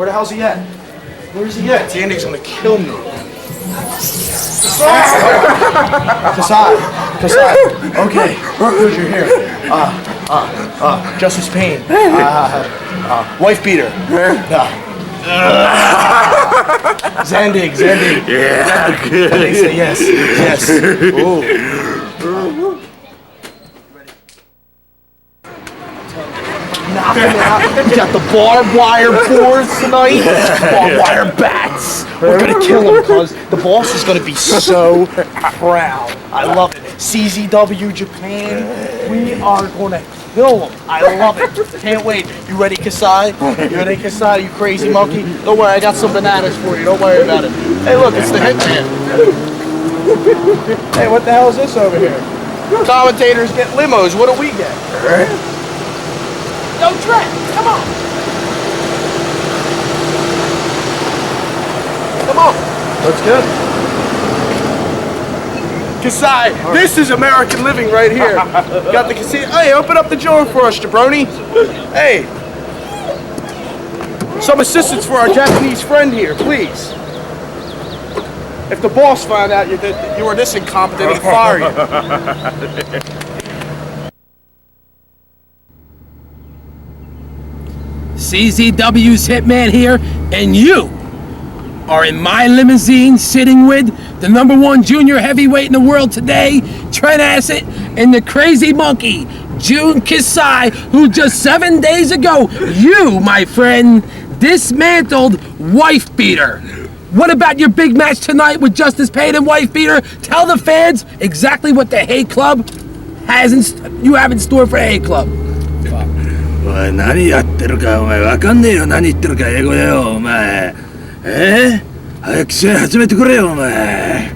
Where the hell's he at? Where's he at? Danny's gonna kill me. Kasai. Okay, good, you're here. Justice Payne. Wife beater. Zandig. Yeah, good. They say yes. Ooh. Knocking it out. We got the barbed wire boards tonight. Barbed wire bats. We're gonna kill him because the boss is gonna be so proud. I love it. CZW Japan. We are gonna kill him. I love it. Can't wait. You ready, Kasai? You crazy monkey? Don't worry, I got some bananas for you. Don't worry about it. Hey, look, it's the Hitman. Hey, what the hell is this over here? Commentators get limos. What do we get? Yo, Trent, come on. That's good. Kasai, this is American living right here. Got the casino. Hey, open up the door for us, jabroni. Hey. Some assistance for our Japanese friend here, please. If the boss found out you were this incompetent, he'd fire you. CZW's Hitman here, and you are in my limousine sitting with the #1 junior heavyweight in the world today, Trent Acid, and the crazy monkey, June Kasai, who just 7 days ago, you, my friend, dismantled Wife Beater. What about your big match tonight with Justice Payne and Wife Beater? Tell the fans exactly what the Hate Club you have in store for the Hate Club. おい、何やってるかお前わかんねえよ。何言ってるか英語でよお前。早く試合始めてくれよお前。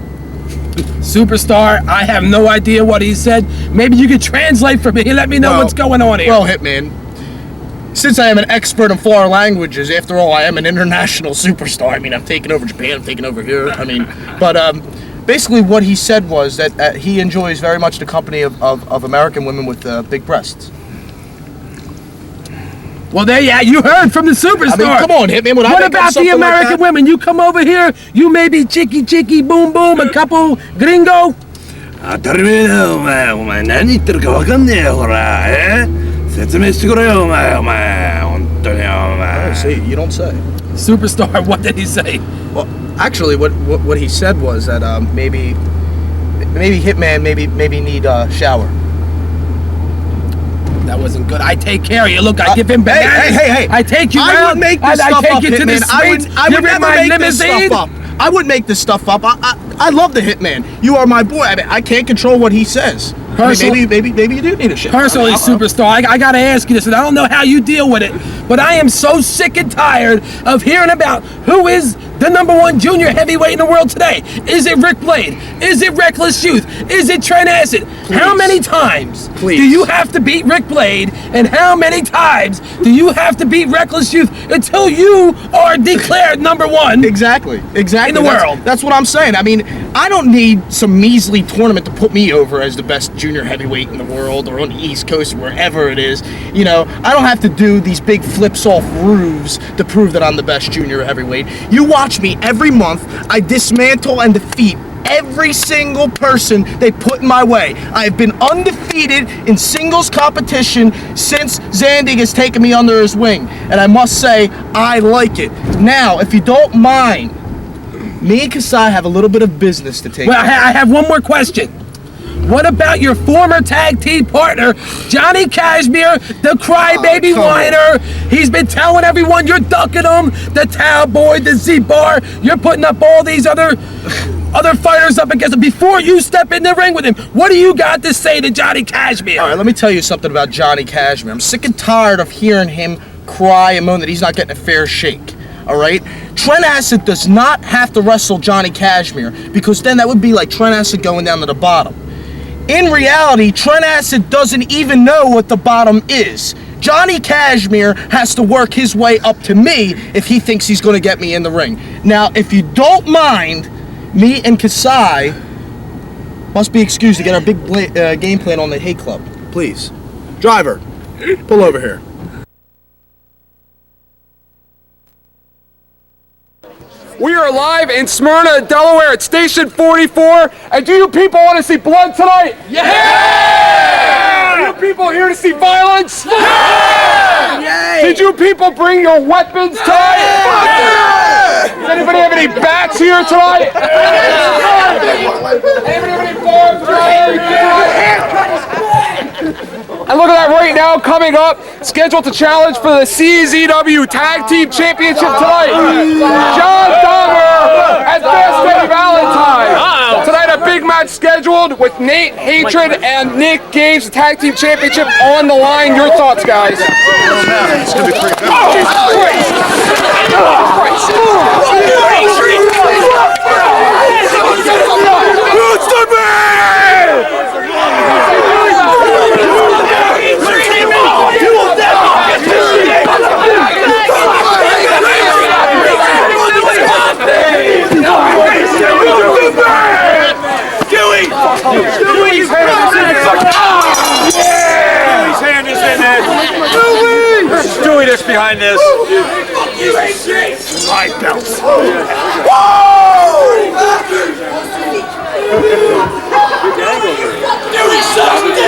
Superstar, I have no idea what he said. Maybe you could translate for me. Let me know what's going on here. Well, Hitman, since I am an expert in foreign languages, after all, I am an international superstar. I mean, I've taken over Japan, I've taken over here. I mean, but basically what he said was that he enjoys very much the company of American women with big breasts. Well, you heard from the superstar. I mean, come on, Hitman. What about the American women? You come over here, you may be chicky, boom, boom, a couple gringo. 当たり前だよお前。お前何言ってるかわかんねえよほら。説明してくれよお前。本当にお前。See, you don't say. Superstar, what did he say? Well, actually, what he said was that maybe Hitman maybe need a shower. That wasn't good. I take care of you. Look, I give him bananas. Hey. I take you I around. would make this stuff I take up, you to Hitman. the suites. I would You're in never my make this limousine. stuff up. I wouldn't make this stuff up. I love the Hitman. You are my boy. I mean, I can't control what he says. I mean, maybe you do need a shower. Personally, Superstar, I gotta ask you this, and I don't know how you deal with it, but I am so sick and tired of hearing about who is the #1 junior heavyweight in the world today. Is it Rick Blade? Is it Reckless Youth? Is it Trent Acid? Please. How many times do Please. you have to beat Rick Blade, and how many times do you have to beat Reckless Youth until you are declared #1? Exactly. In the world. That's what I'm saying. I mean, I don't need some measly tournament to put me over as the best junior heavyweight in the world or on the East Coast or wherever it is. You know, I don't have to do these big flips off roofs to prove that I'm the best junior heavyweight. You watch me every month. I dismantle and defeat every single person they put in my way. I've been undefeated in singles competition since Zandig has taken me under his wing. And I must say, I like it. Now, if you don't mind, me and Kasai have a little bit of business to take. Well, I have one more question. What about your former tag team partner, Johnny Kashmere, the crybaby whiner? He's been telling everyone you're ducking him, the Towel Boy, the Z-Bar. You're putting up all these other fighters up against him before you step in the ring with him. What do you got to say to Johnny Kashmere? All right, let me tell you something about Johnny Kashmere. I'm sick and tired of hearing him cry and moan that he's not getting a fair shake. All right? Trent Acid does not have to wrestle Johnny Kashmere because then that would be like Trent Acid going down to the bottom. In reality, Trent Acid doesn't even know what the bottom is. Johnny Kashmere has to work his way up to me if he thinks he's going to get me in the ring. Now, if you don't mind, me and Kasai must be excused to get our big game plan on the Hate Club. Please. Driver, pull over here. We are live in Smyrna, Delaware at Station 44. And do you people want to see blood tonight? Yeah! Are you people here to see violence? Yeah! Did you people bring your weapons tonight? Yeah! Does anybody have any bats here tonight? Anybody have any bombs And look at that right now, coming up, scheduled to challenge for the CZW Tag Team Championship tonight. John Dahmer and Fast Eddie Valentine. Tonight a big match scheduled with Nate Hatred and Nick Gage, the Tag Team Championship on the line. Your thoughts, guys? It's going to be pretty good. Who's the man? Dewey's hand is in this. Dewey is behind this. My belts. Dewey sucked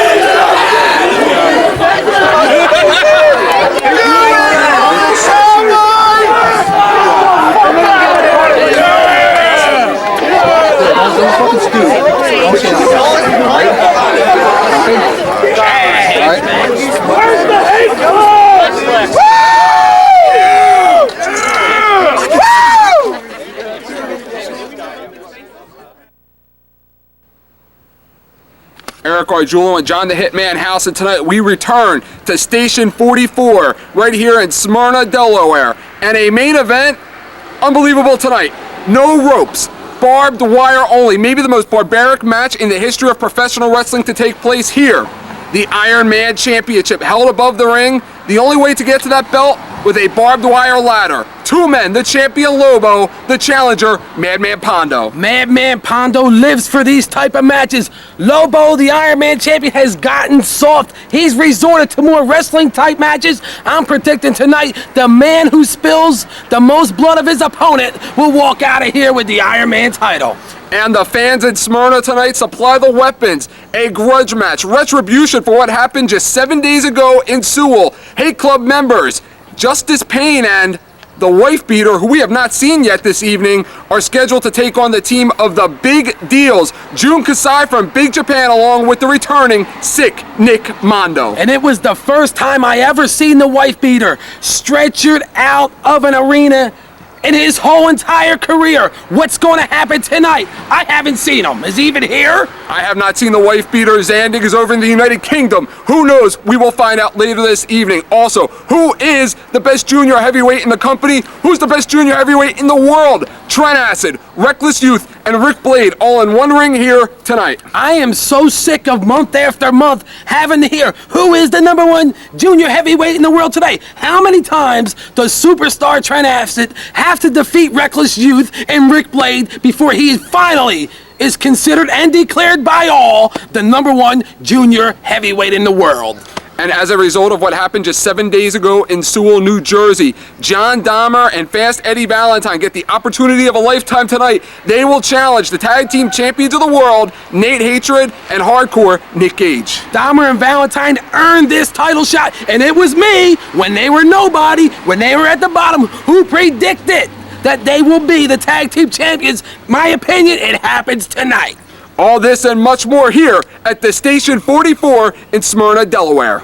Eric Arjulo and John the Hitman House, and tonight we return to Station 44 right here in Smyrna, Delaware. And a main event, unbelievable tonight. No ropes, barbed wire only. Maybe the most barbaric match in the history of professional wrestling to take place here. The Iron Man Championship held above the ring. The only way to get to that belt with a barbed wire ladder. Two men, the champion Lobo, the challenger Madman Pondo. Madman Pondo lives for these type of matches. Lobo, the Iron Man champion, has gotten soft. He's resorted to more wrestling type matches. I'm predicting tonight the man who spills the most blood of his opponent will walk out of here with the Iron Man title. And the fans in Smyrna tonight supply the weapons. A grudge match, retribution for what happened just 7 days ago in Sewell. Hate Club members, Justice Payne and the wife beater, who we have not seen yet this evening, are scheduled to take on the team of the Big Deals. Jun Kasai from Big Japan, along with the returning Sick Nick Mondo. And it was the first time I ever seen the wife beater stretchered out of an arena in his whole entire career. What's going to happen tonight? I haven't seen him. Is he even here? I have not seen the wife beater. Zandig is over in the United Kingdom. Who knows? We will find out later this evening. Also, who is the best junior heavyweight in the company? Who's the best junior heavyweight in the world? Trent Acid, Reckless Youth, and Rick Blade all in one ring here tonight. I am so sick of month after month having to hear who is the #1 junior heavyweight in the world today. How many times does superstar Trent Acid have to defeat Reckless Youth and Rick Blade before he finally is considered and declared by all the #1 junior heavyweight in the world? And as a result of what happened just 7 days ago in Sewell, New Jersey, John Dahmer and Fast Eddie Valentine get the opportunity of a lifetime tonight. They will challenge the tag team champions of the world, Nate Hatred and Hardcore Nick Gage. Dahmer and Valentine earned this title shot, and it was me, when they were nobody, when they were at the bottom, who predicted that they will be the tag team champions. My opinion, it happens tonight. All this and much more here at the Station 44 in Smyrna, Delaware.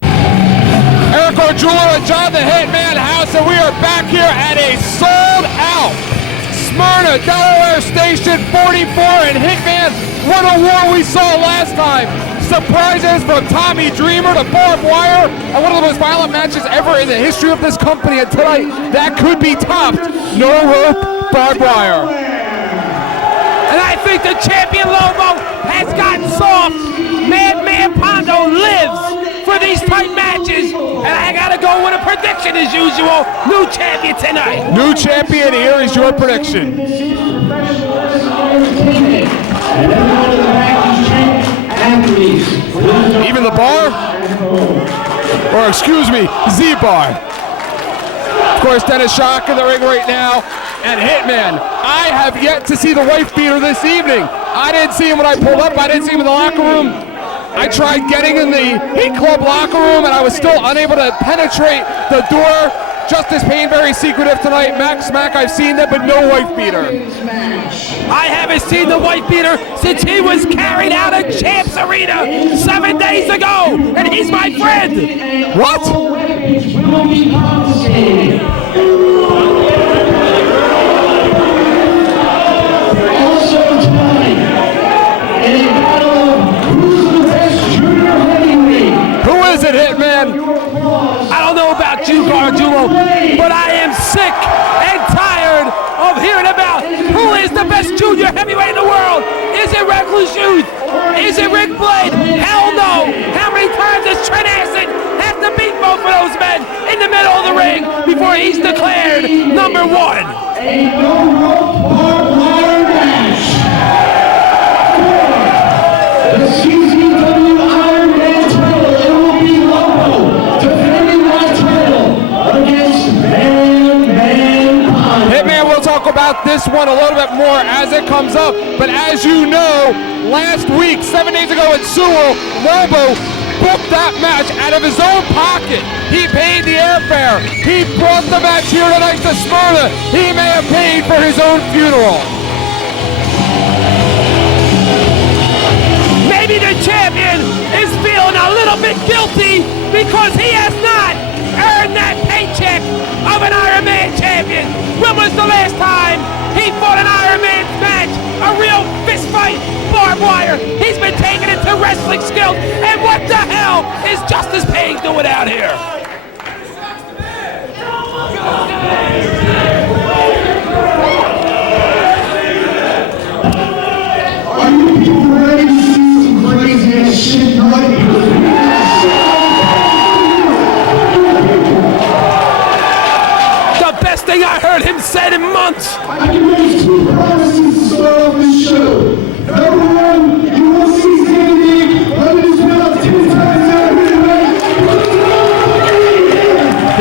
Eric Arjulo and John the Hitman House, and we are back here at a sold-out Smyrna, Delaware Station 44. And Hitman, what a war we saw last time. Surprises from Tommy Dreamer to barbed wire, and one of the most violent matches ever in the history of this company. And tonight, that could be topped. No rope, barbed wire. And I think the champion Lobo has gotten soft. Madman Pondo lives for these tight matches, and I gotta go with a prediction as usual. New champion tonight. New champion, here is your prediction. Even the Barr? Or excuse me, Z-Bar. course, Dennis Shock in the ring right now. And Hitman, I have yet to see the wife beater this evening. I didn't see him when I pulled up. I didn't see him in the locker room. I tried getting in the Heat Club locker room, and I was still unable to penetrate the door. Justice Payne, very secretive tonight. Max Smack, I've seen that, but no wife beater. I haven't seen the wife beater since he was carried out of Champs Arena 7 days ago, and he's my friend. What? Also tonight, in a battle of who's the best junior heavyweight. Who is it, Hitman? I don't know about you, Gargiulo, but I am sick and tired of hearing about who is the best junior heavyweight in the world. Is it Reckless Youth? Is it Rick Blade? Hell no. How many times does Trent have to beat both of those men in the middle of the ring before he's declared number one? A no-rope barbed wire match for the CZW Iron Man title. It will be Lobo defending that title against Pondo. Hitman, we'll talk about this one a little bit more as it comes up. But as you know, last week, 7 days ago in Sewell, Lobo booked that match out of his own pocket. He paid the airfare. He brought the match here tonight to Smyrna. He may have paid for his own funeral. Maybe the champion is feeling a little bit guilty because he has not earned that paycheck of an Iron Man champion. When was the last time he fought an Iron Man match? A real fist fight, barbed wire. He's been taken into wrestling skills. And what the hell is Justice Payne doing out here? Are you people ready to see some crazy ass shit tonight? The best thing I heard him said in months. I can make 2 promises to start off this show. Number 1, you will see Sandy run his mouth 10 times out of the way.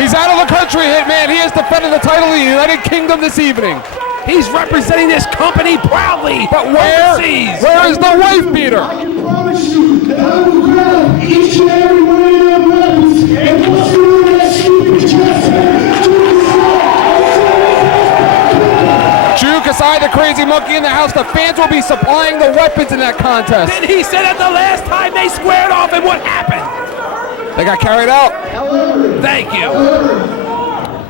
He's out of the country, Hitman. He is defending the title of the United Kingdom this evening. He's representing this company proudly. But where is the wife beater? I can promise you that I will grab each and every one of your weapons and bust you in that stupid chest. Drew Kasai, the crazy monkey in the house. The fans will be supplying the weapons in that contest. Then he said that the last time they squared off, and what happened? They got carried out. However, Thank you.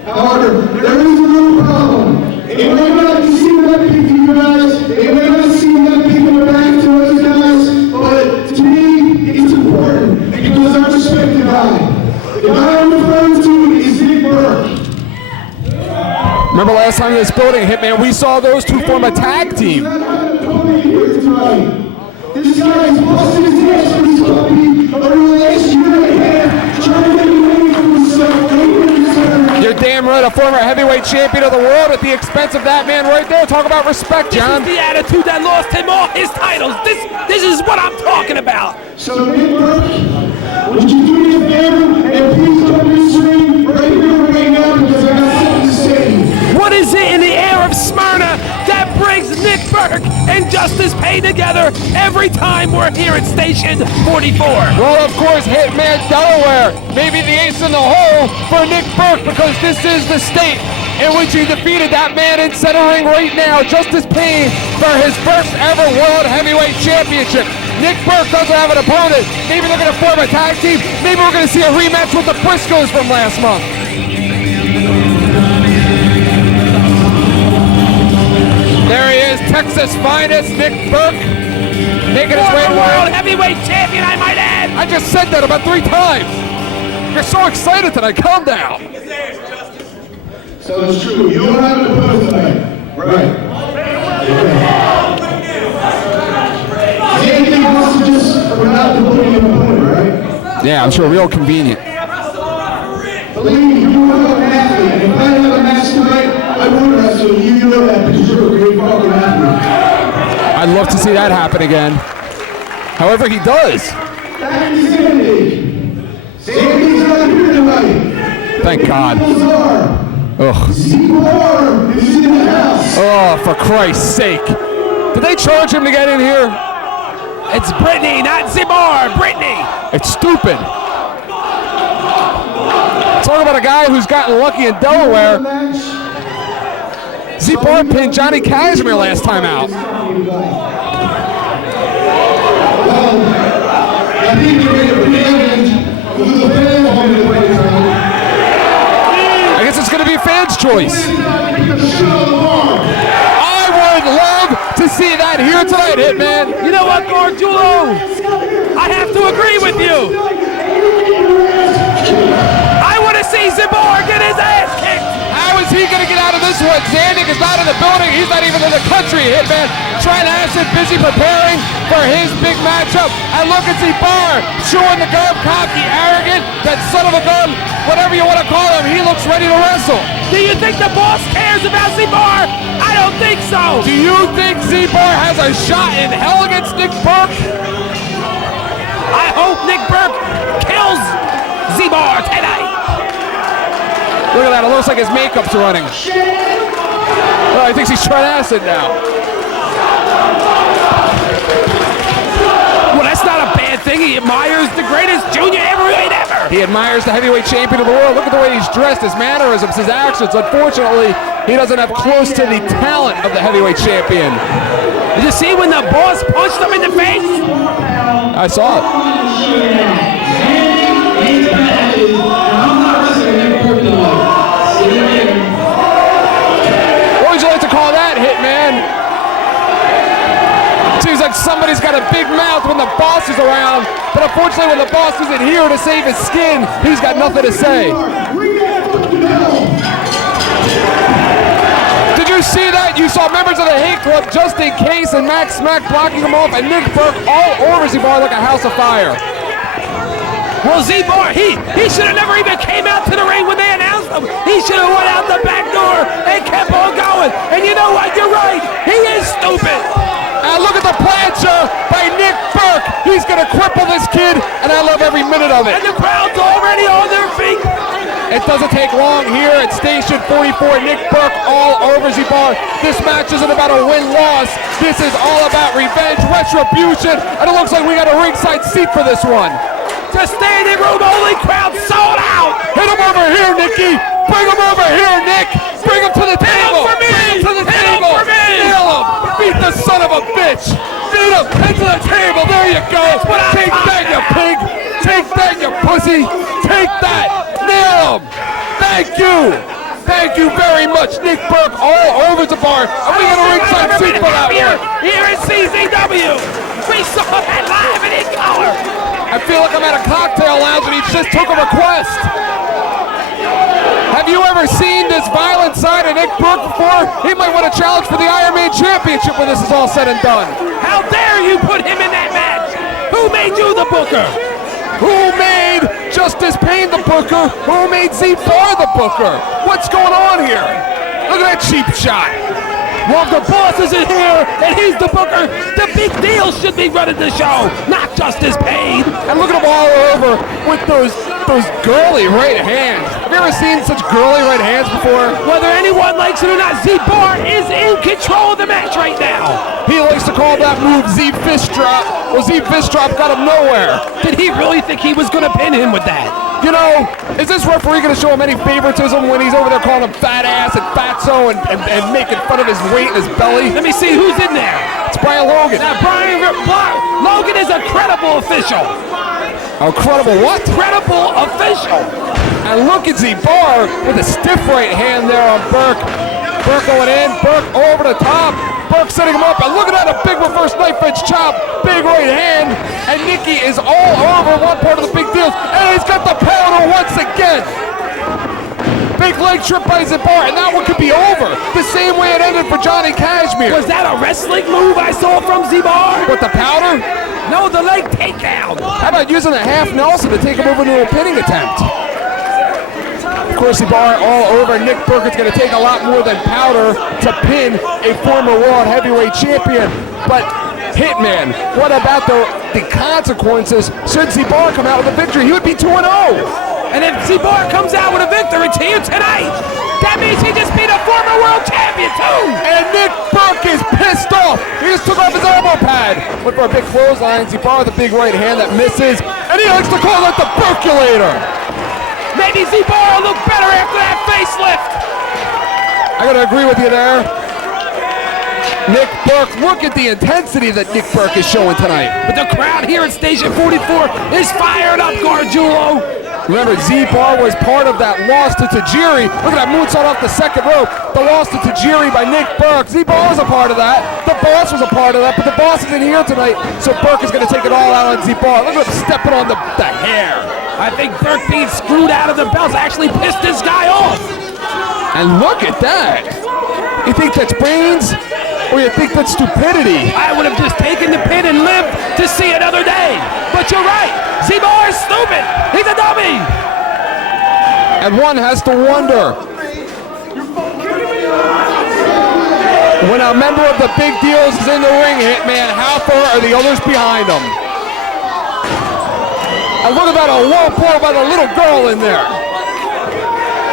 there is a little problem. It may not seem that big to you guys, it may not seem that big of a back to us guys, but to me, it's important because I respect the guy. The guy I'm referring to is Nick Berk. Remember last time in this building, Hitman, we saw those two form a tag team. This guy is busting his ass for his company over the last year and a half, trying to make a name for himself. You're damn right, a former heavyweight champion of the world at the expense of that man right there. Talk about respect, John. This is the attitude that lost him all his titles. This is what I'm talking about. So, Nick Berk, would you do me a favor and please come to this ring right here, right now, because I got something to say. What is it in the air of Smyrna that brings Nick Berk and Justice Payne together every time we're here at Station 44? Well, of course, Hitman Delaware may be the ace in the hole for Nick Berk because this is the state in which he defeated that man in center ring right now, Justice Payne, for his first ever World Heavyweight Championship. Nick Berk doesn't have an opponent. Maybe they're going to form a tag team. Maybe we're going to see a rematch with the Briscoes from last month. There he is, Texas finest, Nick Berk, making his way to World Heavyweight Champion, I might add. I just said that about 3 times. You're so excited tonight, calm down. So it's true, you don't have an opponent tonight. Right. Anything else to just forgot to put in an opponent, right? Yeah, I'm sure real convenient. Believe me, you are an athlete. And if I have a match tonight, I would wrestle. You know that because you're a great fucking athlete. I'd love to see that happen again. However, he does. That is Sandy. Sandy's not here tonight. Thank God. Bizarre. Ugh. Z-Barr is in the house. Oh, for Christ's sake. Did they charge him to get in here? It's Brittany, not Z-Barr. Brittany. It's stupid. Talk about a guy who's gotten lucky in Delaware. Z-Barr pinned Johnny Kashmere last time out. I think you're going to be the fans want me to play tonight. I guess it's going to be fans' choice. I would love to see that here tonight, Hitman. You know what, Gorjulo? I have to agree with you. I want to see Z-Barr get his ass kicked. How is he going to get out of this one? Zandig is not in the building. He's not even in the country, Hitman. Trent Acid busy preparing for his big matchup. And look at Z-Barr showing the gum, cocky, arrogant, that son of a gun, whatever you want to call him. He looks ready to wrestle. Do you think the boss cares about Z-Barr? I don't think so. Do you think Z-Barr has a shot in hell against Nick Berk? I hope Nick Berk kills Z-Barr tonight. Look at that, it looks like his makeup's running. Oh, he thinks he's Trent Acid now. Well, that's not a bad thing. He admires the greatest junior heavyweight ever. He admires the heavyweight champion of the world. Look at the way he's dressed, his mannerisms, his actions. Unfortunately, he doesn't have close to the talent of the heavyweight champion. Did you see when the boss punched him in the face? I saw it. What would you like to call that, Hitman? Seems like somebody's got a big mouth when the boss is around, but unfortunately when the boss isn't here to save his skin, he's got nothing to say. Did you see that? You saw members of the Hate Club, just in case, and Max Smack blocking him off, and Nick Berk all over Z-Barr like a house of fire. Well, Z-Barr, he should have never even came out to the ring when they announced him. He should have went out the back door and kept on going. And you know what? You're right. He is stupid. And look at the plancha by Nick Berk. He's going to cripple this kid, and I love every minute of it. And the crowd's already on their feet. It doesn't take long here at Station 44. Nick Berk all over Z-Barr. This match isn't about a win-loss. This is all about revenge, retribution, and it looks like we got a ringside seat for this one. The standing room only crowd sold out. Hit him over here, Nicky. Bring him over here, Nick. Bring him to the table. for me. Bring him to the Hit him table. for me. Nail him. Beat the son of a bitch. Beat him. Head to the table. There you go. Take that, you pig. Take that, you pussy. Take that. Nail him. Thank you. Thank you very much, Nick Berk, all over Z-Barr. And we got a ringside seat for that one. Here at CZW. We saw that live and in color. I feel like I'm at a cocktail lounge and he just took a request. Have you ever seen this violent side of Nick Berk before? He might want to challenge for the Iron Man Championship when this is all said and done. How dare you put him in that match? Who made you the booker? Who made Justice Payne the booker? Who made Z-Barr the booker? What's going on here? Look at that cheap shot. Well, the boss isn't here, and he's the booker. The big deal should be running the show, not Justice Payne. And look at him all over with those girly right hands. Have you ever seen such girly right hands before? Whether anyone likes it or not, Z-Barr is in control of the match right now. He likes to call that move Z-Fist Drop. Well, Z-Fist Drop got him nowhere. Did he really think he was going to pin him with that? You know, is this referee going to show him any favoritism when he's over there calling him fat ass and fatso and making fun of his weight and his belly? Let me see who's in there. It's Brian Logan. Now, Logan is a credible official. A credible what? Credible official. And look at Z-Barr with a stiff right hand there on Berk. Berk going in, Berk over the top. Berk setting him up, and look at that, a big reverse knife edge chop, big right hand, and Nicky is all over one part of the big deal, and he's got the powder once again. Big leg trip by Z-Barr, and that one could be over, the same way it ended for Johnny Kashmere. Was that a wrestling move I saw from Z-Barr? With the powder? No, the leg takedown. How about using a half Nelson to take him over into a pinning attempt? Of course, Z-Barr all over. Nick Berk is going to take a lot more than powder to pin a former world heavyweight champion. But Hitman, what about the consequences should Z-Barr come out with a victory? He would be 2-0. And if Z-Barr comes out with a victory to you tonight, that means went for a big clothesline. Z-Bar with a big right hand that misses, and he likes to call it the percolator. Maybe Z-Bar will look better after that facelift. I gotta agree with you there. Nick Berk, look at the intensity that Nick Berk is showing tonight. But the crowd here at Station 44 is fired up, Gargiulo. Remember, Z-Bar was part of that loss to Tajiri. Look at that moonsault off the second rope. The loss to Tajiri by Nick Berk. Z-Bar was a part of that. The boss was a part of that, but the boss isn't here tonight, so Berk is going to take it all out on Z-Bar. Look at him stepping on the hair. I think Berk being screwed out of the belts actually pissed this guy off. And look at that. You think that's brains, or you think that's stupidity? I would have just taken the pin and lived to see another day. But you're right. Z-Bar is stupid. He's a dummy. And one has to wonder, when a member of the big deals is in the ring, Hitman, how far are the others behind him? And look at that, a low blow by the little girl in there.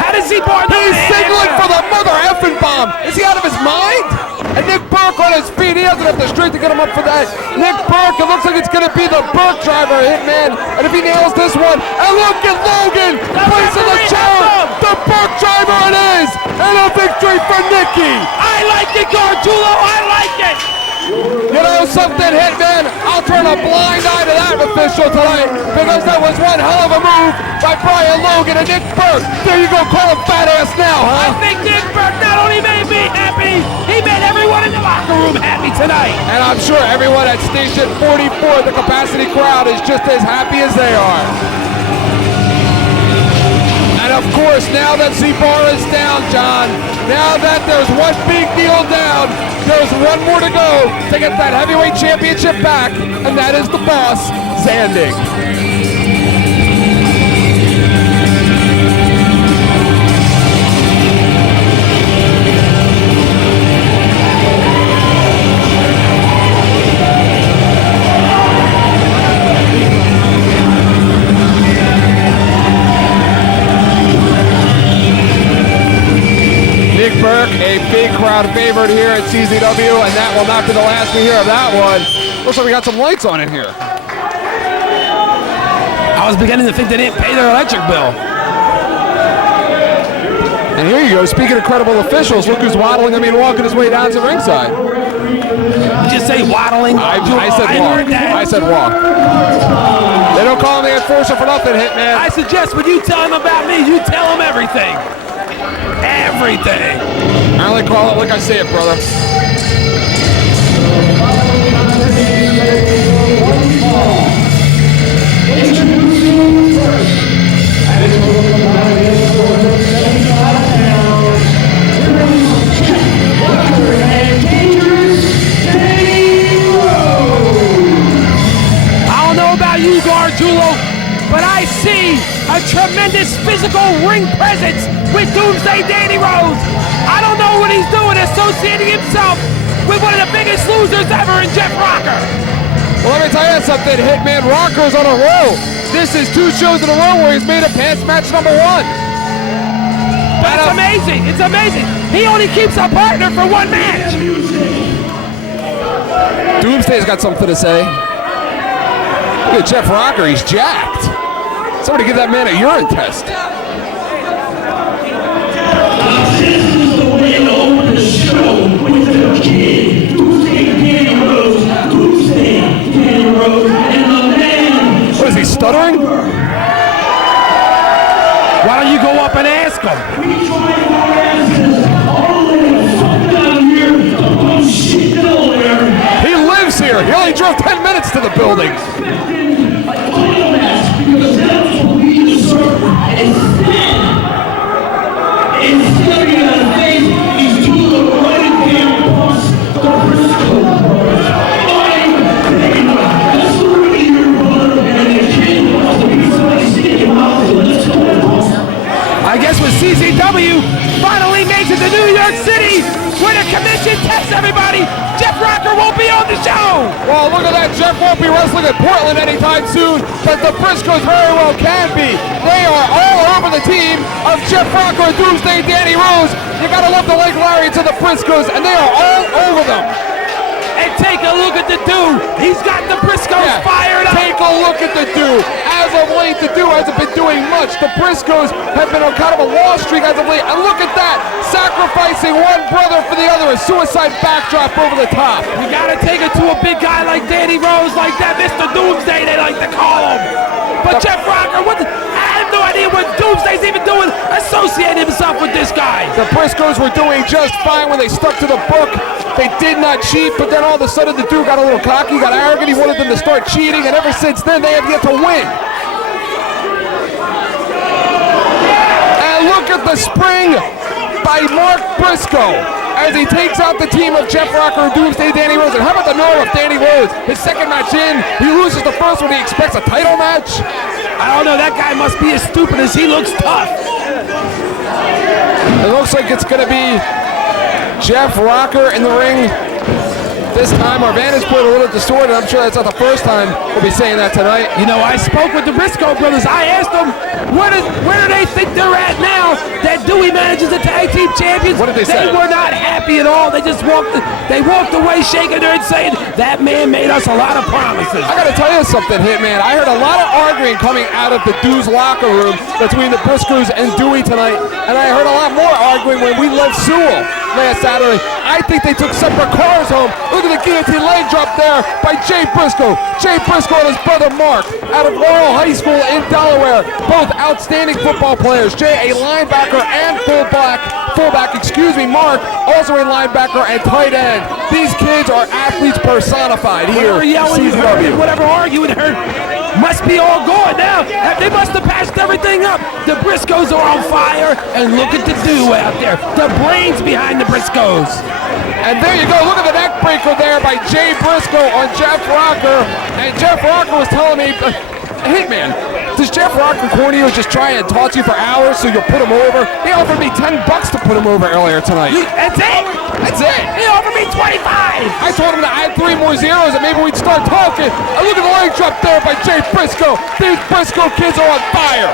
How does Z-Bar know He's that? signaling for the mother effing bomb. Is he out of his mind? And Nick Berk on his feet. He doesn't have the strength to get him up for that. Nick Berk, it looks like it's going to be the Berk driver, Hitman. And if he nails this one, and look at Logan placing the chair. The Berk driver it is. And a victory for Nicky. I like it, Gargiulo. I like it. You know something, Hitman? I'll turn a blind eye to that official tonight, because that was one hell of a move by Brian Logan and Nick Berk. There you go, call him fat ass now, huh? I think Nick Berk not only made me happy, he made everyone in the locker room happy tonight. And I'm sure everyone at Station 44, the capacity crowd, is just as happy as they are. And of course, now that Z-Bar is down, John, now that there's one big deal down, there's one more to go to get that heavyweight championship back, and that is the boss, Zandig. Nick Berk, a big crowd favorite here at CZW, and that will not be the last we hear of that one. Looks like we got some lights on in here. I was beginning to think they didn't pay their electric bill. And here you go, speaking of credible officials, look who's waddling, walking his way down to ringside. Did you say waddling? I said walk. heard that. I said walk. They don't call him the enforcer for nothing, Hitman. I suggest when you tell him about me, you tell him everything. Everything. I only call it like I say it, brother. Introducing first, at a total combined score of 75 pounds, Dr. and Dangerous Danny Rose. I don't know about you, Gargiulo, but I see a tremendous physical ring presence with Doomsday Danny Rose. I don't know what he's doing, associating himself with one of the biggest losers ever in Jeff Rocker. Well, let me tell you something, Hitman. Rocker's on a roll. This is 2 shows in a row where he's made it past match number 1. That's amazing. It's amazing. He only keeps a partner for 1 match. Doomsday's got something to say. Look at Jeff Rocker, he's jacked. Somebody give that man a urine test. This is the way to open the show with the kid, Doomsday Danny Rose, Doomsday Danny Rose, and the man. What is he, stuttering? Why don't you go up and ask him? We tried our asses all the way to fuck down here to pump shit Delaware. He lives here. He only drove 10 minutes to the building. A title match because that's what we deserve. Instead of getting out of face, these two little running damn punks, the Briscoe brothers. That's the way your brother and the kid wants to be somebody stick him out there. Let's go. I guess when CZW finally makes it to New York City, where the commission tests everybody, Jeff Rocker won't be on the show. Well, look at that. Jeff won't be wrestling in Portland anytime soon, but the Briscoes very well can be. They are all over the team of Jeff Rocker and Doomsday Danny Rose. You gotta love the leg lariats of the Briscoes, and they are all over them. And take a look at the dude. He's got the Briscoes fired up. Take a look at the dude. As of late, the dude hasn't been doing much. The Briscoes have been on kind of a loss streak as of late. And look at that. Sacrificing one brother for the other. A suicide backdrop over the top. You gotta take it to a big guy like Danny Rose, like that Mr. Doomsday, they like to call him. But Jeff Rocker, I have no idea what Doomsday's even doing, associating himself with this guy. The Briscoes were doing just fine when they stuck to the book. They did not cheat, but then all of a sudden the dude got a little cocky, got arrogant. He wanted them to start cheating, and ever since then they have yet to win. And look at the spring by Mark Briscoe as he takes out the team of Jeff Rocker and Doomsday Danny Rose. And how about the nerve of Danny Rose? His second match in, he loses the first one. He expects a title match. I don't know, that guy must be as stupid as he looks tough. It looks like it's gonna be Jeff Rocker in the ring. This time our vantage point a little distorted. I'm sure that's not the first time we'll be saying that tonight. You know, I spoke with the Briscoe brothers. I asked them, where do they think they're at now that Dewey manages the tag team champions? What did they say? They were not happy at all. They just walked away shaking their head saying, that man made us a lot of promises. I gotta tell you something, Hitman. I heard a lot of arguing coming out of the Dew's locker room between the Briscoes and Dewey tonight, and I heard a lot more arguing when we left Sewell last Saturday. I think they took separate cars home. Look at the guillotine leg drop there by Jay Briscoe. Jay Briscoe and his brother Mark out of Laurel High School in Delaware. Both outstanding football players. Jay, a linebacker and fullback. Mark, also a linebacker and tight end. These kids are athletes personified here. Whatever yelling you heard and whatever arguing you heard must be all gone now. They must have patched everything up. The Briscoes are on fire, and look at the dude out there. The brains behind the Briscoes. And there you go. Look at the neck breaker there by Jay Briscoe on Jeff Rocker. And Jeff Rocker was telling me, Hitman, does Jeff Rocker corner you just try and taunt you for hours so you'll put him over? He offered me $10 to put him over earlier tonight. That's it? That's it. He offered me 25. I told him to add 3 more zeros and maybe we'd start talking. And look at the leg drop there by Jay Briscoe. These Briscoe kids are on fire.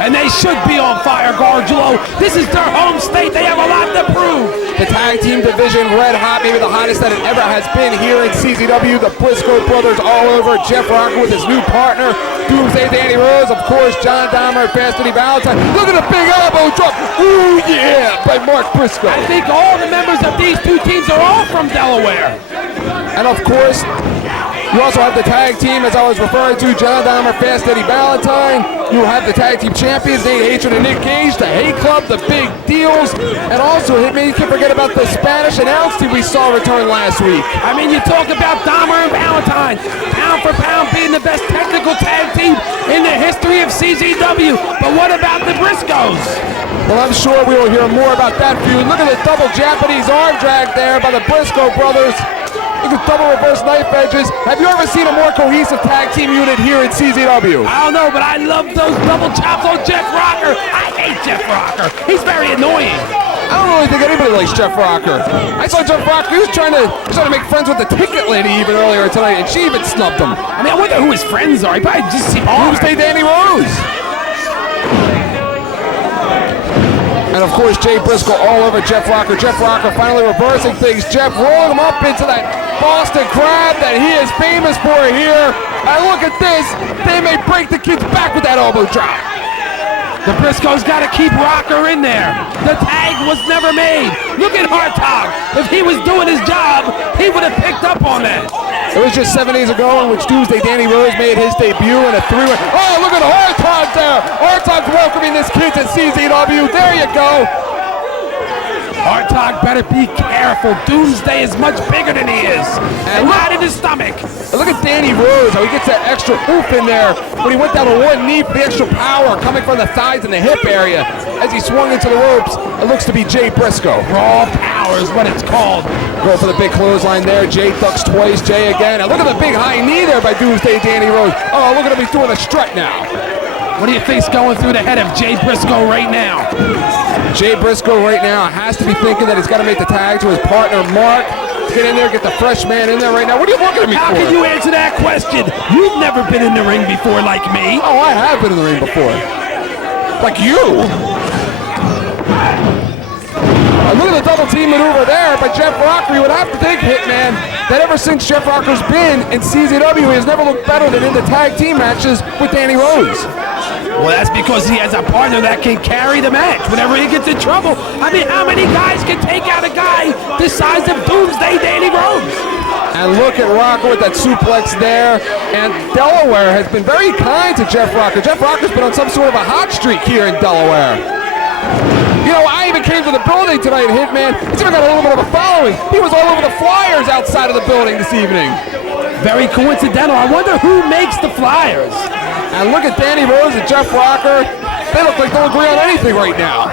And they should be on fire, Gargiulo. This is their home state. They have a lot to prove. The tag team division red hot, maybe the hottest that it ever has been here in CZW. The Briscoe brothers all over. Jeff Rocker with his new partner, Doomsday Danny Rose. Of course, John Dahmer, Fastity Valentine. Look at the big elbow drop. Ooh, yeah, by Mark Briscoe. I think all the members of these two teams are all from Delaware. And of course, you also have the tag team, as I was referring to, John Dahmer, Fast Eddie Valentine. You have the tag team champions, Nate Hatred and Nick Gage, the Hate Club, the Big Deals, and also, Hitman, you can't forget about the Spanish announce team we saw return last week. I mean, you talk about Dahmer and Valentine, pound for pound being the best technical tag team in the history of CZW. But what about the Briscoes? Well, I'm sure we will hear more about that feud. Look at the double Japanese arm drag there by the Briscoe brothers. Look at double reverse knife edges. Have you ever seen a more cohesive tag team unit here in CZW? I don't know, but I love those double chops on Jeff Rocker. I hate Jeff Rocker. He's very annoying. I don't really think anybody likes Jeff Rocker. I saw Jeff Rocker, he was trying to make friends with the ticket lady even earlier tonight, and she even snubbed him. I mean, I wonder who his friends are. He probably just see Doomsday Danny Rose. And of course, Jay Briscoe all over Jeff Rocker. Jeff Rocker finally reversing things. Jeff rolling him up into that Boston Crab that he is famous for here. And look at this. They may break the kid's back with that elbow drop. The Briscoes got to keep Rocker in there. The tag was never made. Look at Hartog. If he was doing his job, he would have picked up on that. It was just 7 days ago in which Doomsday Danny Rose made his debut in a 3-way. Oh, look at Hartog there. Hartog's welcoming this kid to CZW. There you go. Hartog better be careful. Doomsday is much bigger than he is. And not in his stomach. And look at Danny Rose, how he gets that extra oof in there when he went down to one knee for the extra power coming from the thighs and the hip area. As he swung into the ropes, it looks to be Jay Briscoe. Raw power is what it's called. Go for the big clothesline there. Jay ducks twice. Jay again. And look at the big high knee there by Doomsday Danny Rose. Oh, look at him. He's doing a strut now. What do you think's going through the head of Jay Briscoe right now? Jay Briscoe right now has to be thinking that he's got to make the tag to his partner, Mark. Get in there, get the fresh man in there right now. What are you looking at me How for? can you answer that question? You've never been in the ring before like me. Oh, I have been in the ring before. Like you. Look at the double team maneuver there by Jeff Rocker. You would have to think, Hitman, that ever since Jeff Rocker's been in CZW, he has never looked better than in the tag team matches with Danny Rose. Well, that's because he has a partner that can carry the match whenever he gets in trouble. I mean, how many guys can take out a guy the size of Doomsday Danny Rose? And look at Rocker with that suplex there. And Delaware has been very kind to Jeff Rocker. Jeff Rocker's been on some sort of a hot streak here in Delaware. You know, I even came to the building tonight, Hitman. He's even got a little bit of a following. He was all over the flyers outside of the building this evening. Very coincidental. I wonder who makes the flyers. And look at Danny Rose and Jeff Rocker. They look like they'll agree on anything right now.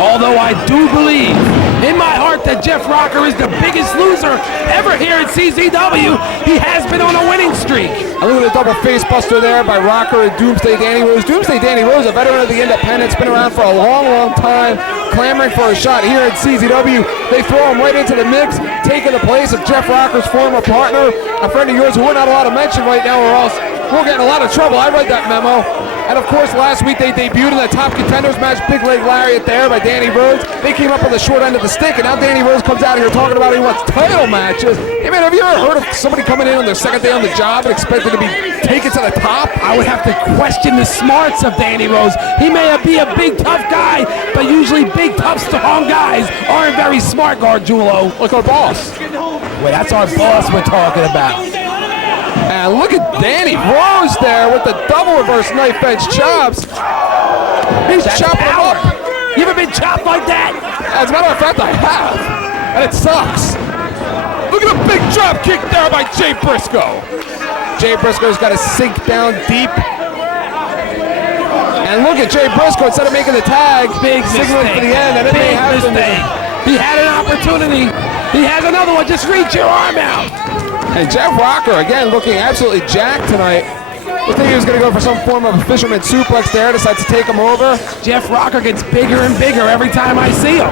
Although I do believe in my heart that Jeff Rocker is the biggest loser ever here at CZW. He has been on a winning streak. And look at the double face buster there by Rocker and Doomsday Danny Rose. Doomsday Danny Rose, a veteran of the independents, been around for a long, long time, clamoring for a shot here at CZW. They throw him right into the mix, taking the place of Jeff Rocker's former partner, a friend of yours who we're not allowed to mention right now, or else we'll get in a lot of trouble. I read that memo. And of course, last week they debuted in the Top Contenders match, Big Leg Lariat there by Danny Rose. They came up on the short end of the stick, and now Danny Rose comes out here talking about he wants title matches. Hey man, have you ever heard of somebody coming in on their second day on the job and expected to be taken to the top? I would have to question the smarts of Danny Rose. He may be a big, tough guy, but usually big, tough, strong guys aren't very smart, Gargiulo. Like our boss. Well, that's our boss we're talking about. And look at Danny Rose there with the double reverse knife edge chops. He's That's chopping him power. up. You ever been chopped like that? As a matter of fact, I have. And it sucks. Look at a big drop kick there by Jay Briscoe. Jay Briscoe's got to sink down deep. And look at Jay Briscoe, instead of making the tag, Big signaling mistake. for the end. And it may Big have been. mistake. He had an opportunity. He has another one. Just reach your arm out. And Jeff Rocker, again, looking absolutely jacked tonight. Looks like he was going to go for some form of a fisherman suplex there, decides to take him over. Jeff Rocker gets bigger and bigger every time I see him.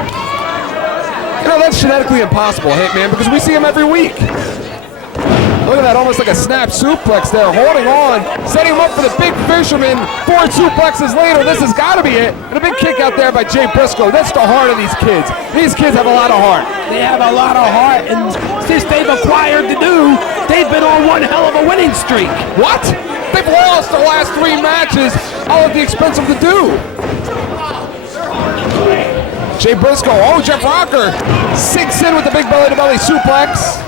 You know, that's genetically impossible, Hitman, because we see him every week. Look at that, almost like a snap suplex there, holding on, setting him up for the big fisherman. 4 suplexes later, this has got to be it. And a big kick out there by Jay Briscoe. That's the heart of these kids. These kids have a lot of heart. They have a lot of heart, and since they've acquired the new, they've been on one hell of a winning streak. What? They've lost the last 3 matches, all at the expense of the do. Jay Briscoe, oh, Jeff Rocker sinks in with the big belly-to-belly suplex.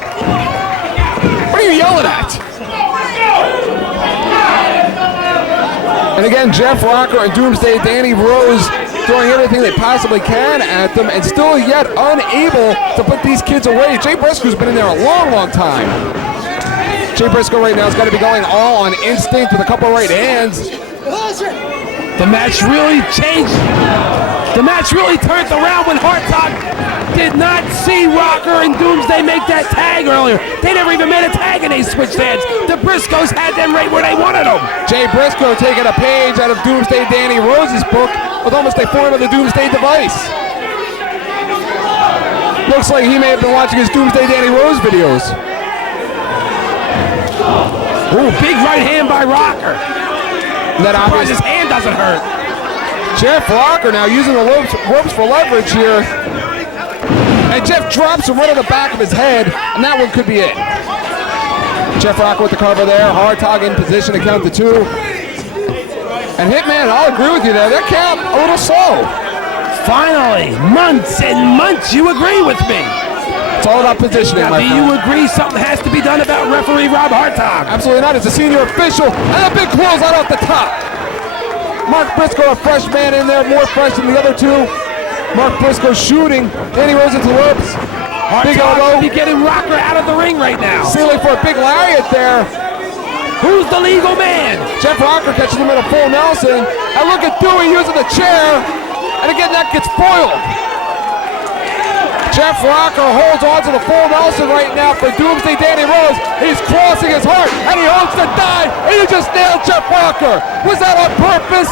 What are you yelling at? And again, Jeff Rocker and Doomsday Danny Rose throwing everything they possibly can at them and still yet unable to put these kids away. Jay Briscoe's been in there a long, long time. Jay Briscoe right now has got to be going all on instinct with a couple of right hands. The match really changed. The match really turned around when Hartog did not see Rocker and Doomsday make that tag earlier. They never even made a tag and they switched hands. The Briscoes had them right where they wanted them. Jay Briscoe taking a page out of Doomsday Danny Rose's book with almost a form of the Doomsday device. Looks like he may have been watching his Doomsday Danny Rose videos. Ooh, big right hand by Rocker. That Surprised obvious. his hand doesn't hurt. Jeff Rocker now using the ropes for leverage here. And Jeff drops him right on the back of his head, and that one could be it. Jeff Rocker with the cover there. Hartog in position to count to 2. And Hitman, I'll agree with you there. That count a little slow. Finally, months and months, you agree with me. It's all about positioning, Now, my do friend. you agree something has to be done about referee Rob Hartog? Absolutely not. It's a senior official, and a big closeout off the top. Mark Briscoe, a fresh man in there, more fresh than the other 2. Mark Briscoe shooting. Danny Rose into the ropes. Big elbow. Hartog be getting Rocker out of the ring right now. Ceiling for a big lariat there. Who's the legal man? Jeff Rocker catches him in a full Nelson. And look at Dewey using the chair. And again, that gets foiled. Jeff Rocker holds on to the full Nelson right now for Doomsday Danny Rose. He's crossing his heart, and he hopes to die, and you just nailed Jeff Rocker. Was that on purpose?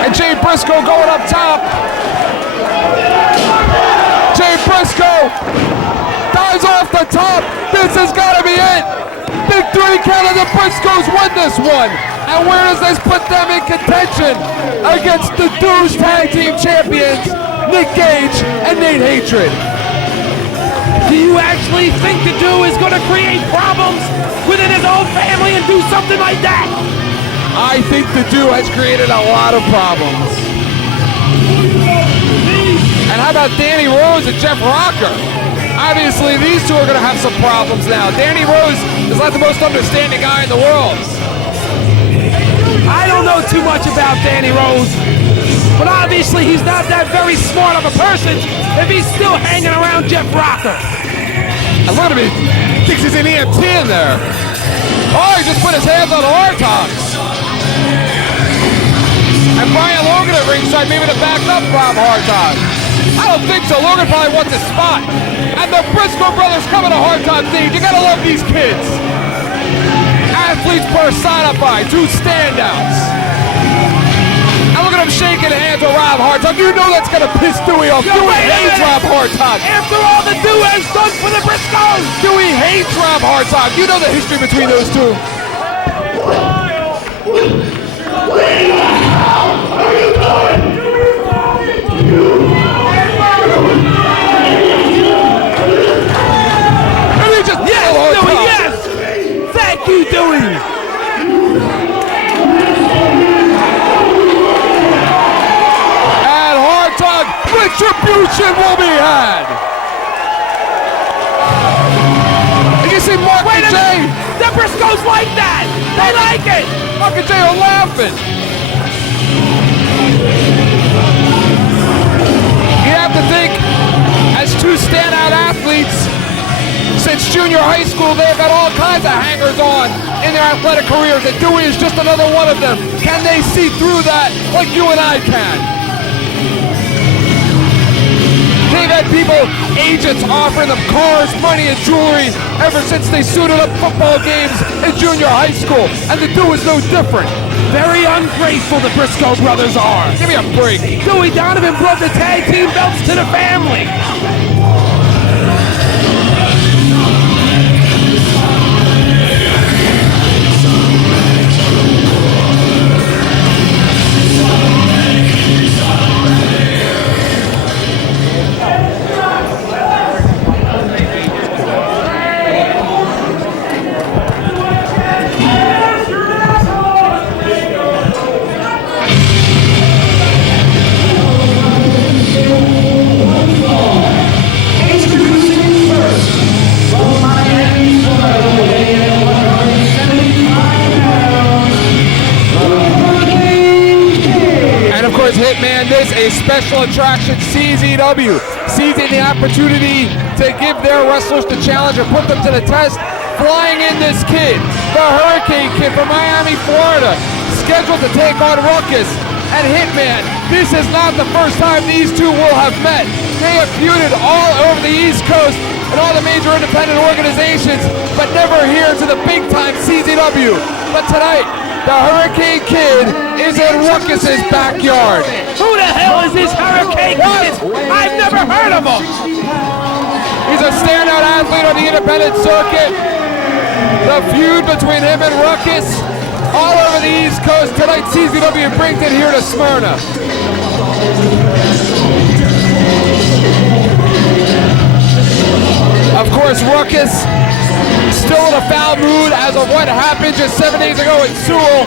And Jay Briscoe going up top. Jay Briscoe dives off the top. This has got to be it. Big 3 count, and the Briscoes win this one. And where does this put them in contention against the Deuce Tag Team Champions, Nick Gage and Nate Hatred? Do you actually think the dude is going to create problems within his own family and do something like that? I think the dude has created a lot of problems. And how about Danny Rose and Jeff Rocker? Obviously, these two are going to have some problems now. Danny Rose is not the most understanding guy in the world. I don't know too much about Danny Rose, but obviously he's not that very smart of a person if he's still hanging around Jeff Rocker. And look at him, he thinks he's an EMT in there. Oh, he just put his hands on the hard tops. And Brian Logan at ringside, maybe to back up Rob Hardtop. I don't think so. Logan probably wants a spot. And the Briscoe brothers coming to Hardtop stage. You gotta love these kids. Athletes personified, two standouts. And look at him shaking hands with Rob Hardtop. You know that's gonna piss Dewey off. Dewey hates Rob Hardtop. After all the Dewey has done for the Briscoes, Dewey hates Rob Hardtop. You know the history between those two. Thank you, Dewey! And Hardtop, retribution will be had! And you see Mark and Jay. The Briscoes like that! They like it! Mark and Jay are laughing! You have to think, as two standout athletes, since junior high school, they've had all kinds of hangers-on in their athletic careers, and Dewey is just another one of them. Can they see through that like you and I can? They've had people, agents, offering them cars, money, and jewelry ever since they suited up football games in junior high school, and the Dewey is no different. Very ungrateful the Briscoe brothers are. Give me a break. Dewey Donovan brought the tag team belts to the family. Hitman this, a special attraction, CZW, seizing the opportunity to give their wrestlers the challenge and put them to the test. Flying in this kid, the Hurricane Kid from Miami, Florida, scheduled to take on Ruckus and Hitman. This is not the first time these two will have met. They have feuded all over the East Coast and all the major independent organizations, but never here to the big-time CZW. But tonight, the Hurricane Kid is in Ruckus's backyard. Who the hell is this Hurricane Kid? I've never heard of him. He's a standout athlete on the independent circuit. The feud between him and Ruckus all over the East Coast. Tonight, CZW brings it here to Smyrna. Of course, Ruckus still in a foul mood as of what happened just 7 days ago in Sewell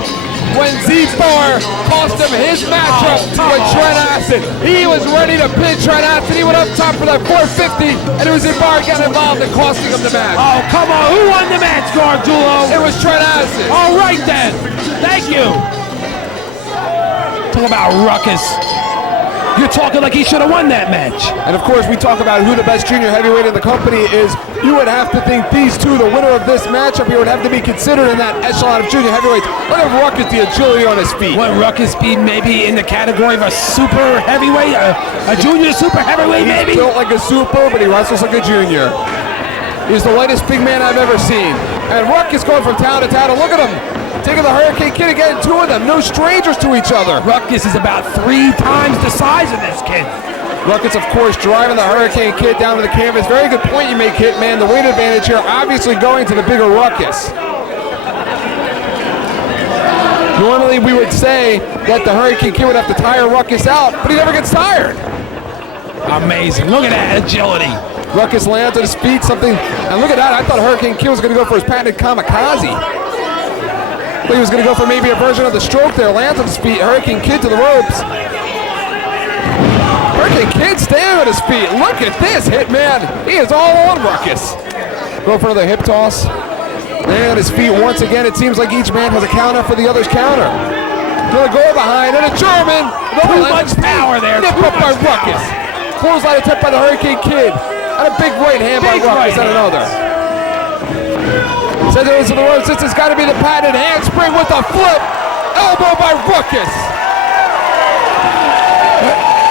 when Barr cost him his matchup with Trent Acid. He was ready to pin Trent Acid. He went up top for that 450, and it was Barr getting involved and costing him the match. Oh, come on. Who won the match, Gargiulo? It was Trent Acid. All right, then. Thank you. Talk about Ruckus. You're talking like he should have won that match. And of course, we talk about who the best junior heavyweight in the company is. You would have to think these two, the winner of this matchup here, would have to be considered in that echelon of junior heavyweights. Look at Ruckus, the agility on his feet. Would Ruckus be maybe in the category of a super heavyweight, a junior super heavyweight, maybe? He's built like a super, but he wrestles like a junior. He's the lightest big man I've ever seen. And Ruckus going from town to town, and look at him. Taking the Hurricane Kid again, two of them, no strangers to each other. Ruckus is about 3 times the size of this kid. Ruckus, of course, driving the Hurricane Kid down to the canvas. Very good point you make, Hitman. The weight advantage here obviously going to the bigger Ruckus. Normally we would say that the Hurricane Kid would have to tire Ruckus out, but he never gets tired. Amazing. Look at that agility. Ruckus lands on his feet, and look at that. I thought Hurricane Kid was going to go for his patented kamikaze. I thought he was going to go for maybe a version of the stroke there. Lands on his feet. Hurricane Kid to the ropes. Hurricane Kid staying on his feet. Look at this, Hitman. He is all on Ruckus. Go for another hip toss. Laying on his feet once again. It seems like each man has a counter for the other's counter. Gonna go behind, and a German. Too much power there. Nip up by Ruckus. Clothesline attempt by the Hurricane Kid. And a big right hand by Ruckus and another. Says it was to the ropes. This has got to be the patented handspring with a flip. Elbow by Ruckus.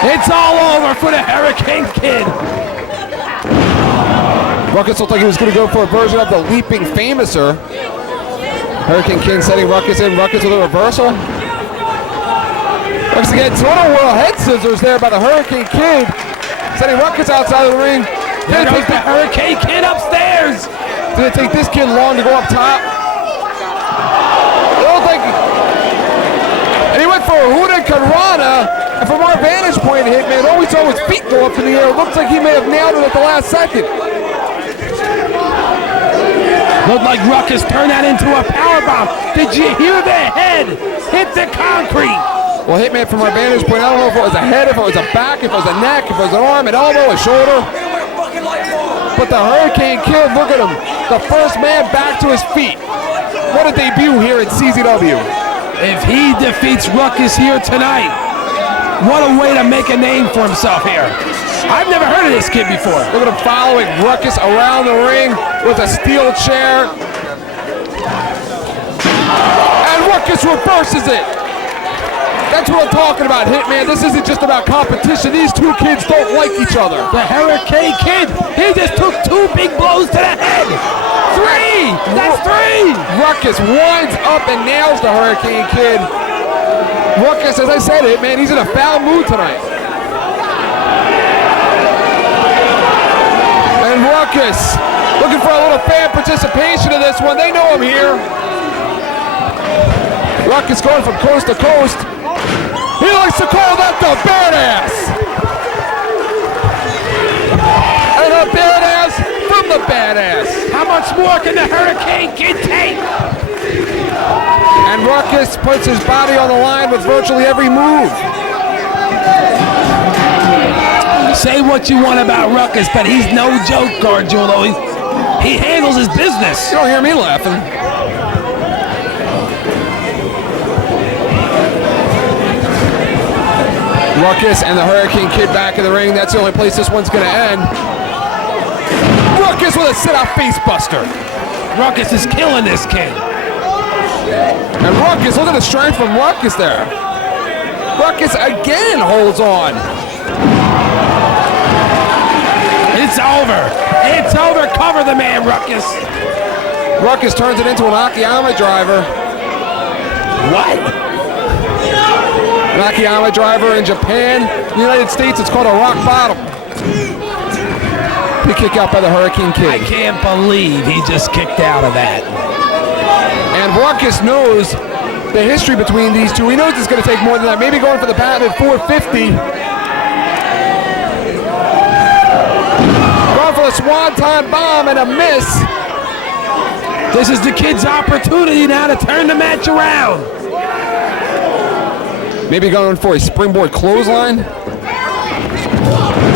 It's all over for the Hurricane Kid. Ruckus looked like he was going to go for a version of the leaping famouser. Hurricane Kid setting Ruckus in. Ruckus with a reversal. Ruckus again. Total World head scissors there by the Hurricane Kid. Setting Ruckus outside of the ring. There goes the Hurricane Kid upstairs. Did it take this kid long to go up top? It looked like... And he went for a Huda Karana. And from our vantage point, Hitman, all we saw was feet go up in the air. It looks like he may have nailed it at the last second. Looked like Ruckus turned that into a powerbomb. Did you hear the head hit the concrete? Well, Hitman, from our vantage point, I don't know if it was a head, if it was a back, if it was a neck, if it was an arm, an elbow, a shoulder. But the Hurricane Kid, look at him. The first man back to his feet. What a debut here at CZW. If he defeats Ruckus here tonight, what a way to make a name for himself here. I've never heard of this kid before. Look at him following Ruckus around the ring with a steel chair. And Ruckus reverses it. That's what I'm talking about, Hitman. This isn't just about competition. These two kids don't like each other. The Hurricane Kid, he just took 2 big blows to the head. 3! That's 3! Ruckus winds up and nails the Hurricane Kid. Ruckus, as I said, Hitman, he's in a foul mood tonight. And Ruckus, looking for a little fan participation in this one. They know I'm here. Ruckus going from coast to coast. He likes to call that the badass. And a badass from the badass. How much more can the Hurricane Kid take? And Ruckus puts his body on the line with virtually every move. Say what you want about Ruckus, but he's no joke, Gargiulo. He handles his business. You don't hear me laughing. Ruckus and the Hurricane Kid back in the ring. That's the only place this one's going to end. Ruckus with a sit-out face buster. Ruckus is killing this kid. And Ruckus, look at the strength from Ruckus there. Ruckus again holds on. It's over. It's over. Cover the man, Ruckus. Ruckus turns it into an Akiyama driver. What? An Akiyama driver in Japan. In the United States, it's called a rock bottom. Big kick out by the Hurricane Kid. I can't believe he just kicked out of that. And Ruckus knows the history between these two. He knows it's going to take more than that. Maybe going for the patented 450. Going for the swanton bomb and a miss. This is the kid's opportunity now to turn the match around. Maybe going for a springboard clothesline.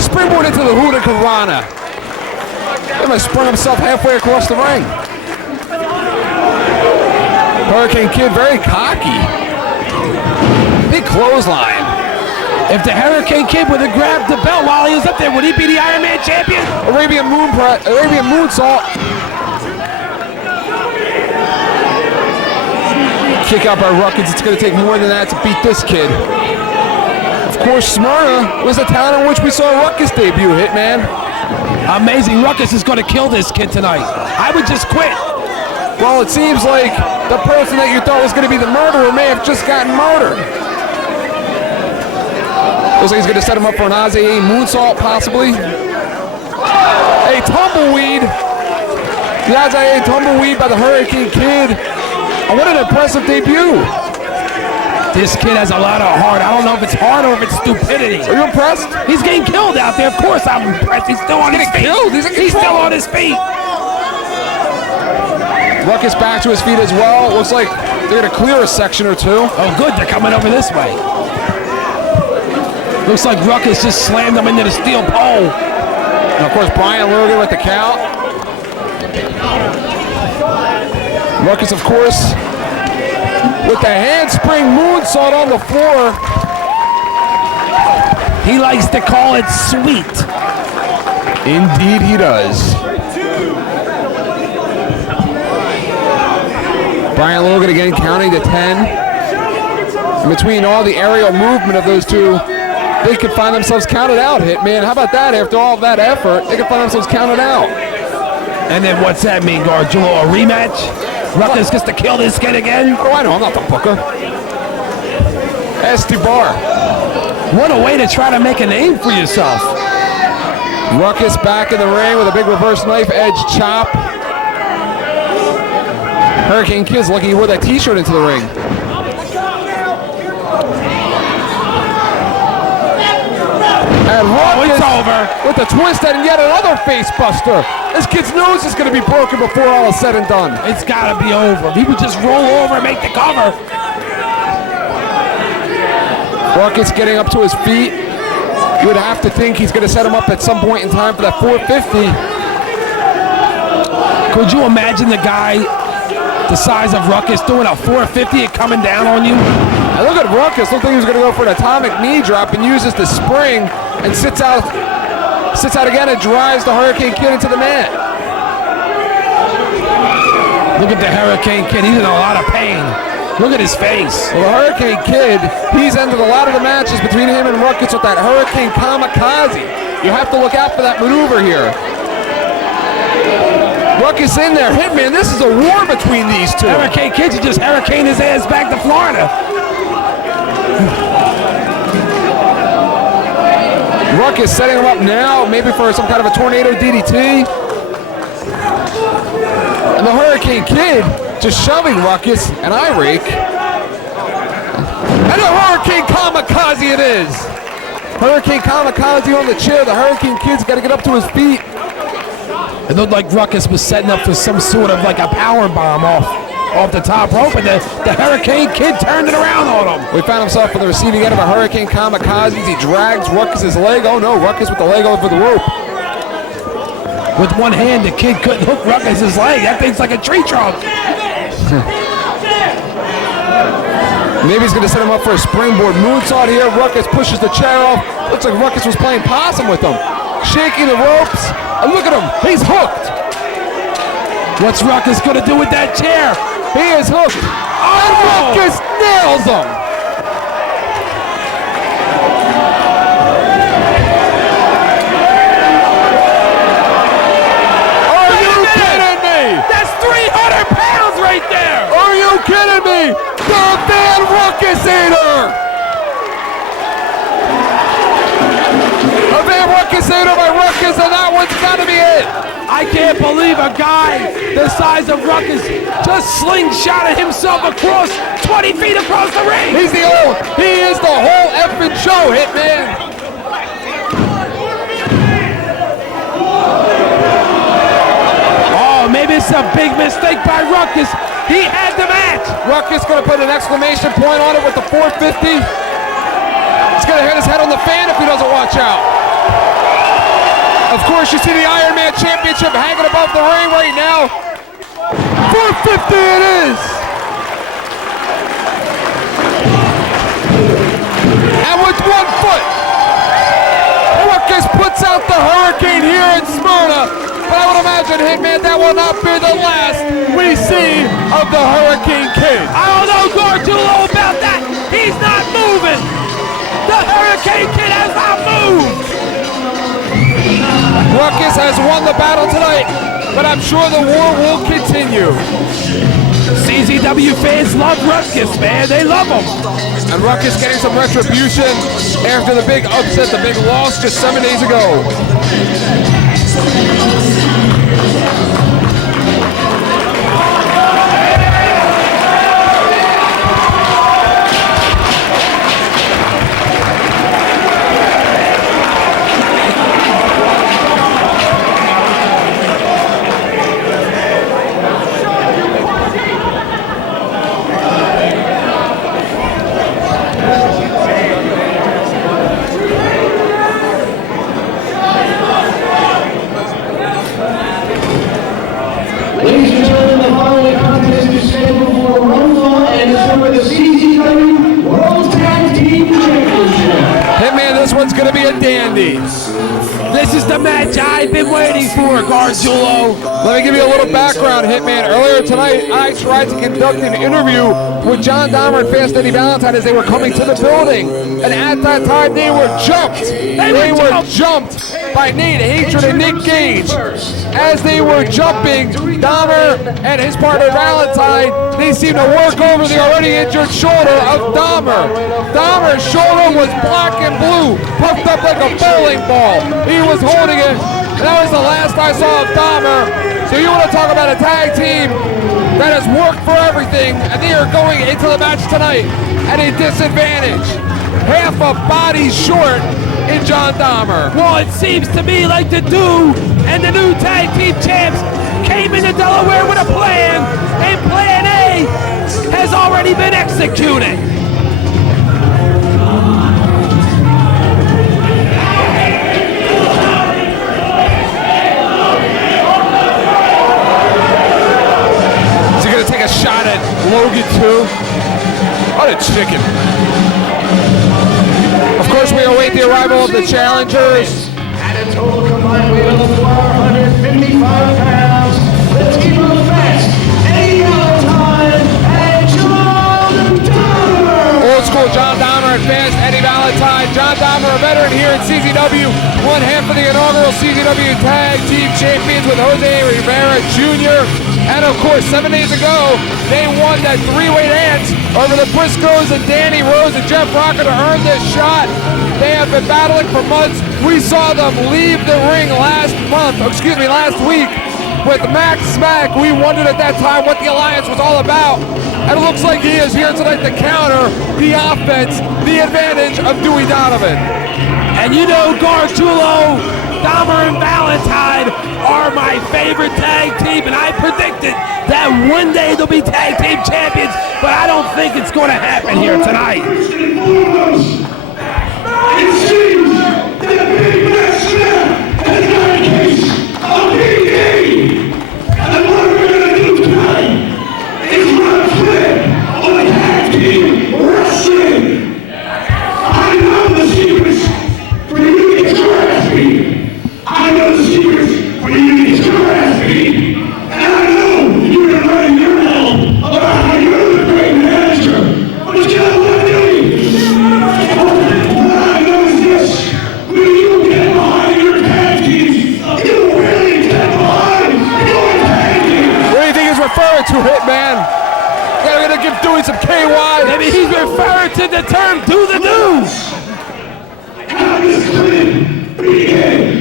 Springboard into the Huda Karana. He might sprung himself halfway across the ring. Hurricane Kid very cocky. Big clothesline. If the Hurricane Kid would have grabbed the belt while he was up there, would he be the Iron Man champion? Arabian moonsault. Kick out by Ruckus. It's going to take more than that to beat this kid. Of course, Smyrna was the town in which we saw Ruckus debut, Hitman. Amazing. Ruckus is going to kill this kid tonight. I would just quit. Well, it seems like the person that you thought was going to be the murderer may have just gotten murdered. Looks like he's going to set him up for an Aze moonsault, possibly. A tumbleweed. The Aze tumbleweed by the Hurricane Kid. And what an impressive debut. This kid has a lot of heart. I don't know if it's heart or if it's stupidity. Are you impressed? He's getting killed out there. Of course I'm impressed. He's still on his feet. Killed? He's still on his feet. Ruckus back to his feet as well. Looks like they're going to clear a section or two. Oh, good. They're coming over this way. Looks like Ruckus just slammed him into the steel pole. And of course, Brian Logan with the count. Ruckus, of course, with the handspring moonsault on the floor. He likes to call it sweet. Indeed he does. Brian Logan again counting to 10. In between all the aerial movement of those two, they could find themselves counted out, Hitman. How about that? After all of that effort, they could find themselves counted out. And then what's that mean, Gargiulo? A rematch? Ruckus gets to kill this kid again? Oh, I know. I'm not the booker. That's Barr. What a way to try to make a name for yourself. Ruckus back in the ring with a big reverse knife edge chop. Hurricane Kid's lucky he wore that t-shirt into the ring. And Ruckus it's over. with a twist and yet another face buster. This kid's nose is going to be broken before all is said and done. It's got to be over. If he would just roll over and make the cover. Ruckus getting up to his feet. You would have to think he's going to set him up at some point in time for that 450. Could you imagine the guy the size of Ruckus doing a 450 and coming down on you? And look at Ruckus. Looked like he was going to go for an atomic knee drop and uses the spring and sits out again and drives the Hurricane Kid into the mat. Look at the Hurricane Kid. He's in a lot of pain. Look at his face. Well, the Hurricane Kid, he's ended a lot of the matches between him and Ruckus with that Hurricane Kamikaze. You have to look out for that maneuver here. Ruckus in there. Hitman, this is a war between these two. Hurricane Kid should just hurricane his ass back to Florida. Ruckus setting him up now, maybe for some kind of a tornado DDT. And the Hurricane Kid just shoving Ruckus, and eye rake. And a Hurricane Kamikaze it is. Hurricane Kamikaze on the chair. The Hurricane Kid's got to get up to his feet. It looked like Ruckus was setting up for some sort of like a power bomb off the top rope, and the Hurricane Kid turned it around on him. We found himself on the receiving end of a Hurricane Kamikaze. He drags Ruckus' leg. Oh no, Ruckus with the leg over the rope. With one hand, the kid couldn't hook Ruckus' leg. That thing's like a tree trunk. Maybe he's going to set him up for a springboard moonsault here. Ruckus pushes the chair off. Looks like Ruckus was playing possum with him. Shaking the ropes. And look at him. He's hooked. What's Ruckus going to do with that chair? He is hooked. And Ruckus nails him. Are you kidding me? That's 300 pounds right there. Are you kidding me? The Van Ruckus Eater! A Van Ruckus Eater by Ruckus, and that one's got to be it! I can't believe a guy the size of Ruckus just slingshotted himself across 20 feet across the ring! He is the whole effing show, Hitman! Oh, maybe it's a big mistake by Ruckus. He had the match. Ruckus going to put an exclamation point on it with the 450. He's going to hit his head on the fan if he doesn't watch out. Of course, you see the Iron Man Championship hanging above the ring right now. 450 it is. And with 1 foot, Ruckus puts out the Hurricane here in Smyrna. But I would imagine, Hitman, that will not be the last we see of the Hurricane Kid. I don't know, Gargiulo, about that. He's not moving. The Hurricane Kid has not moved. Ruckus has won the battle tonight, but I'm sure the war will continue. CZW fans love Ruckus, man. They love him. And Ruckus getting some retribution after the big upset, the big loss just 7 days ago. attendees. This is the match I've been waiting for, Gargiulo. Let me give you a little background, Hitman. Earlier tonight, I tried to conduct an interview with John Dahmer and Fast Eddie Valentine as they were coming to the building. And at that time, they were jumped. They were jumped by Nate Hatred and Nick Gage. As they were jumping, Dahmer and his partner Valentine, they seemed to work over the already injured shoulder of Dahmer. Dahmer's shoulder was black and blue, puffed up like a bowling ball. He was holding it, and that was the last I saw of Dahmer. So you want to talk about a tag team that has worked for everything, and they are going into the match tonight at a disadvantage. Half a body short in John Dahmer. Well, it seems to me like the Do and the new tag team champs came into Delaware with a plan, and plan A has already been executed. Is he going to take a shot at Logan too? What a chicken. Of course, we await the arrival of the challengers. At a total combined weight of 455 pounds, the team of Fast, Eddie Valentine, and John Dahmer. Old school John Dahmer and Fast Eddie Valentine. John Dahmer, a veteran here at CZW, one half of the inaugural CZW Tag Team Champions with Jose Rivera Jr. And of course, 7 days ago, they won that three-way dance over the Briscoes and Danny Rose and Jeff Rocker to earn this shot. They have been battling for months. We saw them leave the ring last week with Max Smack. We wondered at that time what the alliance was all about. And it looks like he is here tonight to counter the offense, the advantage of Dewey Donovan. And you know, Gargiulo, Dahmer and Valentine are my favorite tag team, and I predicted that one day they'll be tag team champions, but I don't think it's going to happen here tonight. It seems that Big Max Snap has got a case of PD. And what we're going to do tonight is run a flip on the tag team wrestling. I know the secrets for you to get your ass beat. I know the secrets for you to get your ass beat. And I know you've been running your mouth about how you're the great manager. But you know what, Dewey? What I know is this. When you get behind your tag teams, you really get behind your tag teams. What do you think he's referring to, Hitman? They're going to give Dewey some KY. Maybe he's referring to the term do the do. How does Clinton begin?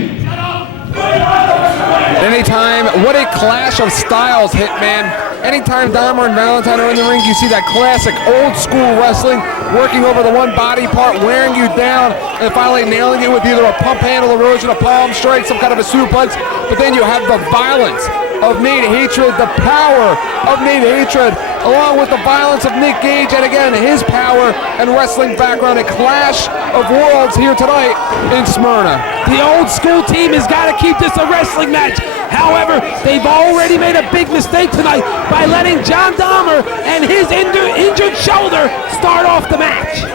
Anytime, what a clash of styles, Hitman. Anytime Dahmer and Valentine are in the ring, you see that classic old school wrestling, working over the one body part, wearing you down, and finally nailing it with either a pump handle erosion, a palm strike, some kind of a suplex. But then you have the violence of Nate Hatred, the power of Nate Hatred, along with the violence of Nick Gage, and again, his power and wrestling background. A clash of worlds here tonight in Smyrna. The old school team has got to keep this a wrestling match. However, they've already made a big mistake tonight by letting John Dahmer and his injured shoulder start off the match.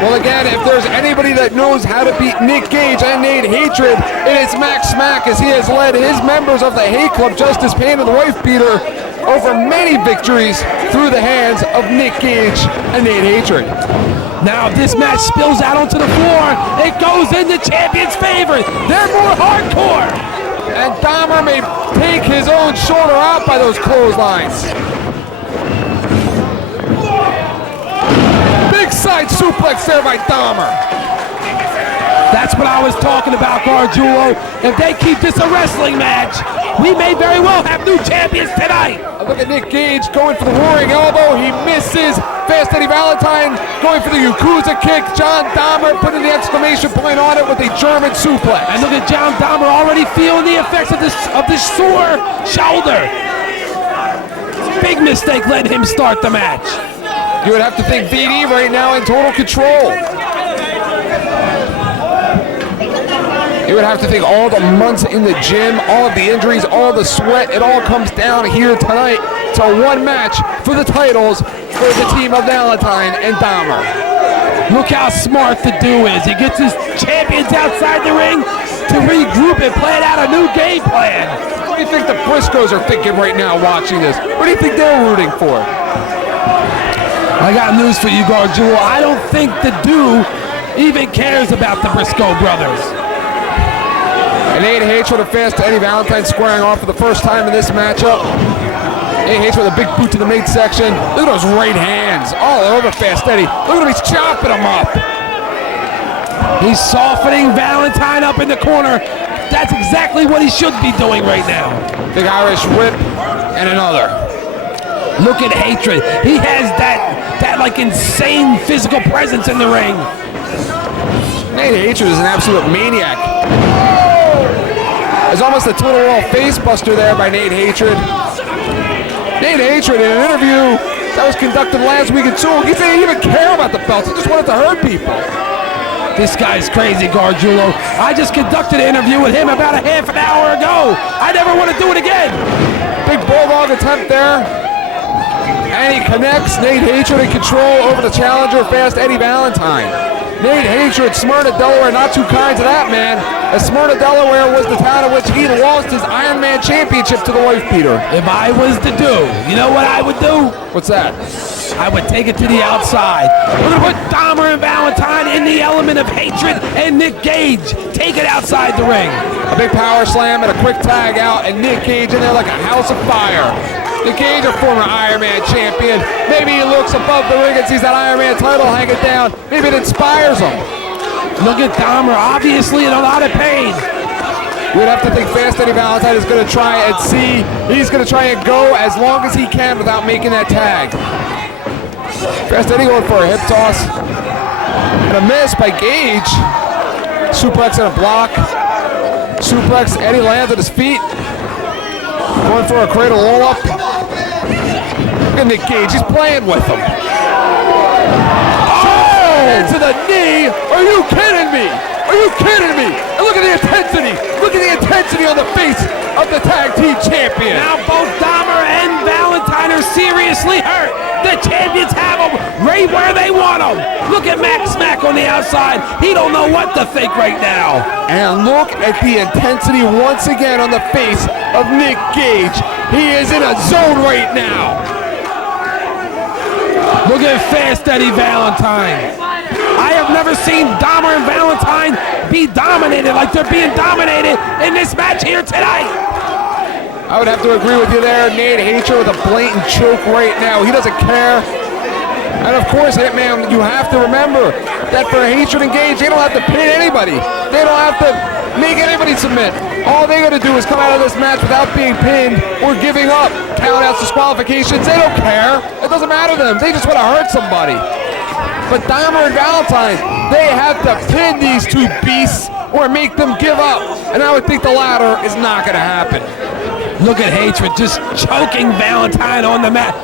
Well, again, if there's anybody that knows how to beat Nick Gage and Nate Hatred, it is Max Smack, as he has led his members of the Hate Club, Justice Pain and the Wife Beater, over many victories through the hands of Nick Gage and Nate Hatred. Now, if this match spills out onto the floor, it goes in the champion's favor. They're more hardcore. And Dahmer may take his own shoulder out by those clotheslines. Big side suplex there by Dahmer. That's what I was talking about, Gargiulo. If they keep this a wrestling match, we may very well have new champions tonight. Look at Nick Gage going for the roaring elbow. He misses. Fast Eddie Valentine going for the Yakuza kick. John Dahmer putting the exclamation point on it with a German suplex. And look at John Dahmer already feeling the effects of this sore shoulder. Big mistake letting him start the match. You would have to think VD right now in total control. You would have to think all the months in the gym, all of the injuries, all the sweat, it all comes down here tonight to one match for the titles for the team of Valentine and Dahmer. Look how smart the dude is. He gets his champions outside the ring to regroup and plan out a new game plan. What do you think the Briscoes are thinking right now watching this? What do you think they're rooting for? I got news for you, Garjul. I don't think the dude even cares about the Briscoe brothers. And Nate Hatred and Fast Eddie Valentine squaring off for the first time in this matchup. Nate Hatred with a big boot to the midsection. Look at those right hands all over Fast Eddie. Look at him, he's chopping him up. He's softening Valentine up in the corner. That's exactly what he should be doing right now. Big Irish whip and another. Look at Hatred. He has that like insane physical presence in the ring. Nate Hatred is an absolute maniac. There's almost a total wall face buster there by Nate Hatred. Nate Hatred in an interview that was conducted last week in Seoul, he didn't even care about the belts. He just wanted to hurt people. This guy's crazy, Gargiulo. I just conducted an interview with him about a half an hour ago. I never want to do it again. Big bulldog attempt there. And he connects Nate Hatred in control over the challenger, Fast Eddie Valentine. Nate Hatred, Smyrna, Delaware, not too kind to that man. As Smyrna, Delaware was the town in which he lost his Iron Man championship to the wife beater. If I was to do, you know what I would do? What's that? I would take it to the outside. We're going to put Dahmer and Valentine in the element of hatred and Nick Gage. Take it outside the ring. A big power slam and a quick tag out, and Nick Gage in there like a house of fire. Nick Gage, a former Iron Man champion. Maybe he looks above the ring and sees that Iron Man title hanging down. Maybe it inspires him. Look at Dahmer, obviously in a lot of pain. We'd have to think Fast Eddie Valentine is going to try and see. He's going to try and go as long as he can without making that tag. Fast Eddie going for a hip toss. And a miss by Gage. Suplex and a block. Suplex, Eddie lands at his feet. Going for a cradle roll-up. Look at Nick Gage, he's playing with him. Oh! Into the knee! Are you kidding me? Are you kidding me? And look at the intensity! Look at the intensity on the face of the tag team champion. Now both Dahmer and Valentine are seriously hurt. The champions have them right where they want them. Look at Max Smack on the outside. He don't know what to think right now. And look at the intensity once again on the face of Nick Gage. He is in a zone right now. Look at Fast Eddie Valentine. I have never seen Dahmer and Valentine be dominated like they're being dominated in this match here tonight. I would have to agree with you there. Nate Hatred with a blatant choke right now. He doesn't care. And of course, Hitman, you have to remember that for Hatred and Gage, they don't have to pin anybody. They don't have to make anybody submit. All they got to do is come out of this match without being pinned or giving up. Countouts, disqualifications, they don't care. It doesn't matter to them. They just want to hurt somebody. But Dahmer and Valentine, they have to pin these two beasts or make them give up. And I would think the latter is not going to happen. Look at Hatred just choking Valentine on the mat.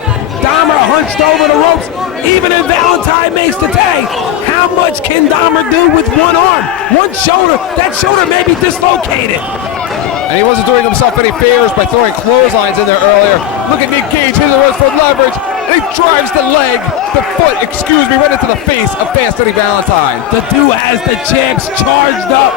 Dahmer hunched over the ropes. Even if Valentine makes the tag, how much can Dahmer do with one arm? One shoulder, that shoulder may be dislocated. And he wasn't doing himself any favors by throwing clotheslines in there earlier. Look at Nick Gage hitting the ropes for leverage. And he drives the foot, right into the face of Fast Eddie Valentine. The dude has the champs charged up.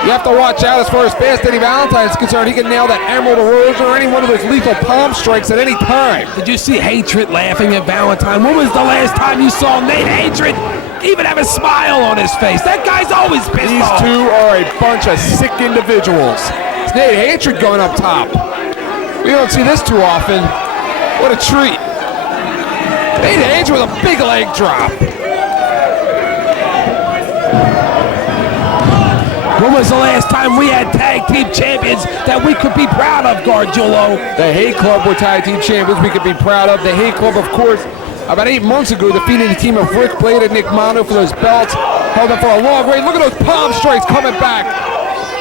You have to watch out as far as Fast Eddie Valentine is concerned. He can nail that Emerald Erosion or any one of those lethal palm strikes at any time. Did you see Hatred laughing at Valentine? When was the last time you saw Nate Hatred even have a smile on his face? That guy's always pissed off. These two are a bunch of sick individuals. It's Nate Hatred going up top. We don't see this too often. What a treat. Nate Hatred with a big leg drop. When was the last time we had tag team champions that we could be proud of, Gargiulo? The Hate Club were tag team champions we could be proud of. The Hate Club, of course, about 8 months ago, defeated the team of Rick Blade and Nick Mondo for those belts. Held them for a long way. Look at those palm strikes coming back.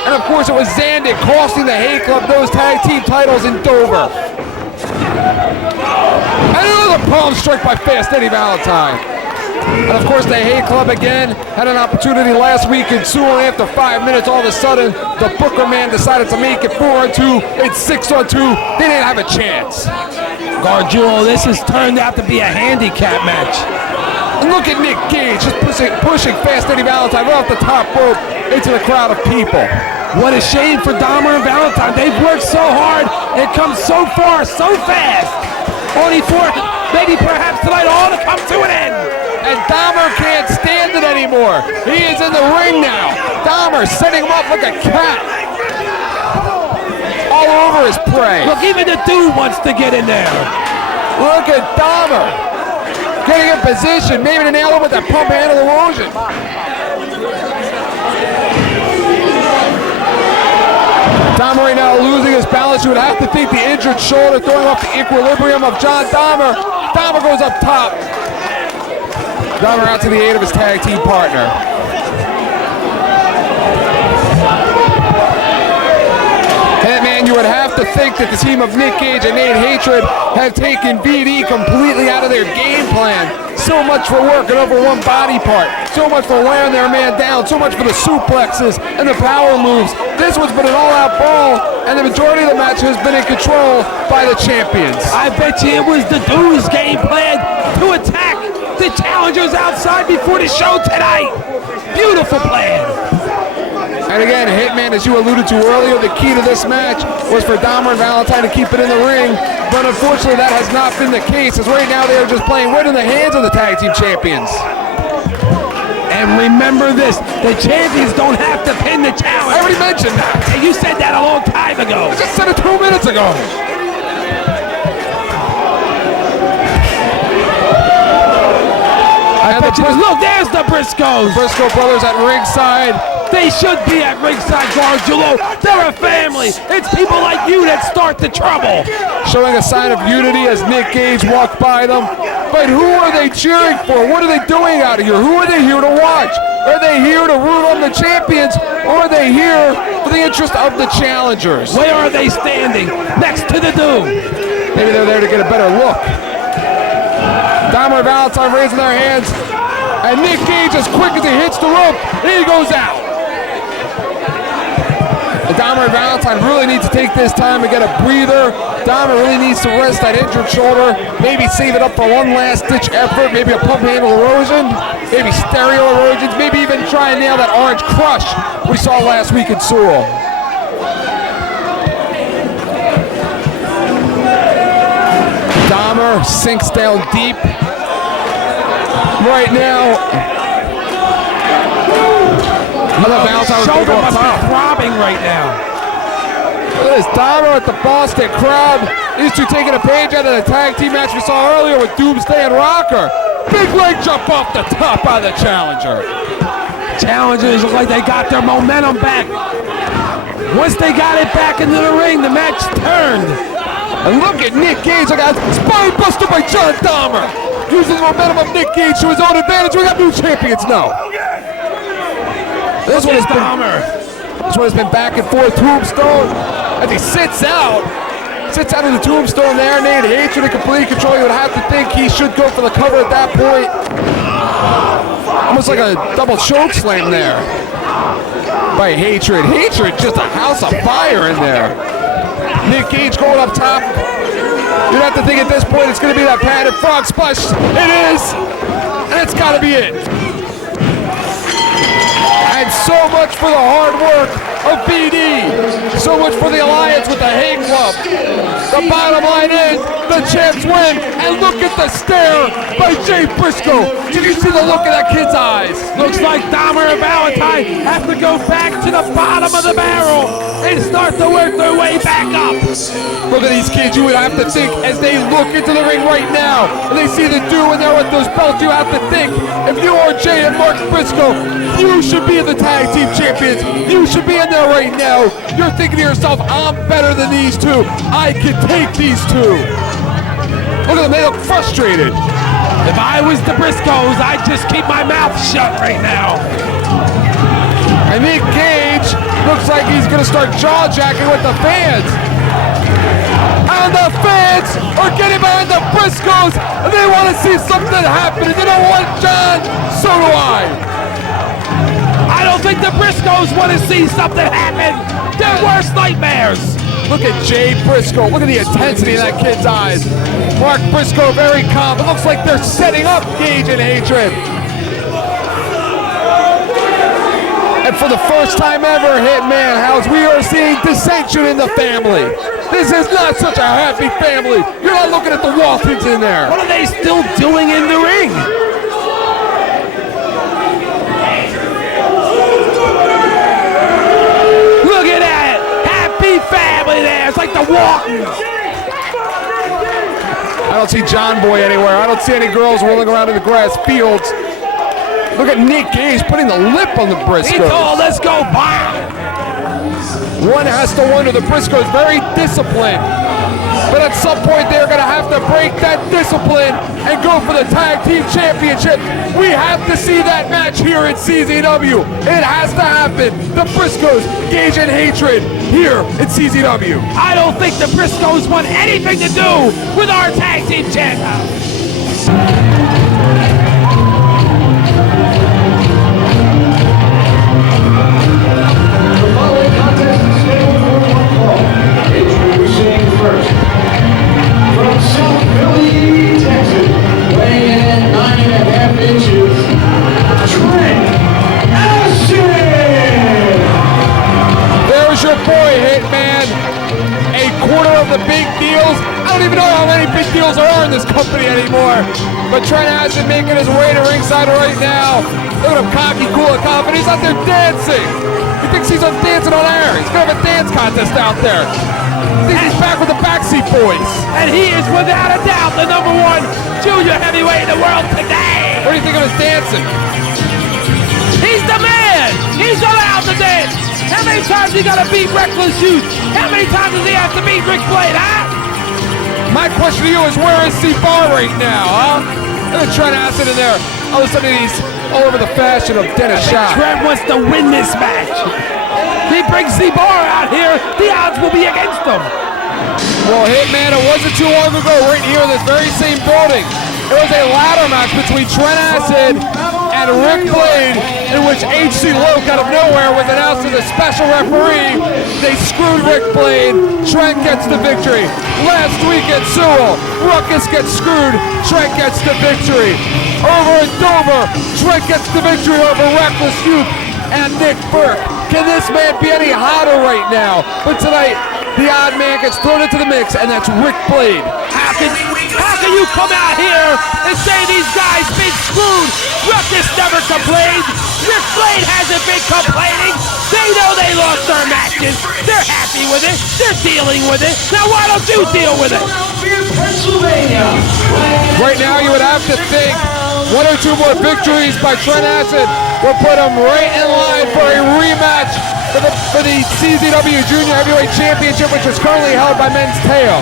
And of course, it was Zandig costing the Hate Club those tag team titles in Dover. And another palm strike by Fast Eddie Valentine. And of course, the Hate Club again had an opportunity last week, and soon after 5 minutes, all of a sudden, the Booker man decided to make it 4-on-2. It's 6-on-2. They didn't have a chance. Gargiulo, this has turned out to be a handicap match. And look at Nick Gage just pushing Fast Eddie Valentine right off the top rope into the crowd of people. What a shame for Dahmer and Valentine. They've worked so hard and come so far, so fast. Only for maybe perhaps tonight all to come to an end. And Dahmer can't stand it anymore. He is in the ring now. Dahmer setting him up like a cat. All over his prey. Look, even the dude wants to get in there. Look at Dahmer getting in position, maybe to nail him with that pump handle erosion. Dahmer right now losing his balance. You would have to think the injured shoulder throwing off the equilibrium of John Dahmer. Dahmer goes up top. Dahmer out to the aid of his tag team partner. Hitman, you would have to think that the team of Nick Gage and Nate Hatred have taken BD completely out of their game plan. So much for working over one body part. So much for wearing their man down. So much for the suplexes and the power moves. This one's been an all-out brawl, and the majority of the match has been in control by the champions. I bet you it was the dude's game plan to attack the challengers outside before the show tonight. Beautiful plan. And again, Hitman, as you alluded to earlier, the key to this match was for Dahmer and Valentine to keep it in the ring. But unfortunately, that has not been the case, as right now they are just playing right in the hands of the tag team champions. And remember this, the champions don't have to pin the challenge. I already mentioned that. And you said that a long time ago. I just said it 2 minutes ago. I bet you, look, there's the Briscoes. Briscoe brothers at ringside. They should be at ringside, Gargiulo. They're a family. It's people like you that start the trouble. Showing a sign of unity as Nick Gage walked by them. But who are they cheering for? What are they doing out of here? Who are they here to watch? Are they here to root on the champions, or are they here for the interest of the challengers? Where are they standing? Next to the dude. Maybe they're there to get a better look. Dahmer and Valentine raising their hands. And Nick Gage, as quick as he hits the rope, he goes out. And Dahmer and Valentine really need to take this time to get a breather. Dahmer really needs to rest that injured shoulder. Maybe save it up for one last-ditch effort. Maybe a pump handle erosion. Maybe stereo erosions. Maybe even try and nail that orange crush we saw last week in Sewell. Dahmer sinks down deep. Right now, His shoulder must be throbbing right now. Look at this, Dahmer at the Boston crowd. These two taking a page out of the tag team match we saw earlier with Doomsday and Rocker. Big leg jump off the top by the challenger. Challengers look like they got their momentum back. Once they got it back into the ring, the match turned. And look at Nick Gage, look at that spine buster by John Dahmer. Using the momentum of Nick Gage to his own advantage. We got new champions now. This one has been back and forth. Tombstone as he sits out of the tombstone there. Nate Hatred in complete control. You would have to think he should go for the cover at that point. Almost like a double choke slam there by Hatred. Hatred just a house of fire in there. Nick Gage going up top. You'd have to think at this point it's going to be that padded frog splash. It is, and it's got to be it. And so much for the hard work of BD. So much for the alliance with the Hang Club. The bottom line is the champs win. And look at the stare by Jay Briscoe. Did you see the look in that kid's eyes? Looks like Dahmer and Valentine have to go back to the bottom of the barrel and start to work their way back up. Look at these kids. You would have to think as they look into the ring right now and they see the dude in there with those belts, you have to think if you are Jay and Mark Briscoe, you should be in the tag team champions. You should be in there right now. You're thinking to yourself, I'm better than these two. I can take these two. Look at them, they look frustrated. If I was the Briscoes, I'd just keep my mouth shut right now. And Nick Gage looks like he's gonna start jaw-jacking with the fans. And the fans are getting behind the Briscoes, and they want to see something happen. And you know what, John? So do I. I don't think the Briscoes want to see something happen. Their worst nightmares. Look at Jay Briscoe. Look at the intensity in that kid's eyes. Mark Briscoe very calm. It looks like they're setting up Gage and Hatred. And for the first time ever, Hitman House, we are seeing dissension in the family. This is not such a happy family. You're not looking at the Waltons in there. What are they still doing in the ring? Look at that! Happy family there! It's like the Waltons! I don't see John Boy anywhere. I don't see any girls rolling around in the grass fields. Look at Nick Gage putting the lip on the Briscoes. He told, let's go, Barr! One has to wonder, the Briscoes very disciplined. But at some point they're going to have to break that discipline and go for the tag team championship. We have to see that match here at CZW. It has to happen. The Briscoes, Gage and Hatred here at CZW. I don't think the Briscoes want anything to do with our tag team champ. The following contest is scheduled for one fall. Introducing first, from South Philly, Texas, weighing in at 9.5 inches, Trent. There's your boy, Hitman. A quarter of the big deals. I don't even know how many big deals there are in this company anymore. But Trent Acid making his way to ringside right now. Look at him, cocky, cool, and confident. He's out there dancing. He thinks he's on Dancing on Air. He's gonna have a dance contest out there. He thinks he's back with the Backseat Boys. And he is without a doubt the #1 junior heavyweight in the world today. What do you think of his dancing? He's the man. He's allowed to dance. How many times he gotta beat Reckless Youth? How many times does he have to beat Rick Blade, huh? My question to you is, where is Barr right now, huh? Look at Trent Acid in there. All of a sudden he's all over the fashion of Dennis Shaw. Trent wants to win this match. If he brings Barr out here, the odds will be against him. Well, Hitman, it wasn't too long ago, right here in this very same building. It was a ladder match between Trent Acid and Rick Blade, in which H.C. Loke out of nowhere was announced as a special referee. They screwed Rick Blade. Trent gets the victory. Last week at Sewell, Ruckus gets screwed. Trent gets the victory. Over in Dover, Trent gets the victory over Reckless Youth and Nick Berk. Can this man be any hotter right now? But tonight, the odd man gets thrown into the mix, and that's Rick Blade. How can you come out here and say these guys been screwed? Ruckus never complained. Rick Blade hasn't been complaining. They know they lost their matches. They're happy with it. They're dealing with it. Now why don't you deal with it? Right now, you would have to think 1 or 2 more victories by Trent Acid will put him right in line for a rematch for the CZW Junior Heavyweight Championship, which is currently held by Men's Tail.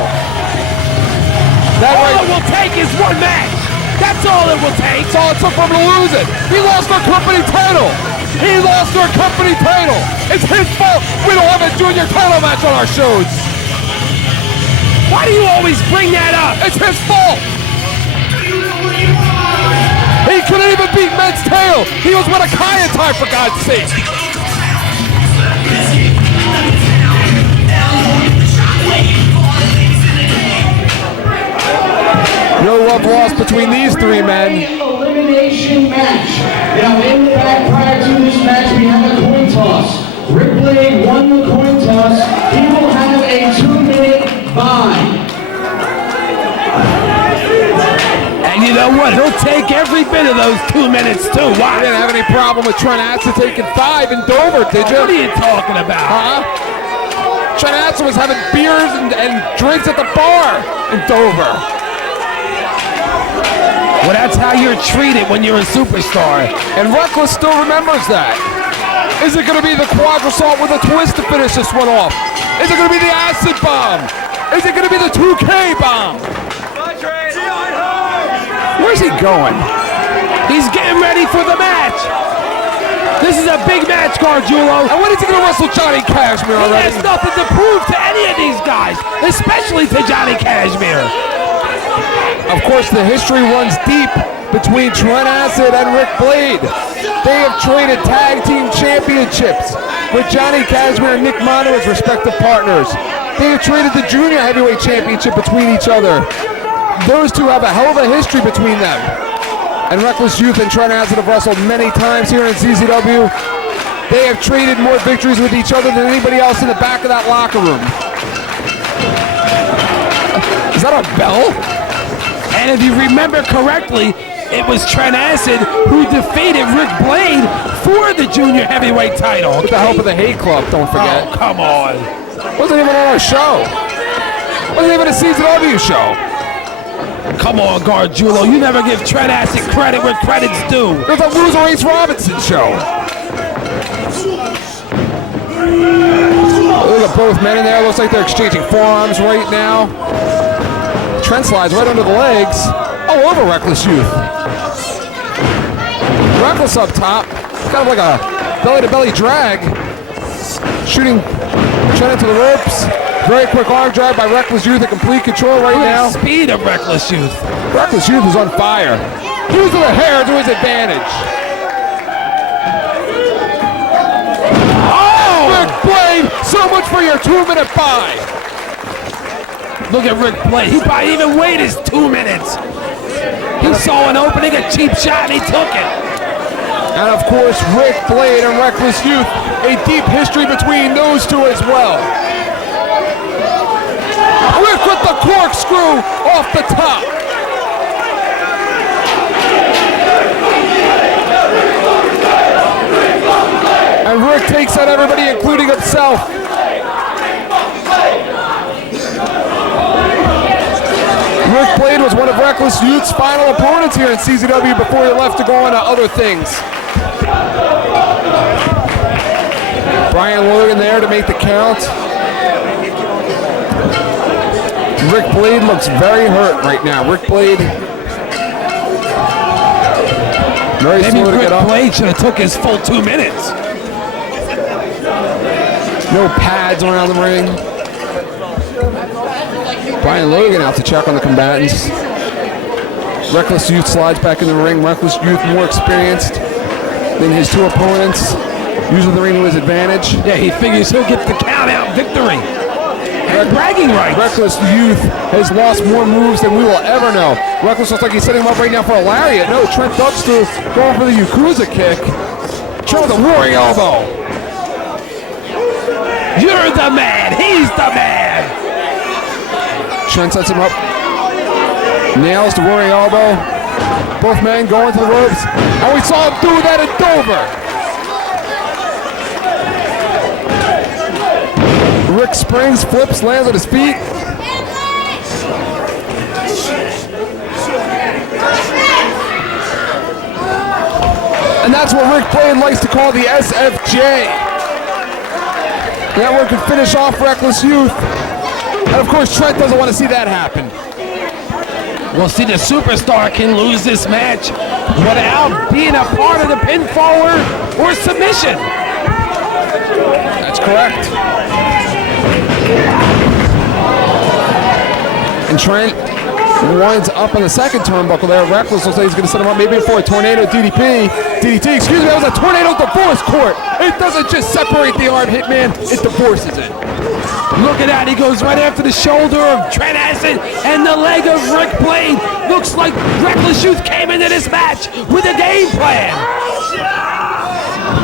All it will take is one match. That's all it will take. That's all it took for him to lose it. He lost our company title. He lost our company title. It's his fault we don't have a junior title match on our shows. Why do you always bring that up? It's his fault. He couldn't even beat Men's Tail. He was with a Kayatai, for God's sake. No love lost between these 3 men. Elimination match. Now in the back prior to this match, we have a coin toss. Rick Blade won the coin toss. He will have a 2-minute bye. And you know what? He'll take every bit of those 2 minutes too. Why? You didn't have any problem with Trent Acid taking 5 in Dover, did you? What are you talking about? Huh? Trent Acid was having beers and drinks at the bar in Dover. Well, that's how you're treated when you're a superstar. And Ruckus still remembers that. Is it going to be the quadrusalt with a twist to finish this one off? Is it going to be the acid bomb? Is it going to be the 2K bomb? Where's he going? He's getting ready for the match. This is a big match, Gargiulo. And when is he going to wrestle Johnny Kashmere He already? has nothing to prove to any of these guys, especially to Johnny Kashmere. Of course, the history runs deep between Trent Acid and Rick Blade. They have traded tag team championships with Johnny Kashmere and Nick Mondo as respective partners. They have traded the junior heavyweight championship between each other. Those two have a hell of a history between them. And Reckless Youth and Trent Acid have wrestled many times here in CZW. They have traded more victories with each other than anybody else in the back of that locker room. Is that a bell? And if you remember correctly, it was Trent Acid who defeated Rick Blade for the junior heavyweight title. With the help of the Hate Club, don't forget. Oh, come on. Wasn't even on our show. Wasn't even a CZW show. Come on, Gargiulo. You never give Trent Acid credit where credit's due. It was a Loser Ace Robinson show. Look at both men in there. Looks like they're exchanging forearms right now. Trent slides right under the legs. All over Reckless Youth. Reckless up top. Kind of like a belly-to-belly drag. Shooting Trent into the ropes. Very quick arm drag by Reckless Youth in complete control right now. Speed of Reckless Youth. Reckless Youth is on fire. Using the hair to his advantage. Oh! Rick Blade, so much for your 2-minute buy. Look at Rick Blade. He probably even waited his 2 minutes. He saw an opening, a cheap shot, and he took it. And of course, Rick Blade and Reckless Youth, a deep history between those two as well. Rick with the corkscrew off the top. And Rick takes out everybody, including himself. Rick Blade was one of Reckless Youth's final opponents here in CZW before he left to go on to other things. Brian Logan there to make the count. Rick Blade looks very hurt right now. Rick Blade very Maybe slow to Rick get up. Blade should have took his full 2 minutes. No pads around the ring. Brian Logan out to check on the combatants. Reckless Youth slides back in the ring. Reckless Youth more experienced than his two opponents. Using the ring to his advantage. Yeah, he figures he'll get the count out victory. And bragging rights. Reckless Youth has lost more moves than we will ever know. Reckless looks like he's setting him up right now for a lariat. No, Trent ducks through, going for the Yakuza kick. Trent with a roaring elbow. You're the man. He's the man. Trent sets him up. Nails the roaring elbow. Both men going to the ropes. And we saw him do that at Dover. Rick springs, flips, lands on his feet. And that's what Rick Blade likes to call the SFJ. That one could finish off Reckless Youth. And of course, Trent doesn't want to see that happen. We'll see the superstar can lose this match without being a part of the pinfall or submission. That's correct. And Trent winds up on the second turnbuckle there. Reckless looks like he's going to set him up maybe for a tornado DDT, excuse me, that was a tornado divorce court. It doesn't just separate the arm, Hitman, it divorces it. Look at that, he goes right after the shoulder of Trent Acid and the leg of Rick Blade. Looks like Reckless Youth came into this match with a game plan.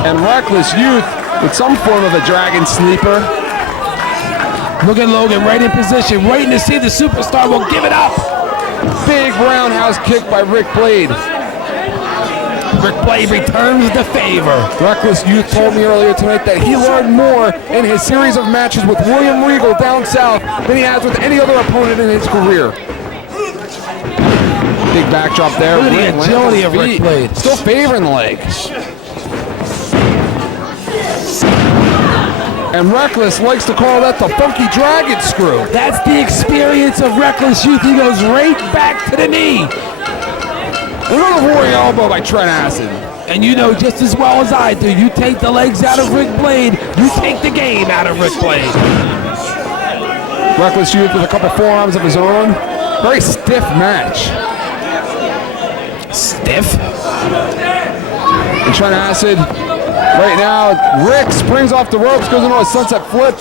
And Reckless Youth with some form of a dragon sleeper. Look at Logan right in position, waiting to see the superstar will give it up. Big roundhouse kick by Rick Blade. Rick Blade returns the favor. Reckless Youth told me earlier tonight that he learned more in his series of matches with William Regal down south than he has with any other opponent in his career. Big backdrop there. Look at the agility of Rick Blade. Still favoring the leg. And Reckless likes to call that the funky dragon screw. That's the experience of Reckless Youth. He goes right back to the knee. Another roaring elbow by Trent Acid. And you know just as well as I do, you take the legs out of Rick Blade, you take the game out of Rick Blade. Reckless Youth with a couple forearms of his own. Very stiff match. Stiff? And Trent Acid Right now, Rick springs off the ropes, goes into a sunset flip.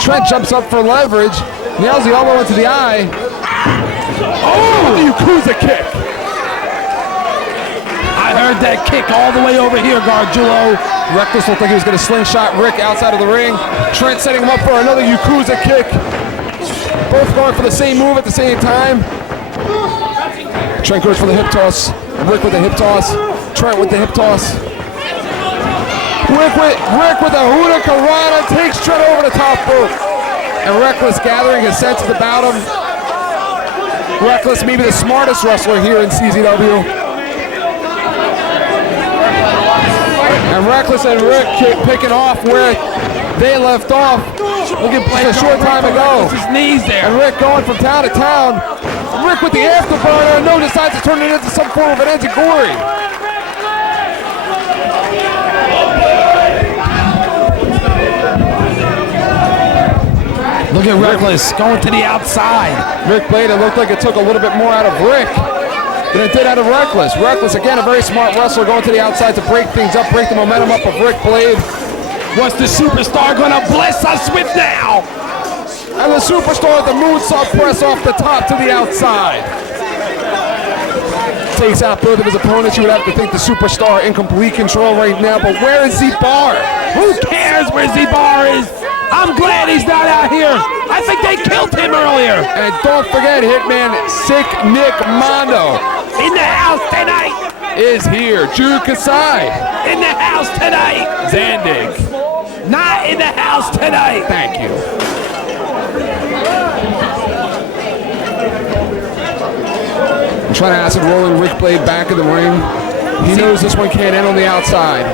Trent jumps up for leverage, nails the elbow into the eye. Oh, the Yakuza kick. I heard that kick all the way over here, Gargiulo. Reckless looked like he was going to slingshot Rick outside of the ring. Trent setting him up for another Yakuza kick. Both going for the same move at the same time. Trent goes for the hip toss. Rick with the hip toss. Trent with the hip toss. Rick with a Hurricanrana takes Trent over the top rope. And Reckless gathering his senses about him. Reckless, maybe the smartest wrestler here in CZW. And Reckless and Rick picking off where they left off just a short time ago. His knees there. And Rick going from town to town. Rick with the afterburner, and no decides to turn it into some form of an enziguri. Look at Reckless going to the outside. Rick Blade, it looked like it took a little bit more out of Rick than it did out of Reckless. Reckless, again, a very smart wrestler going to the outside to break things up, break the momentum up of Rick Blade. What's the superstar gonna bless us with now? And the superstar, the moonsault press off the top to the outside. Takes out both of his opponents. You would have to think the superstar in complete control right now, but where is Barr? Who cares where Barr is? I'm glad he's not out here. I think they killed him earlier. And don't forget, Hitman Sick Nick Mondo In the house tonight. is here. Drew Kasai. In the house tonight. Zandig. Not in the house tonight. Thank you. Trying to acid rolling Rick Blade back in the ring. He knows this one can't end on the outside.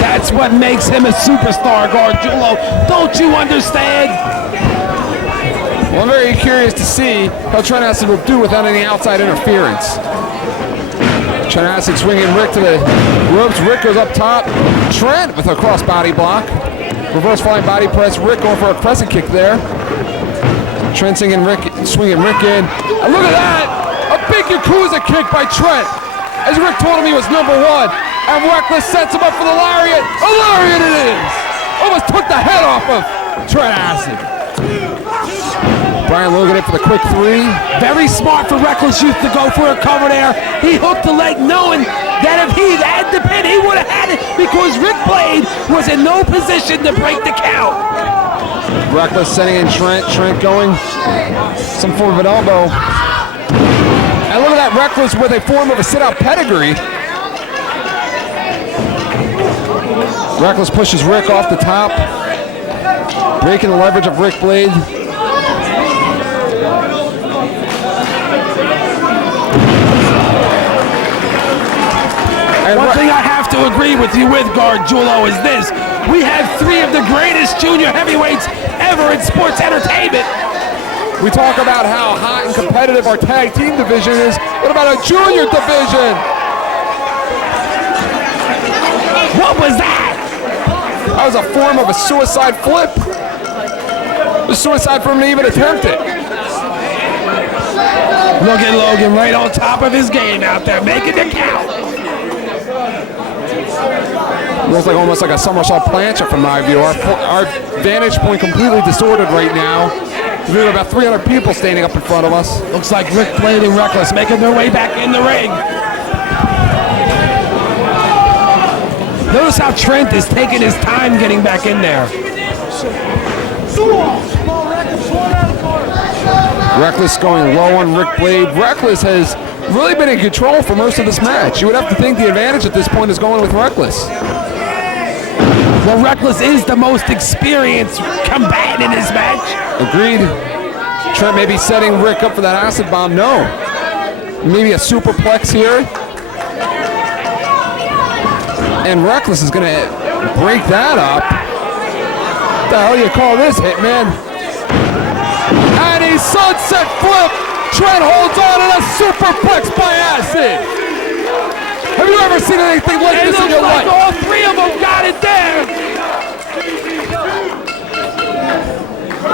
That's what makes him a superstar, Gargiulo. Don't you understand? Well, I'm very curious to see how Trent Acid will do without any outside interference. Trent Acid swinging Rick to the ropes. Rick goes up top. Trent with a cross-body block. Reverse flying body press. Rick going for a crescent kick there. Trent swinging Rick in. And look at that! A big Yakuza kick by Trent. As Rick told him he was number one. And Reckless sets him up for the lariat. A lariat it is! Almost took the head off of Trent Acid. Brian Logan in for the quick three. Very smart for Reckless Youth to go for a cover there. He hooked the leg knowing that if he'd had the pin, he would have had it because Rick Blade was in no position to break the count. Reckless sending in Trent. Trent going some form of an elbow. And look at that, Reckless with a form of a sit-out pedigree. Reckless pushes Rick off the top. Breaking the leverage of Rick Blade. One thing I have to agree with you with, Gargiulo, is this. We have three of the greatest junior heavyweights ever in sports entertainment. We talk about how hot and competitive our tag team division is. What about a junior division? What was that? That was a form of a suicide flip. It was suicide for him to even attempt it. Look at Logan right on top of his game out there, making the count. Looks like almost like a somersault plancha from my view. Our vantage point completely distorted right now. We have about 300 people standing up in front of us. Looks like Rick Blade and Reckless making their way back in the ring. Notice how Trent is taking his time getting back in there. Reckless going low on Rick Blade. Reckless has really been in control for most of this match. You would have to think the advantage at this point is going with Reckless. Well, Reckless is the most experienced combatant in this match. Agreed. Trent may be setting Rick up for that acid bomb. No. Maybe a superplex here. And Reckless is going to break that up. What the hell do you call this, Hitman? And a sunset flip. Trent holds on in a superplex by acid. Have you ever seen anything like this in your life? All three of them got it there.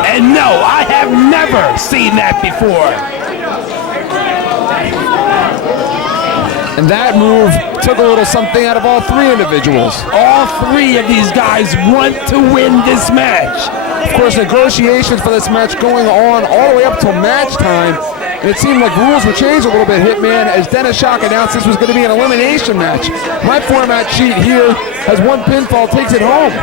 And no, I have never seen that before. And that move took a little something out of all three individuals. All three of these guys want to win this match. Of course, negotiations for this match going on all the way up till match time. And it seemed like rules were changed a little bit, Hitman, as Dennis Shock announced this was going to be an elimination match. My format sheet here has one pinfall, takes it home.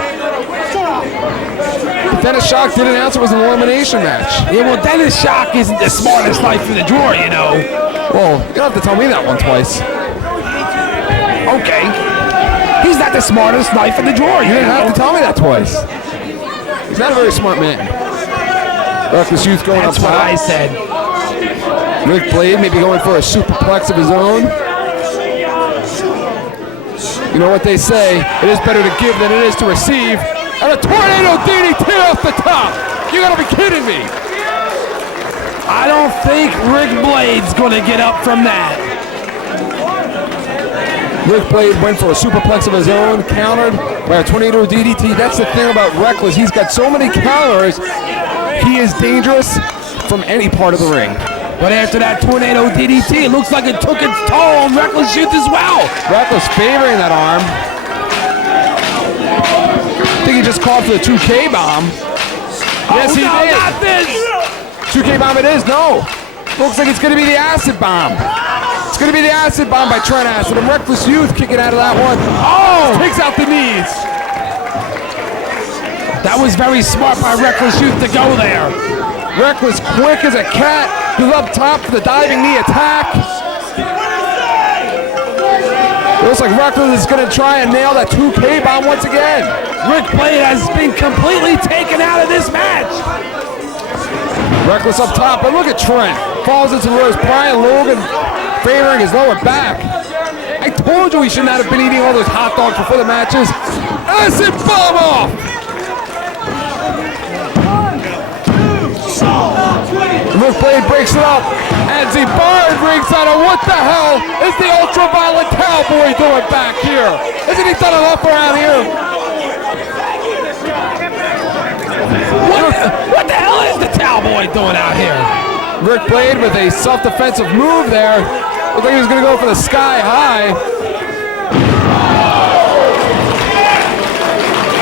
But Dennis Shock did announce it was an elimination match. Yeah, well, Dennis Shock isn't the smartest knife in the drawer, you know. Well, you don't have to tell me that one twice. Okay. He's not the smartest knife in the drawer, You didn't have to tell me that twice. He's not a very smart man. Ruckus Youth going That's up what top. I said. Rick Blade maybe going for a superplex of his own. You know what they say, it is better to give than it is to receive. And a tornado DDT off the top. You gotta be kidding me. I don't think Rick Blade's gonna get up from that. Rick Blade went for a superplex of his own, countered by a tornado DDT. That's the thing about Reckless. He's got so many counters, he is dangerous from any part of the ring. But after that tornado DDT, it looks like it took its toll on Reckless Youth as well. Reckless favoring that arm. I think he just called for the 2K bomb. Yes, he no, did. not this. 2K bomb it is, no. Looks like it's gonna be the acid bomb. It's gonna be the acid bomb by Trent Acid, and Reckless Youth kicking out of that one. Oh, takes out the knees. That was very smart by Reckless Youth to go there. Reckless quick as a cat. He's up top for the diving knee attack. Looks like Reckless is gonna try and nail that 2K bomb once again. Rick Blade has been completely taken out of this match. Reckless up top, but look at Trent. Falls into the ropes. Brian Logan favoring his lower back. I told you he should not have been eating all those hot dogs before the matches. Acid bomb off! Rick Blade breaks it up, and the Barr ringside. What the hell is the ultraviolet cowboy doing back here? Isn't he done enough around here? What the hell is the cowboy doing out here? Rick Blade with a self-defensive move there. Looks like he was going to go for the sky high.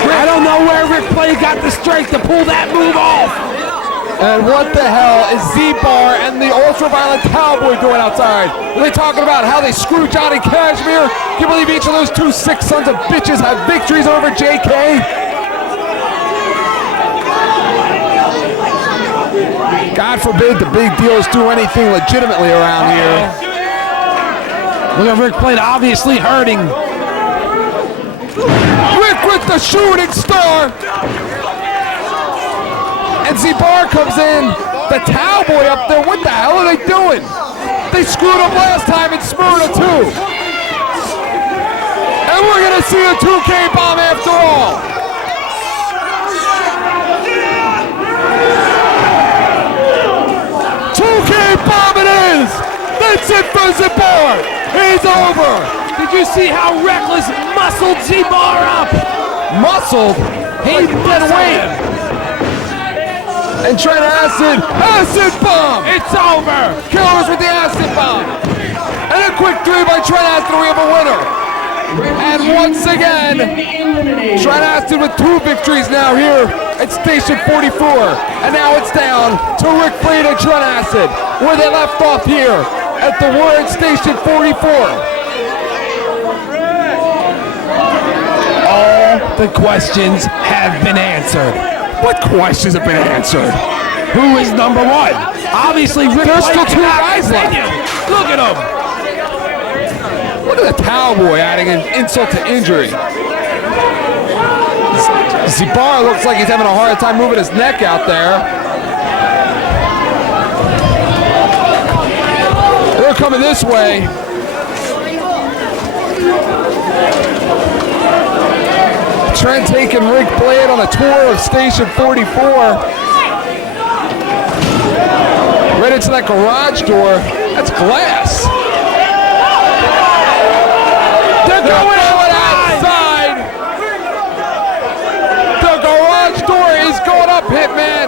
I don't know where Rick Blade got the strength to pull that move off. And what the hell is Z-Bar and the ultraviolet cowboy doing outside? Are they talking about how they screw Johnny Kashmere? Can you believe each of those two sick sons of bitches have victories over JK? God forbid the big deals do anything legitimately around here. Look at Rick Blade obviously hurting. Rick with the shooting star. And Z-Bar comes in. The cowboy up there. What the hell are they doing? They screwed up last time in Smyrna too. And we're going to see a 2K bomb after all. Bomb it is! That's it for Z-Bar! He's over! Did you see how Reckless muscled Z-Bar up? Muscled? He muscled him. And Trent Acid bomb! It's over! Killers with the acid bomb! And a quick 3 by Trent Acid, we have a winner! And once again, Trent Acid with 2 victories now here at Station 44. And now it's down to Rick Blade and Trent Acid, where they left off here at the Word Station 44. All the questions have been answered. What questions have been answered? Who is number 1? Obviously, Rick There's Blade still 2 cannot guys left. continue. Look at him. Look at the cowboy adding an insult to injury. Z-Bar looks like he's having a hard time moving his neck out there. They're coming this way. Trent taking Rick Blade on a tour of Station 44. Right into that garage door. That's glass. They're going outside. The garage door is going up, Hitman.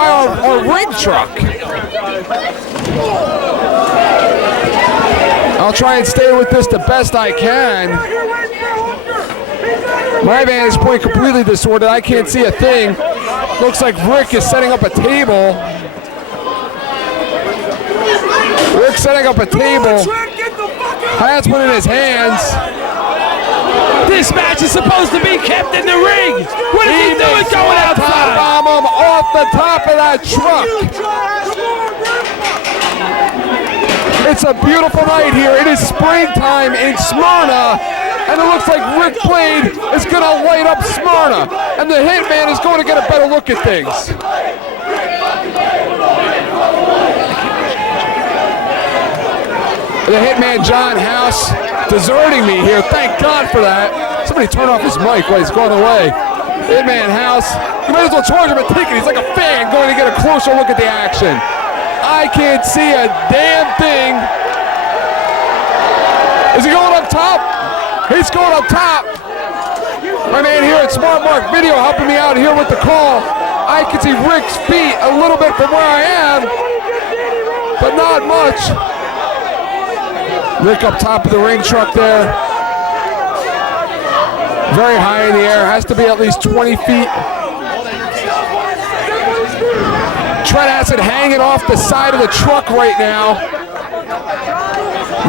by our ring truck. I'll try and stay with this the best I can. My vantage point completely distorted. I can't see a thing. Looks like Rick is setting up a table. Rick's setting up a table. Has one in his hands. This match is supposed to be kept in the ring. What is he doing going outside? Bomb him off the top of that truck. It's a beautiful night here. It is springtime in Smyrna, and it looks like Rick Blade is going to light up Smyrna, and the Hitman is going to get a better look at things. The Hitman John House deserting me here. Thank God for that. Somebody turn off his mic while he's going away. Hitman House, you might as well charge him a ticket. He's like a fan going to get a closer look at the action. I can't see a damn thing. Is he going up top? He's going up top. My man here at Smart Mark Video helping me out here with the call. I can see Rick's feet a little bit from where I am, but not much. Rick up top of the ring truck there. Very high in the air, has to be at least 20 feet. Trent Acid hanging off the side of the truck right now.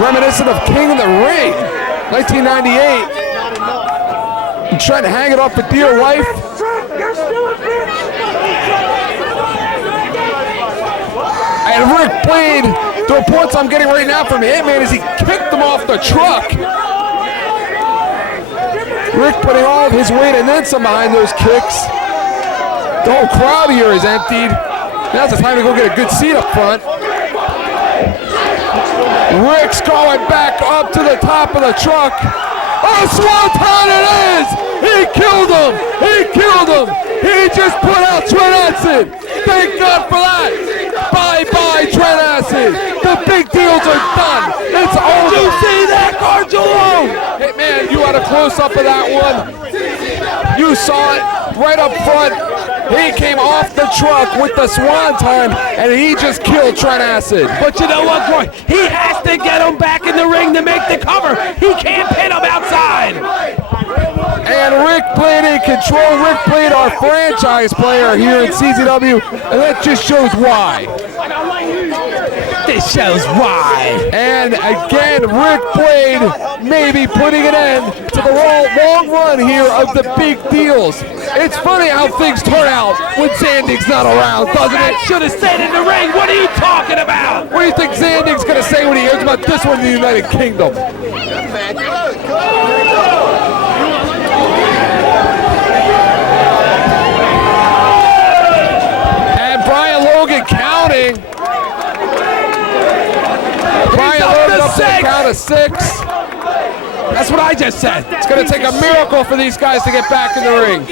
Reminiscent of King of the Ring, 1998. Trent hanging off for dear life. And Rick Blade, the reports I'm getting right now from Hitman is he kicked him off the truck. Rick putting all of his weight and then some behind those kicks. The whole crowd here is emptied. Now's the time to go get a good seat up front. Rick's going back up to the top of the truck. Oh, Swanton it is! He killed him! He killed him! He just put out Trent Acid! Thank God for that! Bye-bye, Trent Acid! The big deals are done! It's over! Did you see that, Gargiulo? Hey, man, you had a close-up of that one. You saw it right up front. He came off the truck with the swanton, and he just killed Trent Acid. But you know what, Roy? He has to get him back in the ring to make the cover. He can't pin him outside. And Rick Blade in control. Rick Blade, our franchise player here in CZW, and that just shows why. This shows why. And again, Rick Blade maybe putting an end to the long run here of the big deals. It's funny how things turn out when Zandig's not around, doesn't it? Should have stayed in the ring. What are you talking about? What do you think Zandig's going to say when he hears about this one in the United Kingdom? And Brian Logan counting. Brian Logan up to the count of 6. That's what I just said. It's going to take a miracle for these guys to get back in the ring.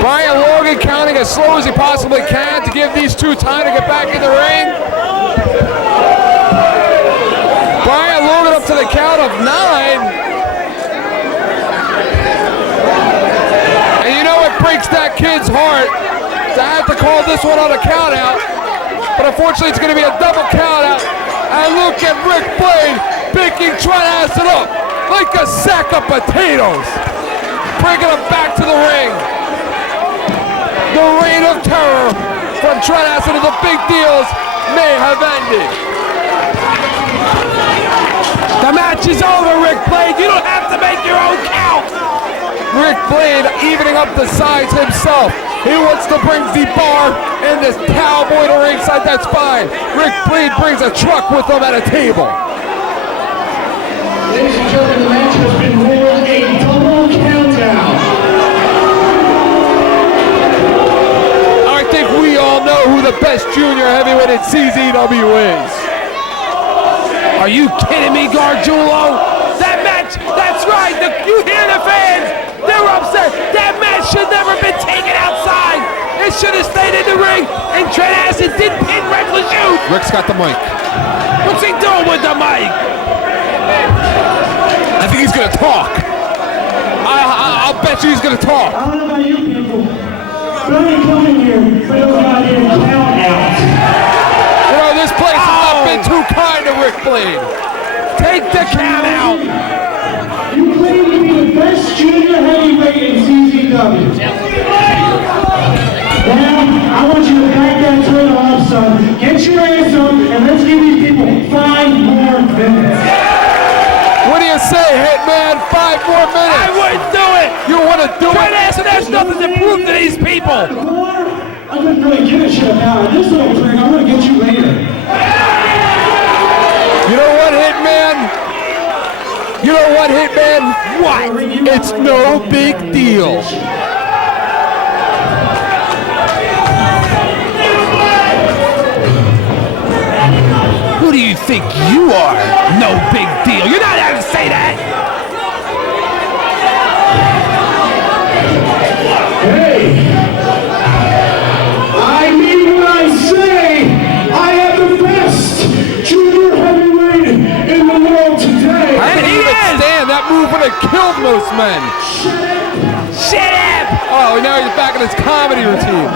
Brian Logan counting as slow as he possibly can to give these two time to get back in the ring. Brian Logan up to the count of 9. And you know what breaks that kid's heart? To have to call this one on a count out. But unfortunately, it's going to be a double count out. And look at Rick Blade picking Trent Acid up like a sack of potatoes. Bringing him back to the ring. The reign of terror from Trent Acid and the big deals may have ended. The match is over, Rick Blade. You don't have to make your own count. Rick Blade evening up the sides himself. He wants to bring the Barr and this cowboy to ringside, that's fine. Rick Blade brings a truck with him at a table. Ladies and gentlemen, the match has been ruled a double countdown. I think we all know who the best junior heavyweight in CZW is. Are you kidding me, Gargiulo? That match, that's right. You hear the fans? They're upset. That match should never have been taken outside. It should have stayed in the ring. And Trent Acid did pin Reckless Youth. Rick's got the mic. What's he doing with the mic? I think he's going to talk. G's gonna talk. I don't know about you people, but I ain't coming here for no goddamn count out. You know, this place has not been too kind to Rick Blade. Take the count out. You claim to be the best junior heavyweight in CZW. Now, I want you to back that Twitter up, son. Get your ass up, and let's give these people 5 more minutes. What do you say, Hitman? 5 more minutes. I wouldn't do it. You want to do Trent it? Acid has nothing to prove to these people. I couldn't really give a shit about it. This little trick, I'm gonna get you later. You know what, Hitman? You know what, Hitman? What? It's no big deal. Who do you think you are? No big deal. You're not allowed to say that. Hey! I mean what I say! I am the best junior heavyweight in the world today! I didn't even stand. That move would have killed most men. Shut up! Oh, now he's back in his comedy routine.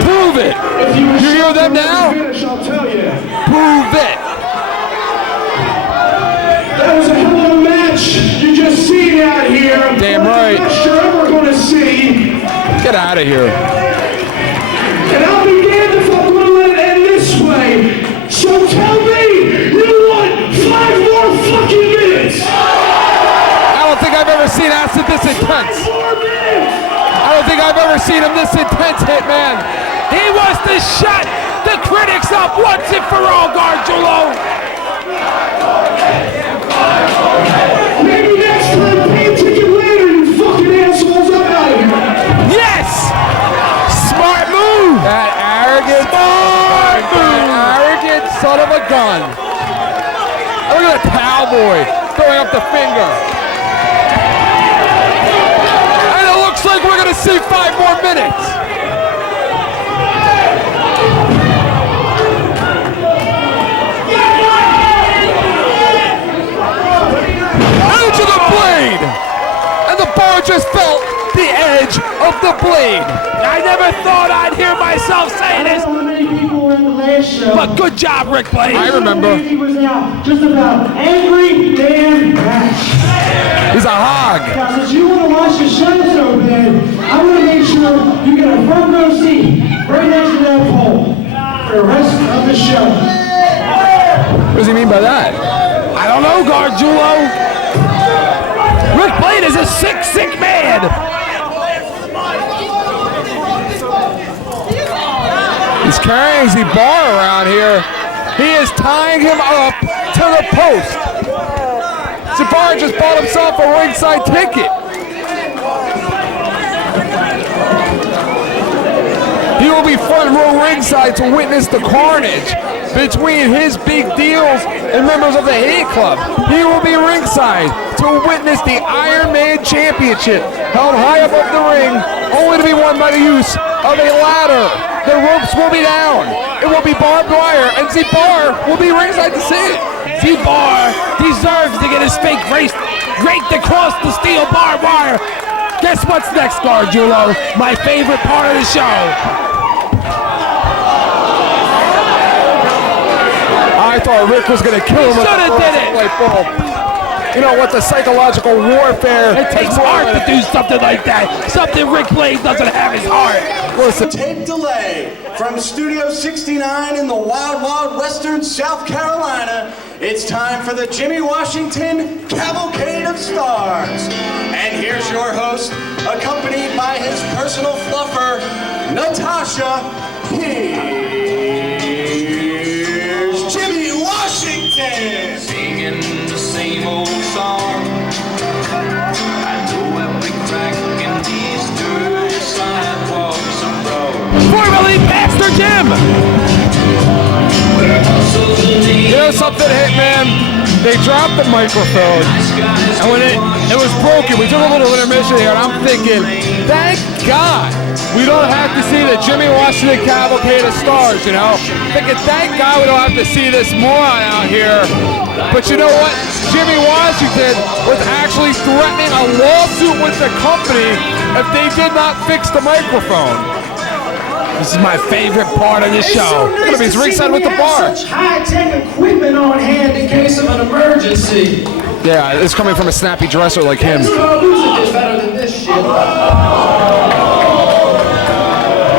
Prove it! You hear them now? I'll tell you. Prove it! That was a hell of a match you just seen out here. Damn right. The best you're ever gonna see. Get out of here. And I'll be damned if I'm gonna let it end this way. So tell me you want 5 more fucking minutes. I don't think I've ever seen Acid this intense. 5 more minutes. I don't think I've ever seen him this intense, Hitman. He wants to shut the critics up once and for all, Gargiulo. Maybe next time pay a ticket later, you fucking assholes. I'm out of here. Yes! Smart move! That arrogant, arrogant son of a gun. Look at the cowboy throwing up the finger. And it looks like we're gonna see 5 more minutes. Edge of the blade! And the bar just felt the edge of the blade. I never thought I'd hear myself say I this, don't know how many people were in the last show. but good job, Rick Blade. I remember. He was out just about every damn match. He's a hog. Now, since you want to watch the show so bad, I want to make sure you get a front row seat right next to that pole for the rest of the show. What does he mean by that? I don't know, Gargiulo. Rick Blade is a sick, sick man. He's carrying the bar around here. He is tying him up to the post. Zabar just bought himself a ringside ticket. He will be front row ringside to witness the carnage between his big deals and members of the Hate Club. He will be ringside to witness the Iron Man Championship held high above the ring, only to be won by the use of a ladder. The ropes will be down. It will be barbed wire, and Zabar will be ringside to see it. Barr deserves to get his fake race raked across the steel barbed wire. Guess what's next, Gargiulo? My favorite part of the show. I thought Rick was going to kill him. Shoulda did it. Light bulb. You know what? The psychological warfare. It takes heart to do something like that. Something Rick Blade doesn't have his heart. Listen. Tape delay from Studio 69 in the wild, wild western South Carolina. It's time for the Jimmy Washington Cavalcade of Stars. And here's your host, accompanied by his personal fluffer, Natasha. Here's Jimmy Washington. Singing the same old song. I know every crack in these dirty sidewalks of road. Formerly Pastor Jim. You know something, Hitman? They dropped the microphone, and when it was broken, we took a little intermission here, and I'm thinking, thank God We don't have to see the Jimmy Washington Cavalcade of Stars, you know? Thinking, thank God we don't have to see this moron out here. But you know what? Jimmy Washington was actually threatening a lawsuit with the company if they did not fix the microphone. This is my favorite part of the show. Look at him, he's ringside with the Barr. Such high-tech equipment on hand in case of an emergency. Yeah, it's coming from a snappy dresser like him. It's better than this shit.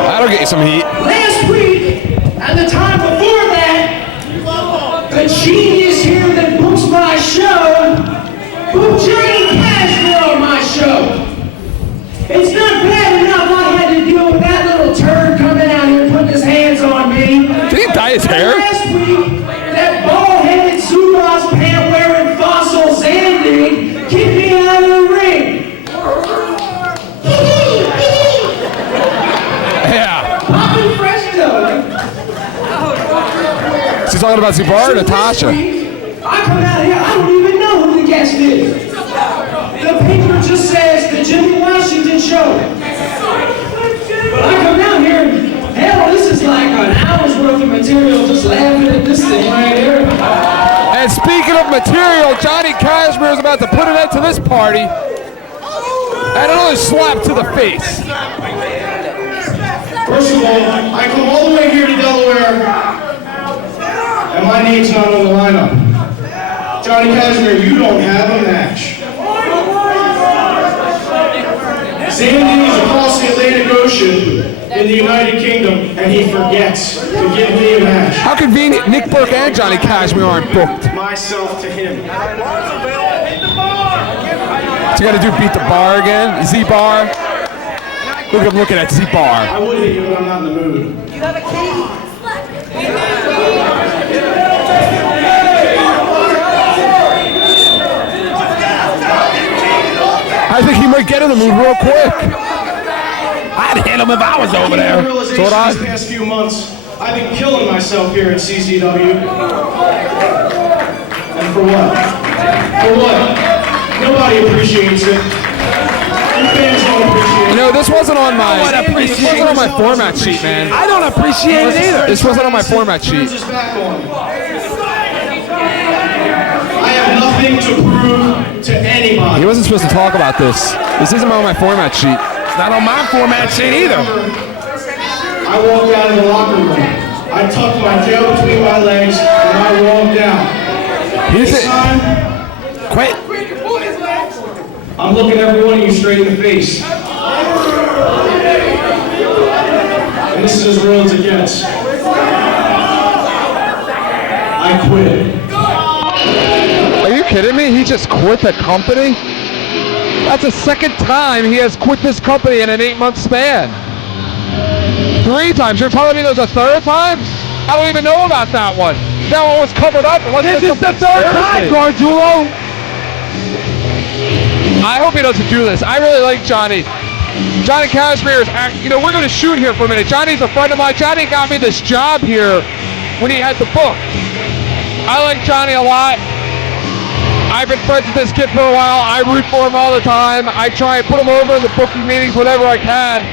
That'll get you some heat. Last week, and the time before that, the genius here that books my show, booked Johnny Kashmere on my show. It's not bad enough I had to deal with that little turd coming out here and putting his hands on me. Did he dye his hair? Last week, that bald-headed Sudas pant-wearing fossil Zandig kicked me out of the ring. Yeah. Popping fresh dough. Is he talking about Barr or Natasha? I come out here, I don't even know who the guest is. The paper just says the Jimmy Washington show. But I come down here, hell, this is like an hour's worth of material just laughing at this thing right here. And speaking of material, Johnny Kashmere is about to put an end to this party. And another slap to the face. First of all, I come all the way here to Delaware, and my name's not on the lineup. Johnny Kashmere, you don't have a match. Zandig is across the Atlantic Ocean in the United Kingdom, and he forgets to give me a match. How convenient Nick Berk and Johnny Kashmere aren't booked. Myself to him. So you gotta do beat the Barr again? Z-Barr? Look at him looking at Z-Barr. I would hit you, but I'm not in the mood. You have a key? I think he might get in the mood real quick. I'd hit him if I was over there. So what these past few months, I've been killing myself here at CCW. And for what? For what? Nobody appreciates it. You fans don't appreciate it. You know, this wasn't on my format sheet, man. I don't appreciate it either. This wasn't on my format sheet. Turns his back on me. I have nothing to prove to anybody. He wasn't supposed to talk about this. This isn't on my format sheet. It's not on my format sheet either. I walked out of the locker room. I tucked my tail between my legs and I walked out. This time, Quit. I'm looking every one of you straight in the face. And this is as real as it gets. I quit. Are you kidding me? He just quit the company? That's the second time he has quit this company in an 8-month span. 3 times. You're telling me there's a third time? I don't even know about that one. That one was covered up. This is the third time, Gargiulo. I hope he doesn't do this. I really like Johnny. Johnny Kashmere is, you know, we're going to shoot here for a minute. Johnny's a friend of mine. Johnny got me this job here when he had the book. I like Johnny a lot. I've been friends with this kid for a while. I root for him all the time. I try and put him over in the booking meetings whenever I can.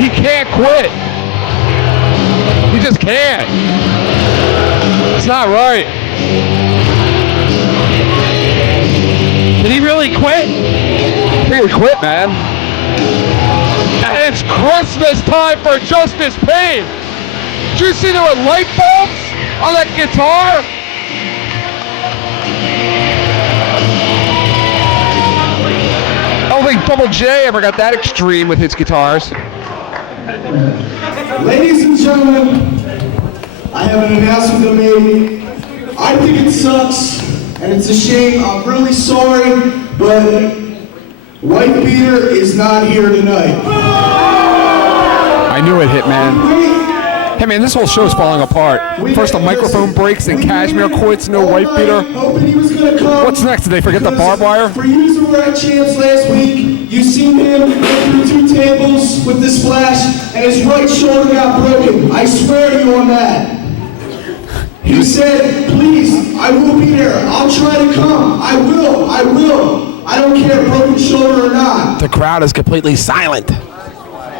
He can't quit. He just can't. It's not right. Did he really quit? He would quit, man. And it's Christmas time for Justice Payne. Did you see there were light bulbs on that guitar? I don't think Double J ever got that extreme with his guitars. Ladies and gentlemen, I have an announcement to make. I think it sucks, and it's a shame. I'm really sorry, but White Beater is not here tonight. I knew it, Hitman. Hey man, this whole show's falling apart. First the microphone breaks, then Kashmere quits, no White Beater. What's next? Did they forget the barbed wire? For you who were at Champs last week, you seen him go through 2 tables with the splash, and his right shoulder got broken. I swear to you on that. He said, please, I will be there. I'll try to come. I will. I don't care, broken shoulder or not. The crowd is completely silent.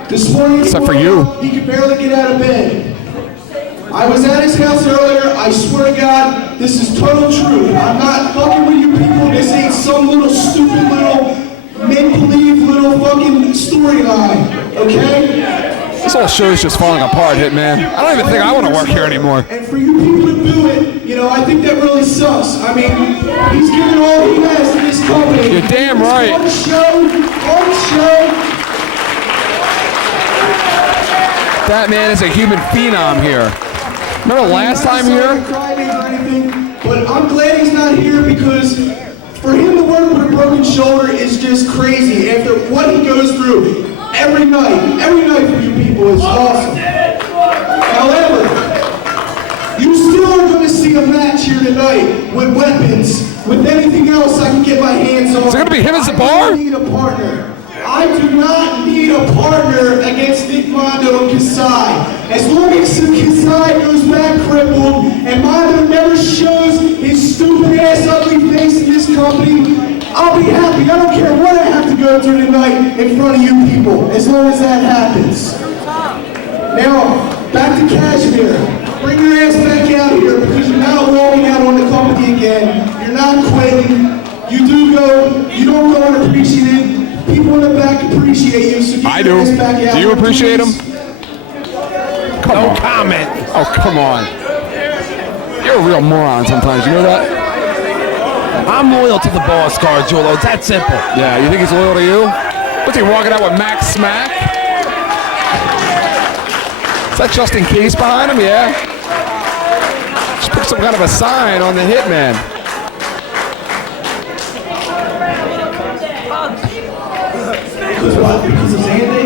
This morning, Except for you. he could barely get out of bed. I was at his house earlier. I swear to God, this is total truth. I'm not fucking with you people. This ain't some little stupid little make-believe little fucking storyline, okay? This whole show's just falling apart, Hitman. I don't even think I want to work here anymore. And for you people to do it, you know, I think that really sucks. I mean, he's giving all he has to this company. You're damn right. On the show. That man is a human phenom here. Remember last time here? But I'm glad he's not here because for him to work with a broken shoulder is just crazy. After what he goes through every night for you people is awesome. However, you still are going to see a match here tonight with weapons, with anything else I can get my hands on. Is it going to be him as the Barr? I need a partner. I do not need a partner against Nick Mondo and Kasai. As long as Kasai goes back crippled and Mondo never shows his stupid ass ugly face in this company, I'll be happy. I don't care what I have to go through tonight in front of you people, as long as that happens. Now, back to Kashmere. Bring your ass back out here because you're not rolling out on the company again. You're not quitting. You don't go unappreciated. People in the back appreciate you, so get your ass back out. Do you appreciate him? No comment. Oh, come on. You're a real moron sometimes, you know that? I'm loyal to the boss, Gargiulo. It's that simple. Yeah, you think he's loyal to you? What's he walking out with Max Smack? Is that just in case behind him? Yeah. Just put some kind of a sign on the Hitman. Because what? Because of Zandig?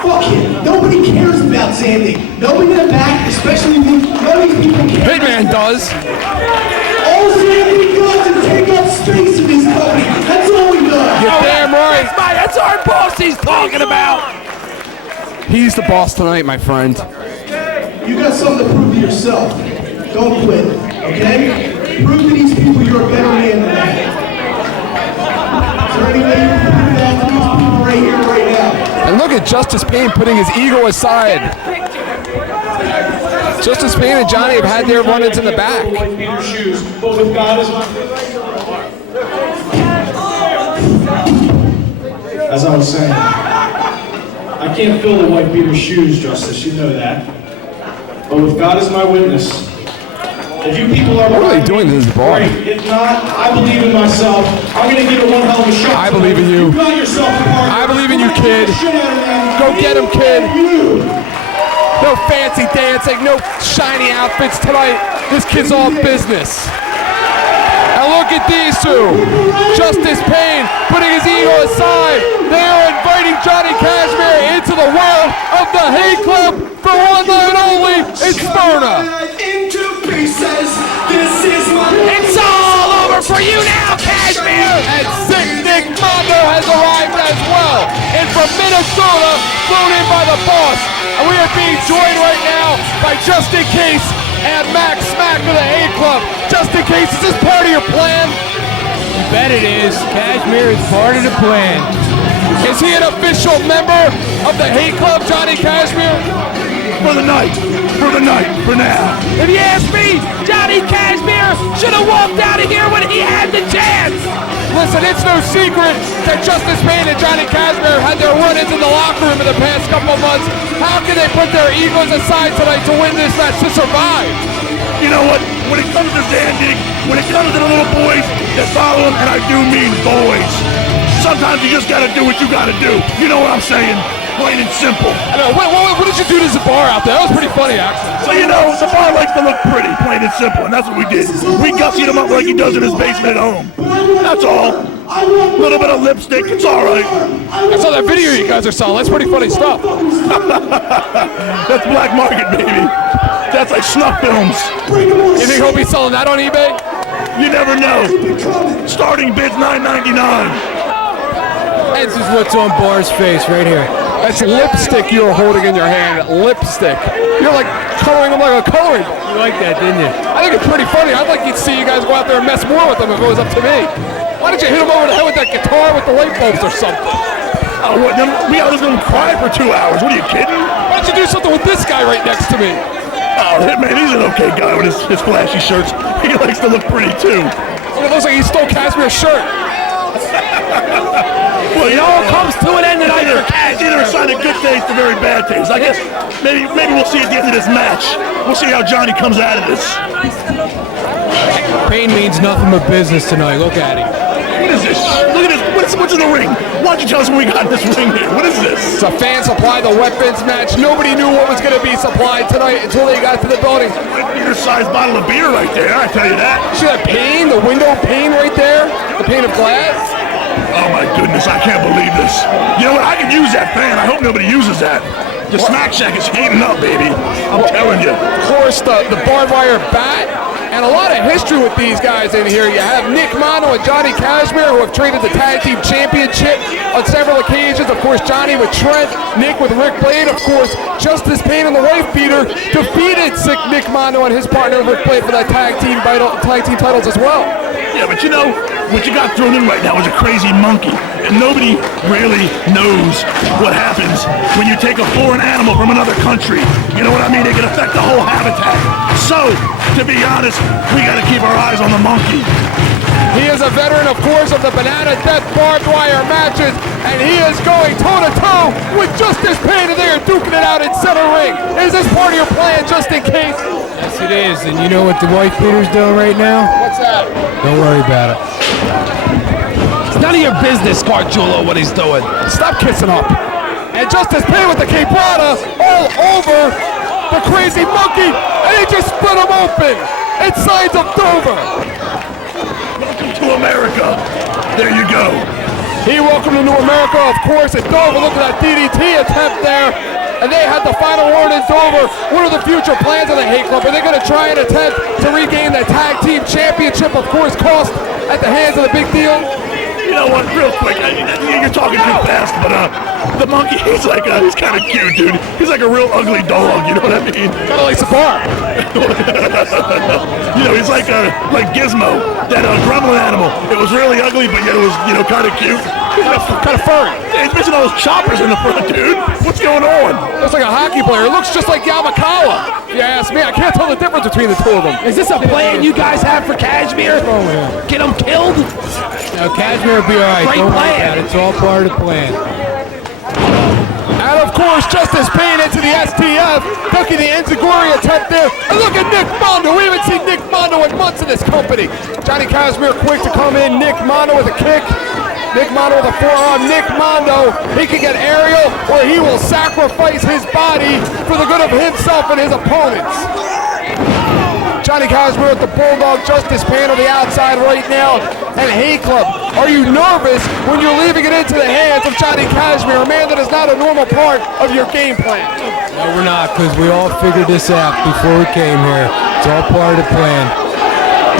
Fuck him. Nobody cares about Zandig. Nobody in the back, especially none of these people care. Hitman does. All Zandig does is take up space in this company. That's all he does. You're damn right. That's our boss he's talking about. He's the boss tonight, my friend. You got something to prove to yourself. Don't quit, okay? Prove to these people you're a better man than that. Is there any way you can prove that to these people right here, right now? And look at Justice Payne putting his ego aside. Justice Payne and Johnny have had their run-ins in the back. As I was saying, I can't fill the white beater's shoes, Justice, you know that. But with God as my witness, if you people are What are they doing to this bar? great. If not, I believe in myself. I'm gonna give it one hell of a shot. I believe in you. You got yourself a partner. I believe in you, kid. Go get him, kid. No fancy dancing, no shiny outfits tonight. This kid's all business. And look at these two. Justice Payne putting his ego aside. They are inviting Johnny Kashmere into the world of the Hate Club for one night only in Smyrna. It's all over for you now, Kashmere. And Sick Nick Mondo has arrived as well. And from Minnesota, flown in by the boss. And we are being joined right now by Just In Case and Max Smack of the Hate Club. Just In Case, is this part of your plan? You bet it is. Kashmere is part of the plan. Is he an official member of the Hate Club, Johnny Kashmere? For the night, for now. If you ask me, Johnny Kashmere should have walked out of here when he had the chance. Listen, it's no secret that Justice Payne and Johnny Kashmere had their run-ins in the locker room in the past couple of months. How can they put their egos aside tonight to win this match, to survive? You know what? When it comes to Zandig, when it comes to the little boys that follow him, and I do mean boys, sometimes you just gotta do what you gotta do. You know what I'm saying? Plain and simple. I know. What did you do to Zabar out there? That was pretty funny, actually. So you know, Barr likes to look pretty, plain and simple, and that's what we did. We gussied him up like he does in his basement at home. That's all. A little bit of lipstick, it's all right. I saw that video you guys are selling. That's pretty funny stuff. That's black market, baby. That's like snuff films. You think he'll be selling that on eBay? You never know. Starting bid's $9.99. This is what's on Barr's face right here. That's lipstick you're holding in your hand. Lipstick. You're like coloring them like a coloring. You like that, didn't you? I think it's pretty funny. I'd like to see you guys go out there and mess more with them if it was up to me. Why did you hit him over the head with that guitar with the light bulbs or something? Oh, what? Then we all just gonna cry for 2 hours. What are you kidding? Why don't you do something with this guy right next to me? Oh, Hitman, he's an okay guy with his flashy shirts. He likes to look pretty too. It looks like he stole Kashmere's shirt. Well, It all comes to an end tonight for Cash. Either a sign of good taste or very bad taste. I guess maybe we'll see at the end of this match. We'll see how Johnny comes out of this. Pain means nothing but business tonight. Look at him. What is this? Look at this. What's in the ring? Why don't you tell us what we got in this ring here? What is this? It's a fan supply the weapons match. Nobody knew what was going to be supplied tonight until they got to the building. Bigger-sized bottle of beer right there, I tell you that. See that pane? The window pane right there? The pane of glass? Oh my goodness, I can't believe this. You know what? I could use that fan. I hope nobody uses that. The Smack Shack is heating up, baby. I'm telling you. Of course, the barbed wire bat. And a lot of history with these guys in here. You have Nick Mondo and Johnny Kashmere, who have traded the tag team championship on several occasions. Of course, Johnny with Trent, Nick with Rick Blade. Of course, Justice Payne and the Wife Beater defeated sick Nick Mondo and his partner Rick Blade for that tag team titles as well. Yeah, but you know, what you got thrown in right now is a crazy monkey. And nobody really knows what happens when you take a foreign animal from another country. You know what I mean? It can affect the whole habitat. So, to be honest, we got to keep our eyes on the monkey. He is a veteran, of course, of the Banana Death barbed wire matches, and he is going toe-to-toe with Justice Payne, and they are duking it out in center ring. Is this part of your plan, just in case? Yes, it is. And you know what the Wife Beater's doing right now? What's that? Don't worry about it. It's none of your business, Carjulo, what he's doing. Stop kissing up. And Justice Payne with the Quebrada all over the crazy monkey, and he just split him open inside of Dover. Welcome to America. There you go. He welcomed to New America, of course, at Dover. Look at that DDT attempt there. And they had the final word in Dover. What are the future plans of the Hate Club? Are they going to try and attempt to regain the tag team championship, of course, cost at the hands of the Big Deal? You know what, real quick, you're talking too fast, but the monkey, he's kind of cute, dude. He's like a real ugly dog, you know what I mean? Kind of like Barr. You know, he's like Gizmo, that gremlin animal. It was really ugly, but yet it was, you know, kind of cute. Kind of furry. He's missing all those choppers in the front, dude. What's going on? Looks like a hockey player. It looks just like Yamakawa. If you ask me, I can't tell the difference between the two of them. Is this a plan you guys have for Kashmere? Get him killed? Now, Kashmere will be all right. Great Don't worry plan. about it. It's all part of the plan. And of course, Justice Payne into the STF, ducking the Enziguri attempt there. And look at Nick Mondo. We haven't seen Nick Mondo in months in this company. Johnny Kashmere quick to come in. Nick Mondo with a kick. Nick Mondo with a forearm. Nick Mondo, he can get aerial, or he will sacrifice his body for the good of himself and his opponents. Johnny Kashmere with the Bulldog, Justice Payne on the outside right now. And Hate Club, are you nervous when you're leaving it into the hands of Johnny Kashmere, a man that is not a normal part of your game plan? No, we're not, because we all figured this out before we came here. It's all part of the plan.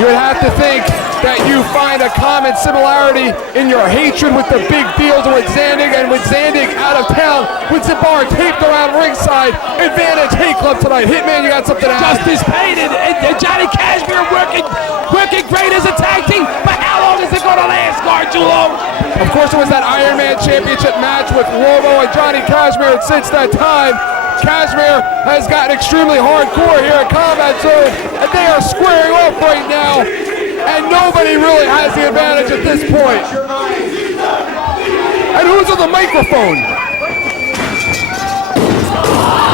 You would have to think that you find a common similarity in your hatred with the Big Deals and with Zandig, and with Zandig out of town, with Barr taped around ringside. Advantage Hate Club tonight. Hitman, you got something to add? Justice Payne and Johnny Kashmere working great as a tag team, but how long is it going to last, Carjulo? Of course, it was that Iron Man Championship match with Lobo and Johnny Kashmere, and since that time, Kashmere has gotten extremely hardcore here at Combat Zone, and they are squaring off right now, and nobody really has the advantage at this point. And who's on the microphone?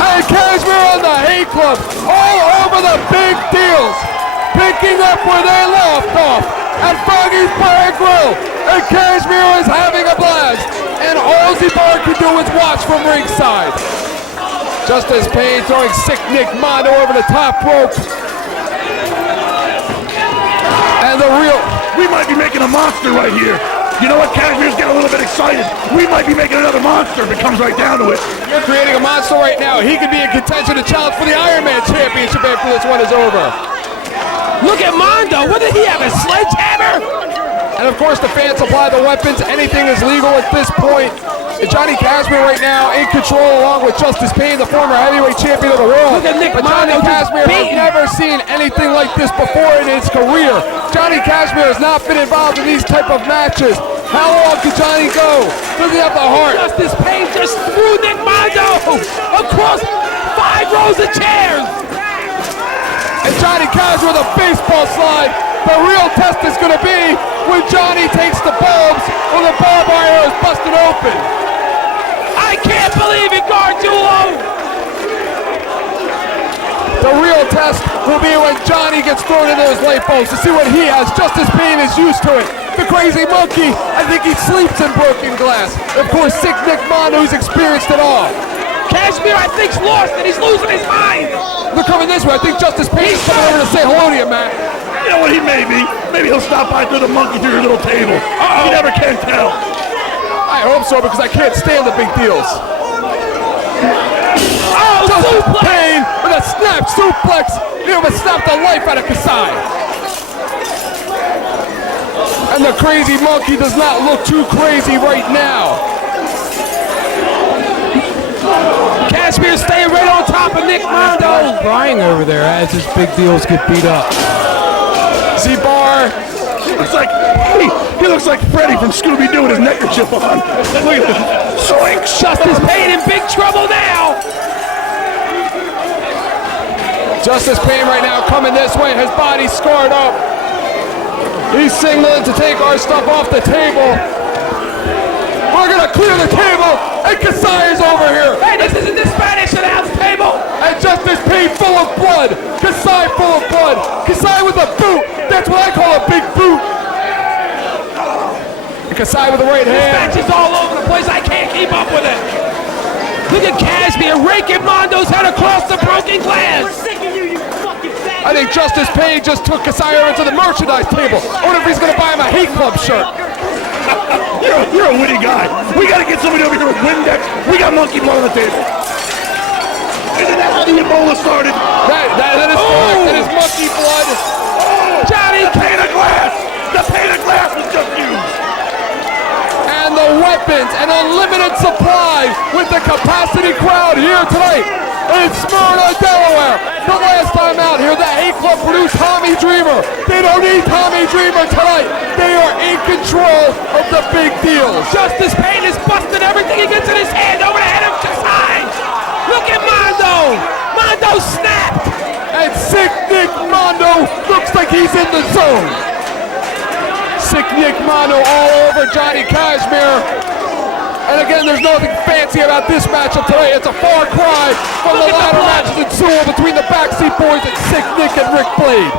And Kashmere on the Hate Club, all over the Big Deals, picking up where they left off at Foggy's Bar and Grill, and Kashmere is having a blast, and all Barr can do is watch from ringside. Justice Payne throwing sick Nick Mondo over the top rope. And the real... We might be making a monster right here. You know what? Kashmere's getting a little bit excited. We might be making another monster if it comes right down to it. You're creating a monster right now. He could be in contention to challenge for the Iron Man Championship after this one is over. Look at Mondo. What did he have, a sledgehammer? And of course, the fans supply the weapons. Anything is legal at this point. And Johnny Kashmere right now in control, along with Justice Payne, the former heavyweight champion of the world. Look at Nick but Johnny Mondo Kashmere has never seen anything like this before in his career. Johnny Kashmere has not been involved in these type of matches How long can Johnny go? Does he have the heart? Justice Payne just threw Nick Mondo across 5 rows of chairs. And Johnny Cash with a baseball slide. The real test is going to be when Johnny takes the bulbs or the barbed wire is busted open. I can't believe it, Gargiulo. The real test will be when Johnny gets thrown into those light bulbs to see what he has. Justice Payne is used to it. The crazy monkey, I think he sleeps in broken glass. Of course, sick Nick Mondo, who's experienced it all. Kashmere, I think, is lost and he's losing his mind. They're coming this way. I think Justice Payne's coming over to say hello to you, Matt. You know what, he may be. Maybe he'll stop by through the monkey through your little table. You never can tell. I hope so, because I can't stand the big deals. Oh, Justice suplex! Payne with a snap suplex. He almost snapped the life out of Kasai. And the crazy monkey does not look too crazy right now. Kashmere staying right on top of Nick Mondo. Crying over there as his big deals get beat up. See Barr. He looks like Freddy from Scooby-Doo with his neckerchief on. Look at this. Swing. Justice Payne in big trouble now. Justice Payne right now coming this way. His body scarred up. He's signaling to take our stuff off the table. We're gonna clear the table, and Kasai is over here. Hey, this isn't the Spanish announce table. And Justice Payne full of blood. Kasai full of blood. Kasai with a boot. That's what I call a big boot. And Kasai with the right hand. This match is all over the place. I can't keep up with it. Look at Kashmere raking Mondo's head across the broken glass. I think Justice Payne just took Kasai over to the merchandise table. I wonder if he's gonna buy him a Hate Club shirt. You're a witty guy. We gotta get somebody over here with Windex. We got monkey blood on the table. Isn't that how the Ebola started? That is correct. That is monkey blood. Johnny, pane of glass. The pane of glass was just used. And the weapons, an unlimited supply with the capacity crowd here tonight in Smyrna, Delaware. The last time out here, the Hate Club produced Tommy Dreamer. They don't need Tommy Dreamer tonight. They are in control of the big deals. Justice Payne is busting everything he gets in his hand over the head of Kasai. Look at Mondo. Mondo snapped. And sick Nick Mondo looks like he's in the zone. Sick Nick Mondo all over Johnny Kashmere. And again, there's nothing fancy about this matchup today. It's a far cry from the ladder matches in Sewell between the Backseat Boys and Sick Nick and Rick Blade.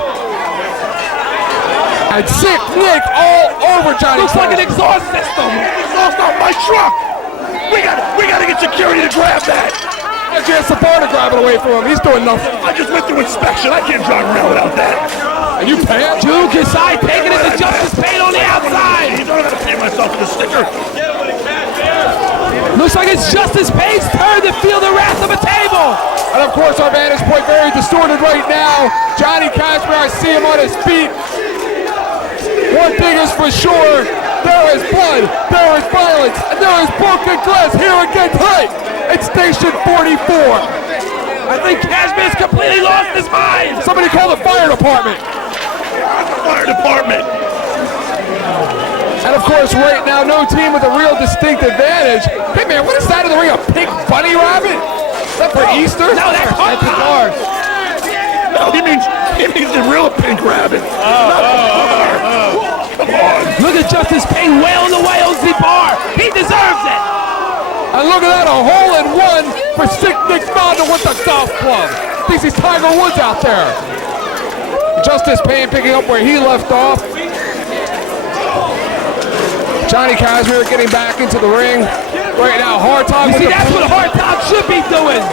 And Sick Nick all over Johnny. Looks like an exhaust system. Exhaust off my truck. We gotta get security to grab that. I chance the bar to grab it away from him. He's doing nothing. I just went through inspection. I can't drive around without that. And you pay him? Dude, Kasai taking it to Justice Payne on the outside. You don't have to pay myself for the sticker. Looks like it's Justice Payne's turn to feel the wrath of a table. And of course, our vantage point very distorted right now. Johnny Kashmere, I see him on his feet. One thing is for sure, there is blood, there is violence, and there is broken glass here again tonight. It's Station 44. I think Kashmere's completely lost his mind. Somebody call the fire department. Fire department. And of course, right now, no team with a real distinct advantage. Hey man, what is that in the ring? A pink bunny rabbit? Is that for Easter? No, that's the car. No, he means the real pink rabbit. Come on. Look at Justice Payne wailing away on Barr. He deserves it. And look at that, a hole-in-one for Sick Nick Mondo with the golf club. Thinks he's Tiger Woods out there. Justice Payne picking up where he left off. Johnny Kashmere getting back into the ring. Right now, Hard Time. You see, that's what Hard Time should be doing.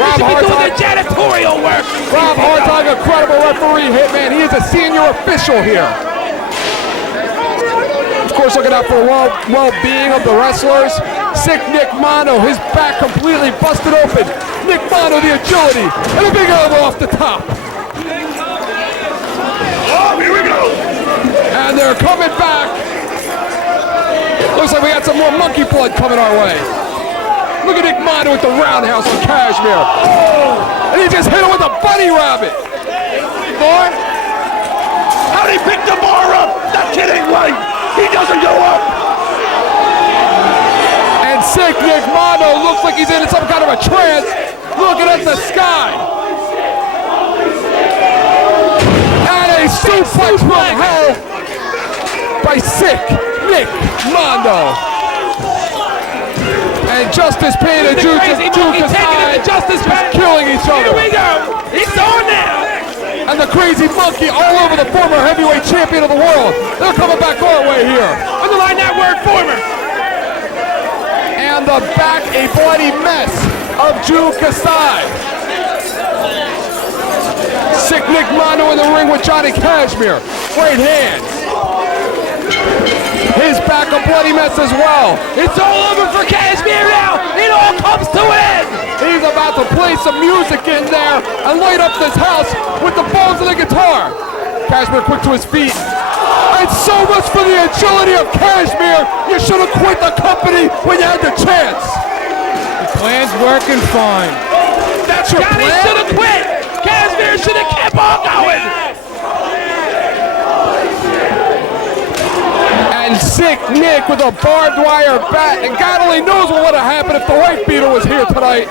He should be doing the janitorial work. Rob Hartog, a credible referee, Hitman. He is a senior official here. Of course, looking out for the well-being of the wrestlers. Sick Nick Mondo, his back completely busted open. Nick Mondo, the agility, and a big elbow off the top. Oh, here we go. And they're coming back. Looks like we got some more monkey blood coming our way. Look at Nick Mondo with the roundhouse on Kashmere. Oh, and he just hit him with a bunny rabbit. Boy, how'd he pick the bar up? That kid ain't right. He doesn't go up. And sick Nick Mondo looks like he's in some kind of a trance, looking at the sky. And a suplex from hell by sick Nick Mondo. And Justice Pain and Kasai just killing each other. Here we go. It's on now. And the crazy monkey all over the former heavyweight champion of the world. They're coming back our way here. Underline that word, former. And the back a bloody mess of Kasai. Sick Nick Mondo in the ring with Johnny Kashmere. Right hands. His back a bloody mess as well. It's all over for Kashmere now. It all comes to an end. He's about to play some music in there and light up this house with the balls of the guitar. Kashmere quick to his feet. And so much for the agility of Kashmere. You should have quit the company when you had the chance. The plan's working fine. That's your Johnny plan? should have quit. Kashmere should have kept on going. And sick Nick with a barbed wire bat. And God only knows what would have happened if the white beater was here tonight.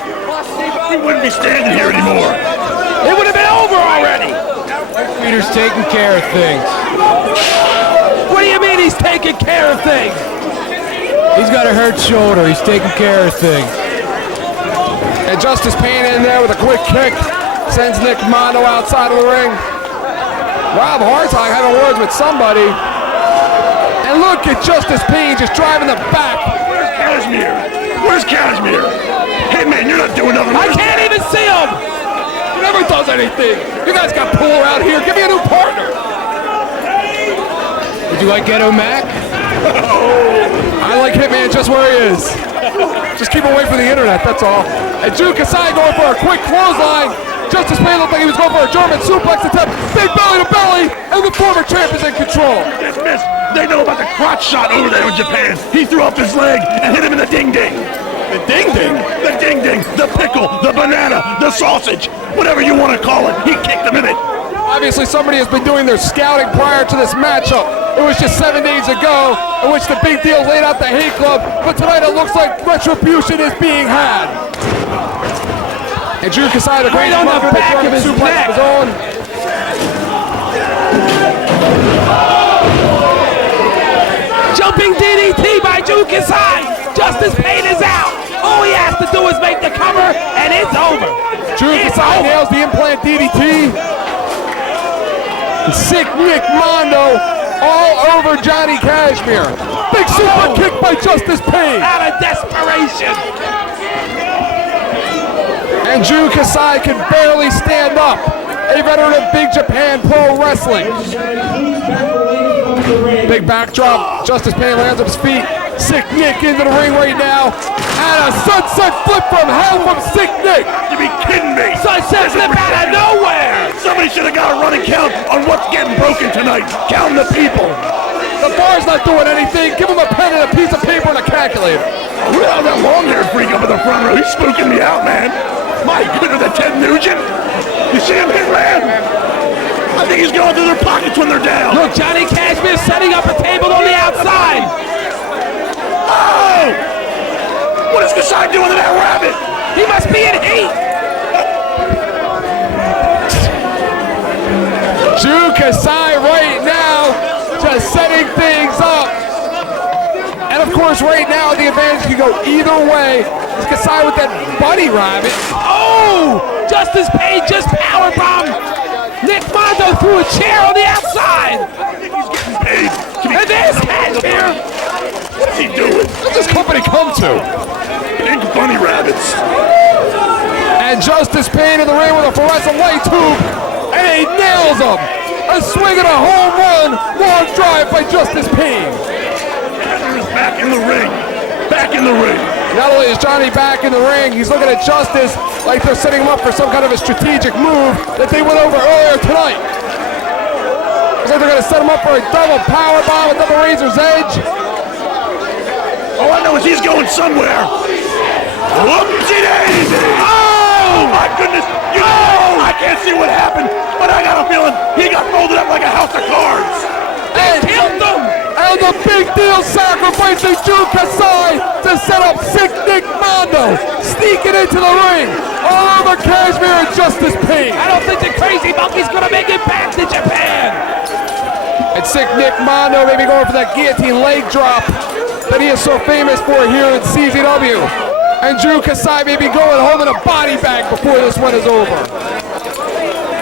We wouldn't be standing here anymore. It would have been over already. Peter's taking care of things. What do you mean he's taking care of things? He's got a hurt shoulder. He's taking care of things. And Justice Pain in there with a quick kick. Sends Nick Mondo outside of the ring. Rob Hartog having words with somebody. And look at Justice Pain just driving the back. Where's Kashmere? Where's Kashmere? Hey man, you're not doing nothing. I can't even see him. He never does anything. You guys got pull around here. Give me a new partner. Would you like Ghetto Mac? I like Hitman just where he is. Just keep away from the internet, that's all. And Kasai going for a quick clothesline. Justice Pain looked like he was going for a German suplex attempt. Big belly to belly, and the former champ is in control. Dismiss. They know about the crotch shot over there in Japan. He threw up his leg and hit him in the ding-ding. The ding-ding? The ding-ding, the pickle, the banana, the sausage, whatever you want to call it. He kicked him in it. Obviously somebody has been doing their scouting prior to this matchup. It was just 7 days ago in which the Big Deal laid out the hate club, but tonight it looks like retribution is being had. And Kasai, the great on the back of his neck. His own. Jumping DDT by Kasai. Justice Pain is out. All he has to do is make the cover, and it's over. Kasai nails the implant DDT. And sick Nick Mondo all over Johnny Kashmere. Big super kick by Justice Pain. Out of desperation. And Kasai can barely stand up. A veteran of Big Japan Pro Wrestling. Big backdrop. Justice Pain lands up his feet. Sick Nick into the ring right now. And a sunset flip from hell from Sick Nick. You be kidding me? Sunset flip out of nowhere. Somebody should have got a running count on what's getting broken tonight. Counting the people. The Bar's not doing anything. Give him a pen and a piece of paper and a calculator. Who the hell that long-haired freak up in the front row? He's spooking me out, man. My goodness, that Ted Nugent. You see him hit, man? I think he's going through their pockets when they're down. Look, Johnny Kashmere setting up a table on the outside. Oh! What is Kasai doing to that rabbit? He must be in heat. Kasai right now just setting things up. And of course right now the advantage can go either way. It's Kasai with that bunny rabbit. Oh! Justice Pain just powerbombed Nick Mondo through a chair on the outside. Hey, And there's Kashmere. what's he doing? What's this company come to? Big bunny rabbits. And Justice Pain in the ring with a fluorescent light tube. And he nails him. A swing and a home run. Long drive by Justice Pain. Kashmere is back in the ring. Back in the ring. Not only is Johnny back in the ring, he's looking at Justice like they're setting him up for some kind of a strategic move that they went over earlier tonight. Looks like they're going to set him up for a double power bomb with double razor's edge. All I know is he's going somewhere. Whoopsie daisy! Oh my goodness! You know, I can't see what happened, but I got a feeling he got folded up like a house of cards. And Killed them. And the Big still sacrificing Kasai to set up Sick Nick Mondo, sneaking into the ring. All over Kashmere and Justice Pain. I don't think the crazy monkey's gonna make it back to Japan. And Sick Nick Mondo maybe going for that guillotine leg drop that he is so famous for here in CZW. And Kasai may be going home in a body bag before this one is over.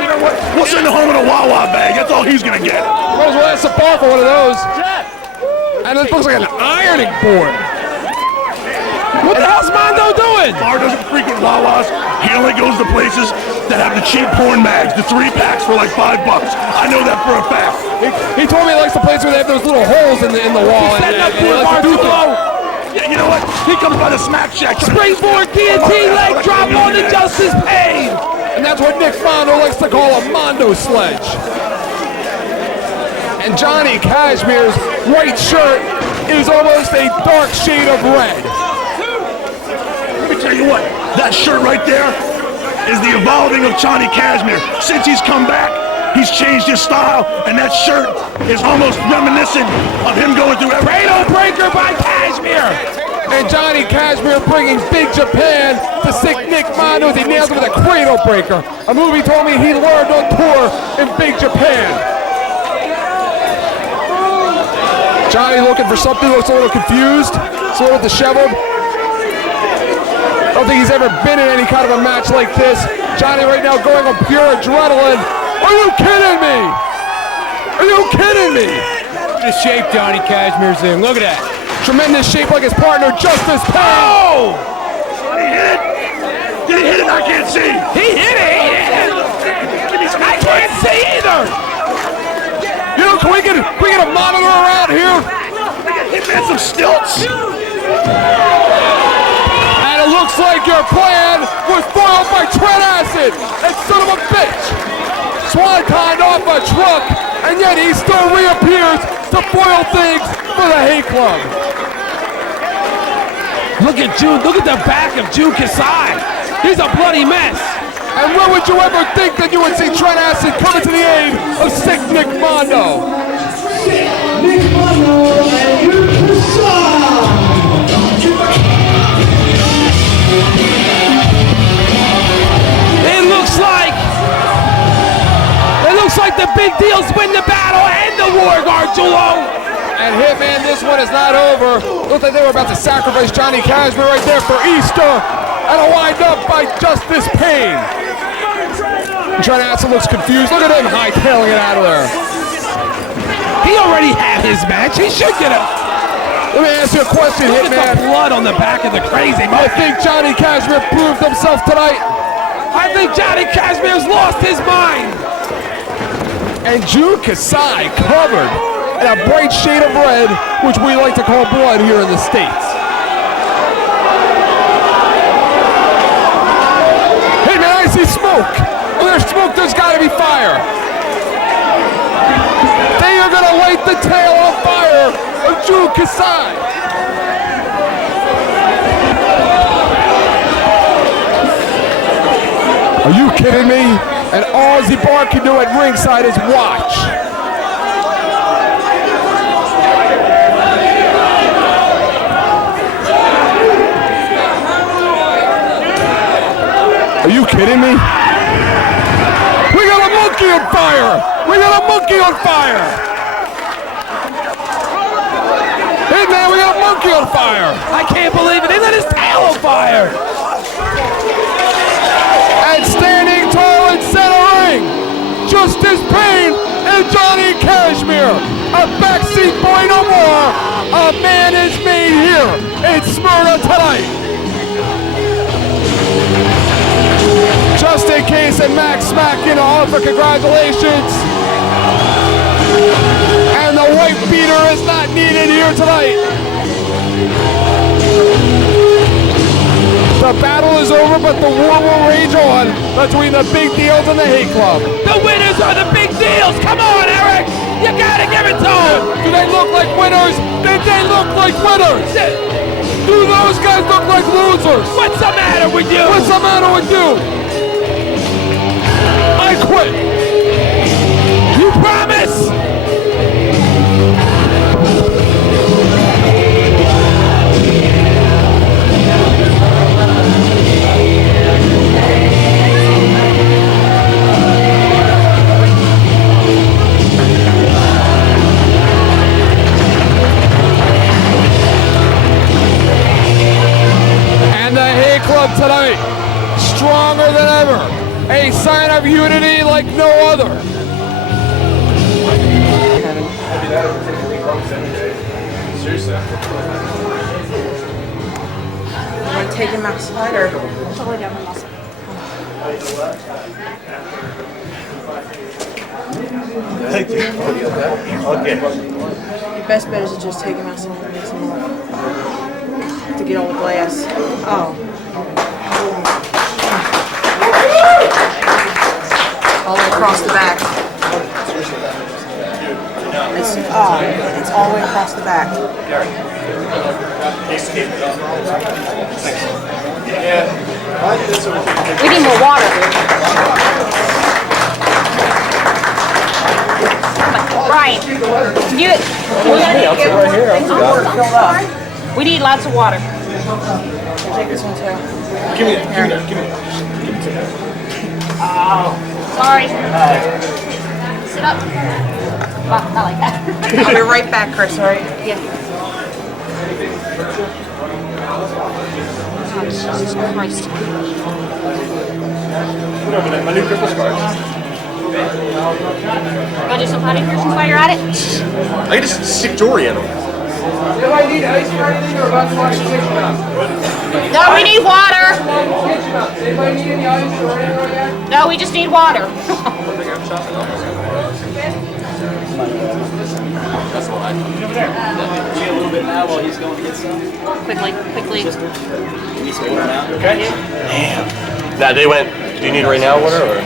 You know what? We'll send him home in a Wawa bag. That's all he's gonna get. Might as well ask the bar for one of those. And this looks like an ironing board. What the hell's Mondo doing? Barr doesn't frequent Wawas. He only goes to places that have the cheap porn mags, the 3-packs for like $5. I know that for a fact. He told me he likes the place where they have those little holes in the wall. He's setting up he for likes to do things. Yeah, you know what? He comes by the smack shack. Springboard guillotine leg drop on the Justice Pain. And that's what Nick Mondo likes to call a Mondo sledge. And Johnny Kashmere's white shirt is almost a dark shade of red. Let me tell you what, that shirt right there is the evolving of Johnny Kashmere. Since he's come back, he's changed his style, and that shirt is almost reminiscent of him going through every... Cradle breaker by Kashmere. And Johnny Kashmere bringing Big Japan to Sick Nick Mondo as he nails him with a cradle breaker. A move he told me he learned on tour in Big Japan. Johnny looking for something, looks a little confused, it's a little disheveled. I don't think he's ever been in any kind of a match like this. Johnny right now going on pure adrenaline. Are you kidding me? Are you kidding me? Look at the shape Johnny Kashmere's in. Look at that. Tremendous shape like his partner, Justice Pain. Oh! Did he hit it? Did he hit it? I can't see. He hit it. Give me some I can't see either. You know, can we get a monitor around here? Hitman some stilts. And it looks like your plan was foiled by Trent Acid. That son of a bitch. Swantoned off a truck, and yet he still reappears to foil things for the Hate Club. Look at the back of Kasai. He's a bloody mess. And when would you ever think that you would see Trent Acid coming to the aid of Sick Nick Mondo? Sick Nick Mondo and Kasai. It looks like the big deals win the battle and the war, Garjulo. And Hitman, this one is not over. Looked like they were about to sacrifice Johnny Kashmere right there for Easter. And a wind up by Justice Pain. Trent Acid looks confused. Look at him hightailing it out of there. He already had his match. He should get it. Let me ask you a question, Look Hitman. at the blood on the back of the crazy I monkey. think Johnny Kashmere proved himself tonight. I think Johnny Kashmere's lost his mind. And Kasai covered in a bright shade of red, which we like to call blood here in the States. Hey man, I see smoke. When there's smoke, there's gotta be fire. They are gonna light the tail on fire of Kasai. Are you kidding me? And all Barr can do at ringside is watch. Are you kidding me? We got a monkey on fire! We got a monkey on fire! Hey man, we got a monkey on fire! I can't believe it. They lit his tail on fire. And standing tall in center ring, Justice Pain and Johnny Kashmere. A backseat boy no more. A man is made here in Smyrna tonight. Just in case, and Max Smack in offer congratulations. And the white beater is not needed here tonight. The battle is over, but the war will rage on between the big deals and the Hate Club. The winners are the big deals. Come on, Eric. You gotta give it to them. Do they look like winners? Did they look like winners? Do those guys look like losers? What's the matter with you? What's the matter with you? I quit. You promise? unity like no other. Want to take him outside or? Thank you. Okay. Your best bet is to just take him outside and mix him up. To get all the glass. Oh. All the way across the back. It's all the way across the back. We need more water. Right. We need lots of water. Take this one too. Give me that. Oh. Sorry. Sit up. Well, not like that. I'll be right back, Chris, alright? Yeah. Oh, Jesus Christ. My new Christmas cards. Want to do some potty piercings while you're at it? I can just stick jewelry in them. If I need ice or anything, or about to watch the kitchen up. No, we need water. Anybody need any ice or anything like that? No, we just need water. A little bit now while he's going to get some. Quickly. Okay. Damn. Nah, they went. Do you need right now water or?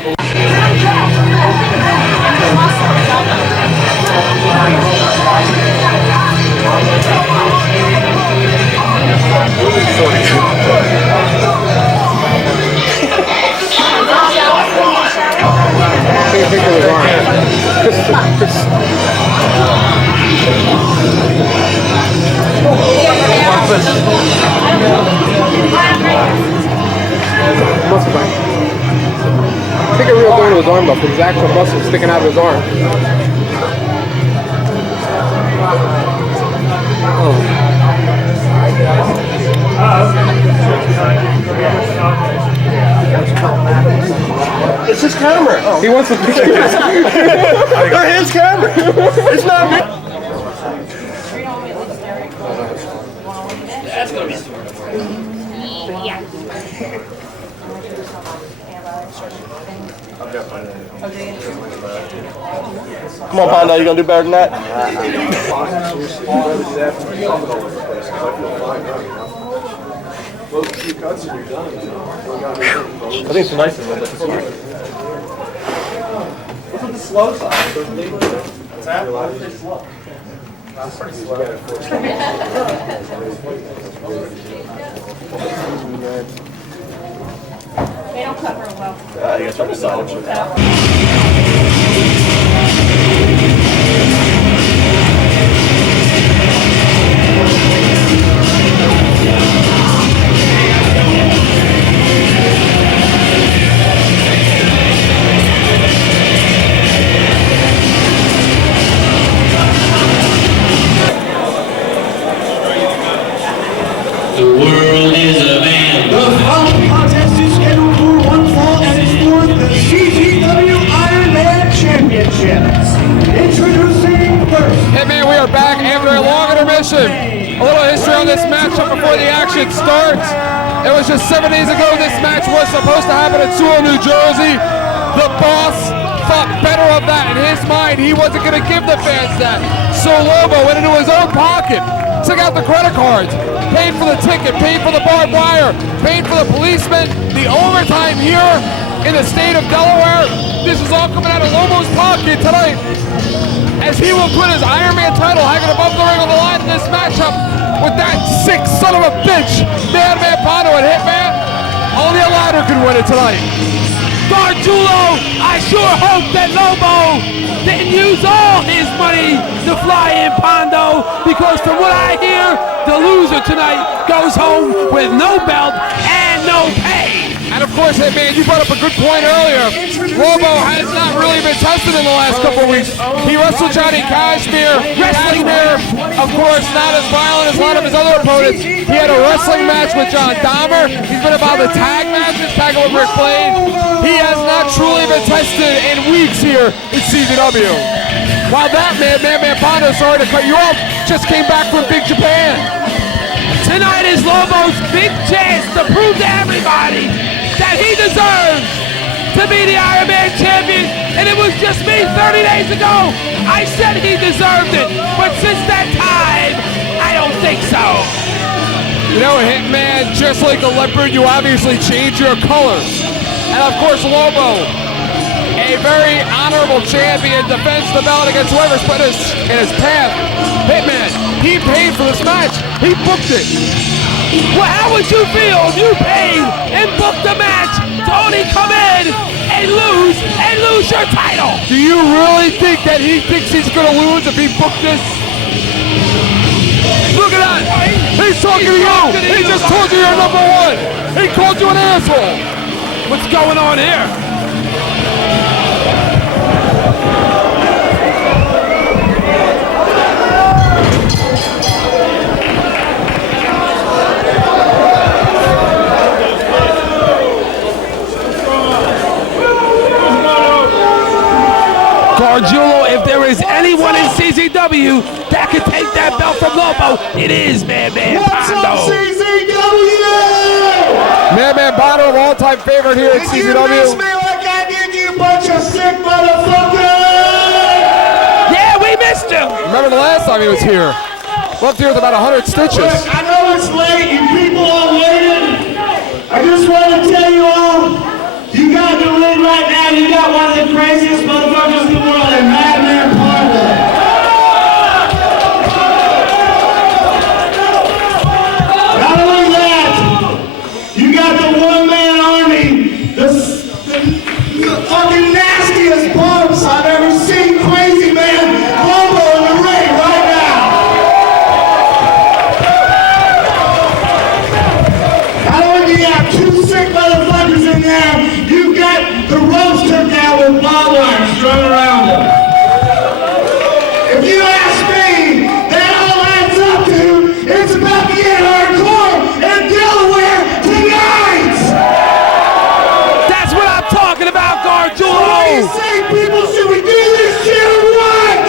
Take a real thorn to his arm though, because his actual muscle's sticking out of his arm. It's his camera. He wants to picture it. They're his camera. It's not me. Yeah. Come on, Pondo, you gonna do better than that? I think it's nice to look at this one. What's with the slow side? What's that? Pretty slow. That's pretty slow. They don't cut real well. You gotta try to silence it. The world is a van. The following contest is scheduled for one fall and is for the CZW Iron Man Championships. Introducing Berk. Hey man, we are back after a long intermission. A little history on this matchup before the action starts. It was just 7 days ago this match was supposed to happen in Sewell, New Jersey. The boss thought better of that. In his mind, he wasn't going to give the fans that. So Lobo went into his own pocket, took out the credit cards, paid for the ticket, paid for the barbed wire, paid for the policeman, the overtime here in the state of Delaware. This is all coming out of Lobo's pocket tonight, as he will put his Iron Man title hanging above the ring on the line in this matchup with that sick son of a bitch, Madman Pondo and Hitman. Only a ladder could win it tonight. Bartulo, I sure hope that Lobo didn't use all his money to fly in Pondo, because from what I hear, the loser tonight goes home with no belt and no pay. And of course, hey man, you brought up a good point earlier. Lobo has not hasn't really been tested in the last couple of weeks. He wrestled Johnny Kashmere. Kashmere, of course, not as violent as a lot of his other opponents. He had a wrestling match with Dahmer. He's been about the tag matches, tagging with Rick Flair. He has not truly been tested in weeks here in CZW. While that man Pondo, sorry to cut you off, just came back from Big Japan. Tonight is Lobo's big chance to prove to everybody that he deserves to be the Iron Man champion, and it was just me 30 days ago. I said he deserved it, but since that time, I don't think so. You know, Hitman, just like a leopard, you obviously change your colors. And of course, Lobo, a very honorable champion, defends the belt against whoever's put in his path. Hitman, he paid for this match. He booked it. Well, how would you feel if you paid and booked a match to only come in and lose your title? Do you really think that he thinks he's going to lose if he booked this? Look at that! He's talking to you! He just told you you're number one! He called you an asshole! What's going on here? Gargiulo, if there is anyone in CZW that can take that belt from Lobo, it is Madman Pondo. What's up, CZW? Madman Pondo, all-time favorite here at CZW. You miss me like I did, you bunch of sick motherfuckers! Yeah, we missed him! Remember the last time he was here? Left here with about 100 stitches. Look, I know it's late, you people are waiting. I just want to tell you all, you got the ring right now, you got one of the craziest motherfuckers in the world, and Madman Pondo. Not only that, you got the one-man army, the fucking nastiest bumps I've ever seen. Crazy man, Lobo in the ring right now. Not only do you have two sick motherfuckers in there, you got the ropes took out with barbed wire strung around them. If you ask me, that all adds up to, it's about to get hardcore in Delaware tonight! That's what I'm talking about, So what do you Gargiulo! say, people? Should we do this shit or what?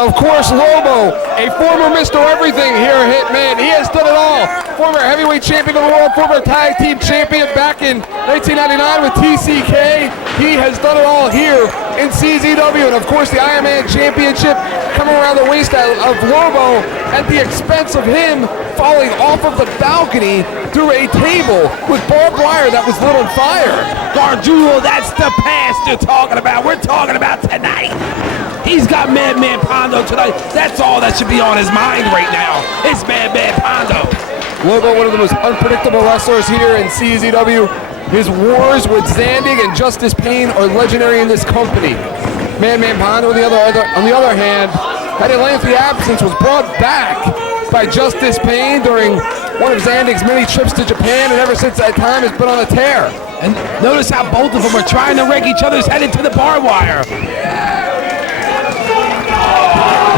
Of course, Lobo, a former Mr. Everything here at Hitman. He has done it all. Former heavyweight champion of the world, former tag team champion back in 1999 with TCK. He has done it all here in CZW. And of course, the Iron Man Championship coming around the waist of Lobo at the expense of him falling off of the balcony through a table with barbed wire that was lit on fire. Gargiulo, that's the past you're talking about. We're talking about tonight. He's got Madman Pondo tonight. That's all that should be on his mind right now. It's Madman Pondo. Lobo, one of the most unpredictable wrestlers here in CZW. His wars with Zandig and Justice Pain are legendary in this company. Madman Pondo, on the other hand, had a lengthy absence, was brought back by Justice Pain during one of Zandig's many trips to Japan, and ever since that time has been on a tear. And notice how both of them are trying to rake each other's head into the barbed wire.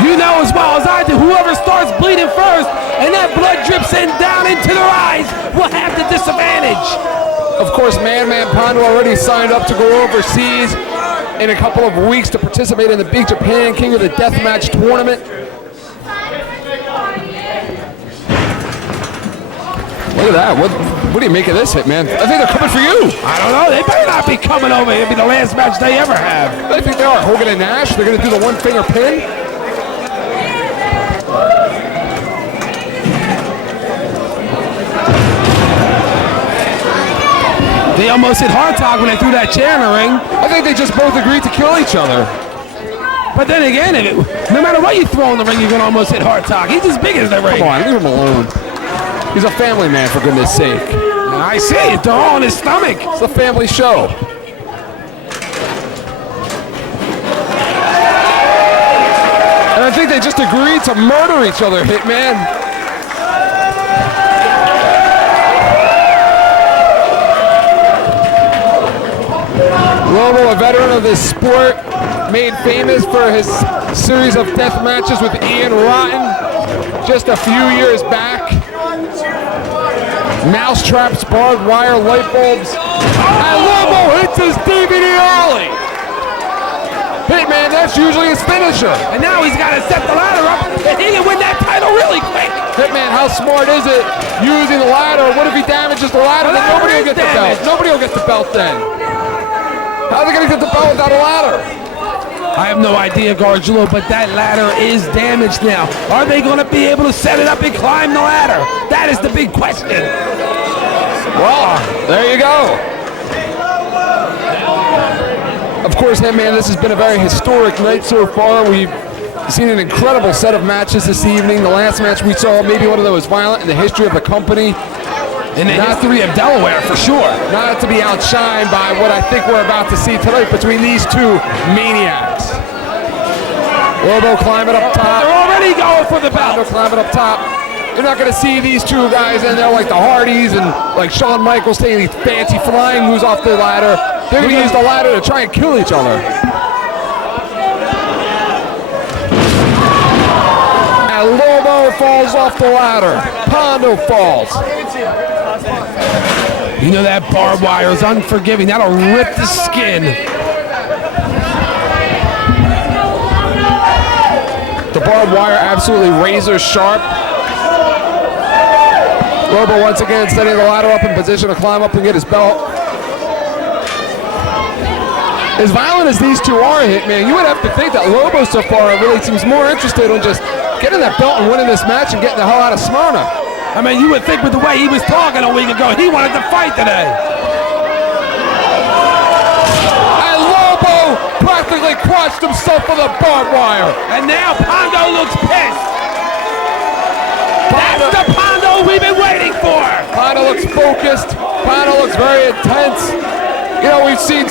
You know as well as I do, whoever starts bleeding first and that blood drips in down into their eyes will have the disadvantage. Of course, Madman Pondo already signed up to go overseas in a couple of weeks to participate in the Big Japan King of the Deathmatch tournament. Look at that. What do you make of this, Hitman? I think they're coming for you. I don't know. They better not be coming over. It'll be the last match they ever have. I think they are. Hogan and Nash, they're going to do the one-finger pin. They almost hit Hartog when they threw that chair in the ring. I think they just both agreed to kill each other. But then again, no matter what you throw in the ring, you're going to almost hit Hartog. He's as big as the ring. Come on, leave him alone. He's a family man, for goodness sake. I see it. They're all on his stomach. It's a family show. And I think they just agreed to murder each other, Hitman. veteran of this sport, made famous for his series of death matches with Ian Rotten just a few years back. Mousetraps, barbed wire, light bulbs. And Lobo hits his DVD Ollie. Hitman, that's usually his finisher. And now he's got to set the ladder up and he can win that title really quick. Hitman, how smart is it using the ladder? What if he damages the ladder? Then nobody will get the belt. Nobody will get the belt then. How are they going to get the belt without a ladder? I have no idea, Gargiulo, but that ladder is damaged now. Are they going to be able to set it up and climb the ladder? That is the big question. Well, there you go. Of course, Hitman, this has been a very historic night so far. We've seen an incredible set of matches this evening. The last match we saw, maybe one of the most violent in the history of the company. In the history of Delaware, for sure. Not to be outshined by what I think we're about to see tonight between these two maniacs. Lobo climbing up top. They're already going for the belt. Pondo climbing up top. You're not going to see these two guys in there like the Hardys and like Shawn Michaels taking these fancy flying moves off the ladder. They're going to use the ladder to try and kill each other. And Lobo falls off the ladder. Pondo falls. You know that barbed wire is unforgiving. That'll rip the skin. The barbed wire absolutely razor sharp. Lobo once again setting the ladder up in position to climb up and get his belt. As violent as these two are, Hitman, you would have to think that Lobo so far really seems more interested in just getting that belt and winning this match and getting the hell out of Smyrna. I mean, you would think with the way he was talking a week ago, he wanted to fight today. And Lobo practically crushed himself with a barbed wire. And now Pondo looks pissed. That's the Pondo we've been waiting for. Pondo looks focused. Pondo looks very intense. You know, we've seen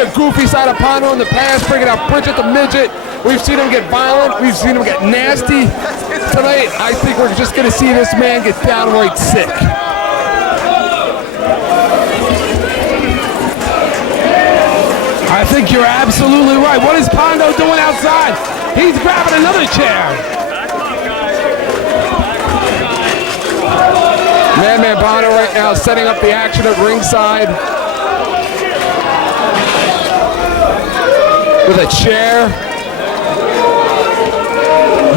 a goofy side of Pondo in the past, bringing out Bridget the Midget. We've seen him get violent. We've seen him get nasty. Tonight, I think we're just going to see this man get downright sick. I think you're absolutely right. What is Pondo doing outside? He's grabbing another chair. Man Pondo right now setting up the action at ringside. With a chair.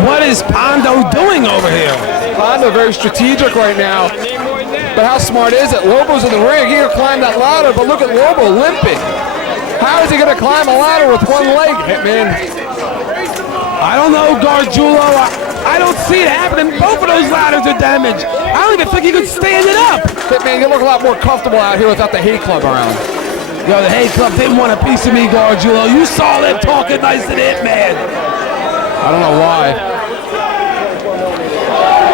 What is Pondo doing over here? Pondo very strategic right now. But how smart is it? Lobo's in the ring. He can climb that ladder, but look at Lobo limping. How is he going to climb a ladder with one leg, Hitman? I don't know, Gargiulo. I don't see it happening. Both of those ladders are damaged. I don't even think he could stand it up. Hitman, you look a lot more comfortable out here without the hate club around. Yo, the hate club didn't want a piece of me, Gargiulo. You saw them talking nice to the Hitman. I don't know why.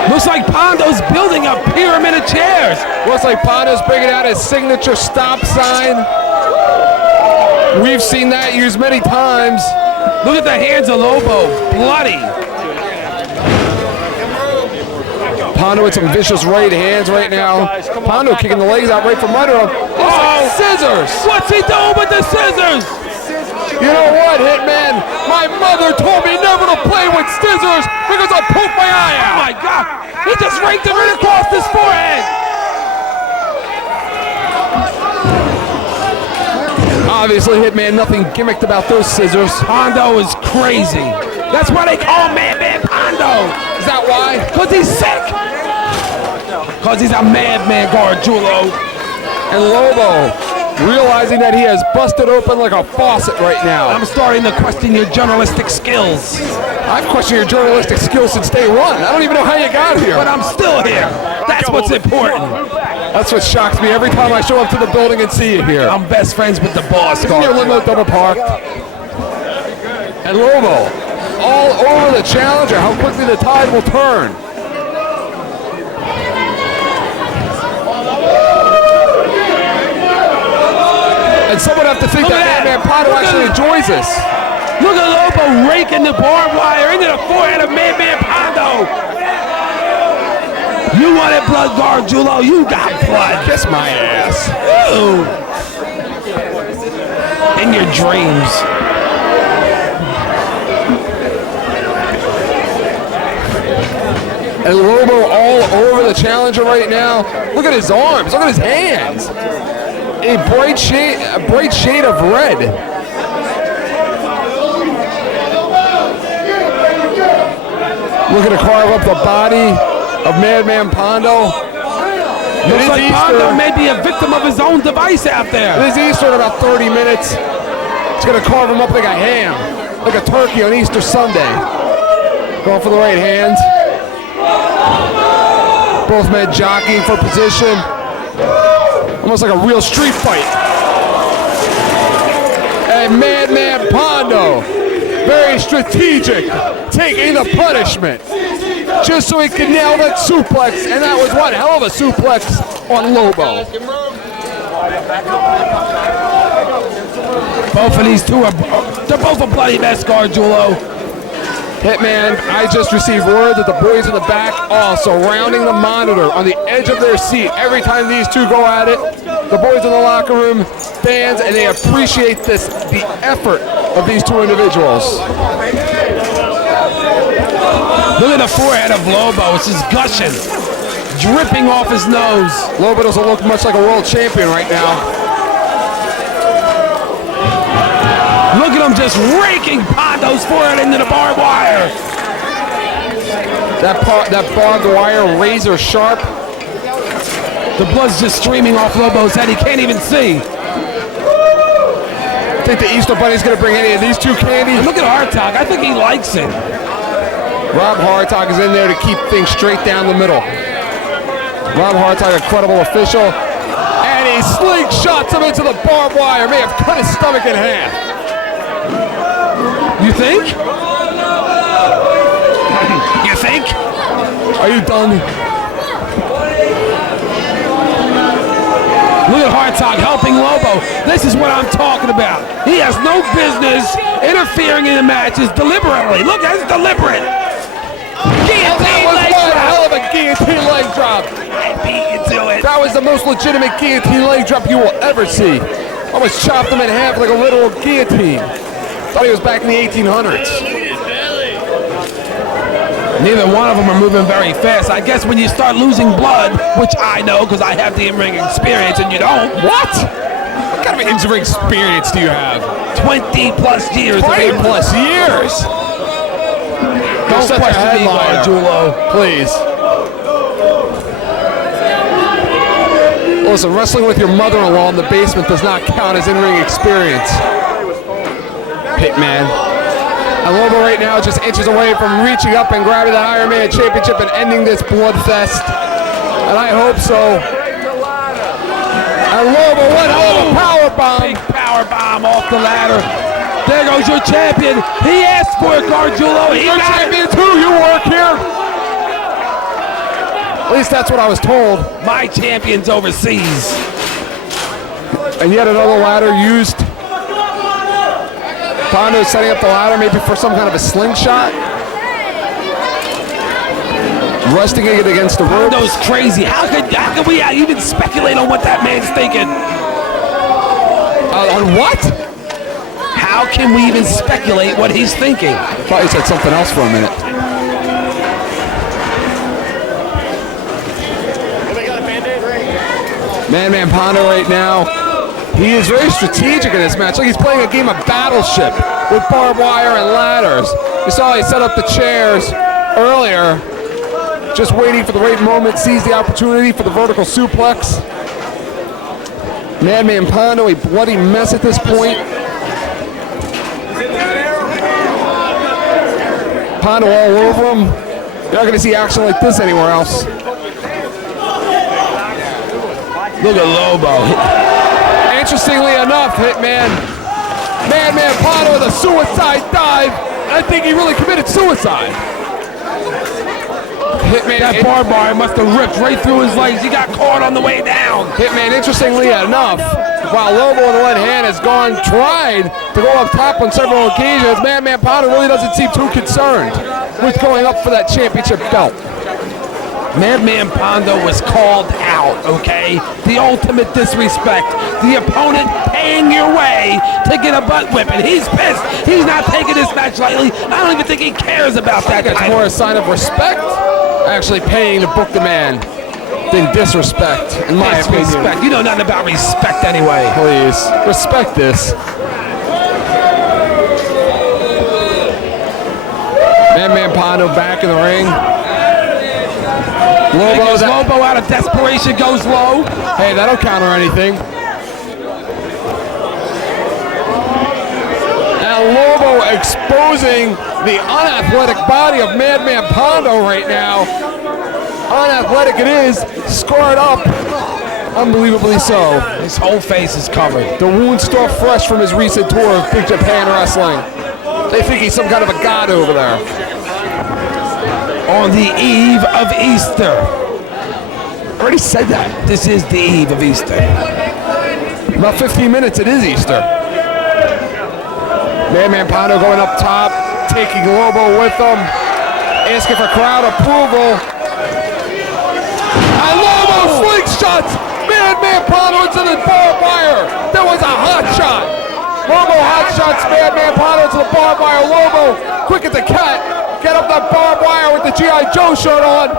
Looks like Pondo's building a pyramid of chairs. Looks like Pondo's bringing out his signature stop sign. We've seen that used many times. Look at the hands of Lobo, bloody. Pondo with some vicious right hands right now. Pondo kicking the legs out right from under him. Oh, scissors! What's he doing with the scissors? You know what, Hitman? My mother told me never to play with scissors because I'll poke my eye out. Oh my God! He just raked him right across his forehead. Obviously, Hitman, nothing gimmicked about those scissors. Pondo is crazy. That's why they call him Madman Pondo. Is that why? Because he's sick. Because he's a madman, Gargiulo. And Lobo, realizing that he has busted open like a faucet right now. I'm starting to question your journalistic skills. I've questioned your journalistic skills since day one. I don't even know how you got here. But I'm still here. That's what's important. That's what shocks me every time I show up to the building and see you here. I'm best friends with the boss. Isn't your limo double parked? And Lobo, all over the challenger, how quickly the tide will turn. And someone have to think that Madman Pondo actually enjoys this. Look at Lobo raking the barbed wire into the forehead of Madman Pondo. You wanted blood, Gargiulo. You got blood. Kiss my ass. Ew. In your dreams. And Lobo all over the challenger right now. Look at his arms. Look at his hands. A bright shade of red. Looking to carve up the body of Madman Pondo. Looks like Pondo may be a victim of his own device out there. It is Easter in about 30 minutes. He's going to carve him up like a ham, like a turkey on Easter Sunday. Going for the right hand. Both men jockeying for position. Almost like a real street fight. And Madman Pondo, very strategic, taking the punishment. Just so he could nail that suplex, and that was one hell of a suplex on Lobo. Both of these two they're both a bloody mess, Gargiulo. Hitman, I just received word that the boys in the back are surrounding the monitor on the edge of their seat every time these two go at it. The boys in the locker room, fans, and they appreciate the effort of these two individuals. Look at the forehead of Lobo. It's just gushing, dripping off his nose. Lobo doesn't look much like a world champion right now. Look at him just raking Pondo's forehead into the barbed wire. That barbed wire, razor sharp. The blood's just streaming off Lobo's head. He can't even see. Think the Easter Bunny's going to bring any of these two candy? And look at Hartog. I think he likes it. Rob Hartog is in there to keep things straight down the middle. Rob Hartog, a credible official. And he slingshots him into the barbed wire. May have cut his stomach in half. You think? You think? Are you done? Look at Hartog helping Lobo. This is what I'm talking about. He has no business interfering in the matches deliberately. Look, that's deliberate. Guillotine leg drop. Hell of a guillotine leg drop. I beat you to it. That was the most legitimate guillotine leg drop you will ever see. Almost chopped him in half like a literal guillotine. Thought he was back in the 1800s. Neither one of them are moving very fast. I guess when you start losing blood, which I know because I have the in-ring experience and you don't. What? What kind of in-ring experience do you have? 20 plus years. 20 plus years? Don't question me, Gargiulo. Please. Listen, wrestling with your mother-in-law in the basement does not count as in-ring experience. Hitman. And Lobo right now just inches away from reaching up and grabbing the Iron Man Championship and ending this bloodfest. And I hope so. And Lobo, what hell of a power bomb. Big power bomb off the ladder. There goes your champion. He asked for it, Gargiulo. He's your champion too. You work here. At least that's what I was told. My champion's overseas. And yet another ladder used. Pondo setting up the ladder maybe for some kind of a slingshot. Resting it against the rope. Pondo's crazy. How could we even speculate on what that man's thinking? On what? How can we even speculate what he's thinking? I thought you said something else for a minute. Man Pondo right now. He is very strategic in this match. Like he's playing a game of Battleship with barbed wire and ladders. You saw he set up the chairs earlier. Just waiting for the right moment, sees the opportunity for the vertical suplex. Madman Pondo, a bloody mess at this point. Pondo all over him. You're not going to see action like this anywhere else. Look at Lobo. Interestingly enough, Hitman, Madman Pondo with a suicide dive. I think he really committed suicide. Hitman, that barbed wire must have ripped right through his legs. He got caught on the way down. Hitman, interestingly enough, while Lobo on the one hand has tried to go up top on several occasions, Madman Pondo really doesn't seem too concerned with going up for that championship belt. Madman Pondo was called out, okay? The ultimate disrespect. The opponent paying your way to get a butt whipping. He's pissed. He's not taking this match lightly. I don't even think he cares about that. It's more a sign of respect, actually paying to book the man, than disrespect, in my opinion. You know nothing about respect anyway. Please, respect this. Madman Pondo back in the ring. Lobo out of desperation goes low. Hey, that'll counter anything. And Lobo exposing the unathletic body of Madman Pondo right now. Unathletic it is, scarred up. Unbelievably so. His whole face is covered. The wound still fresh from his recent tour of Big Japan Wrestling. They think he's some kind of a god over there. On the eve of Easter. I already said that. This is the eve of Easter. About 15 minutes, it is Easter. Madman Pondo going up top, taking Lobo with him, asking for crowd approval. And Lobo slingshots Madman Pondo into the barbed wire. That was a hot shot. Lobo hot shots Madman Pondo into the barbed wire. Lobo quick at the cut. Get up that barbed wire with the G.I. Joe shirt on.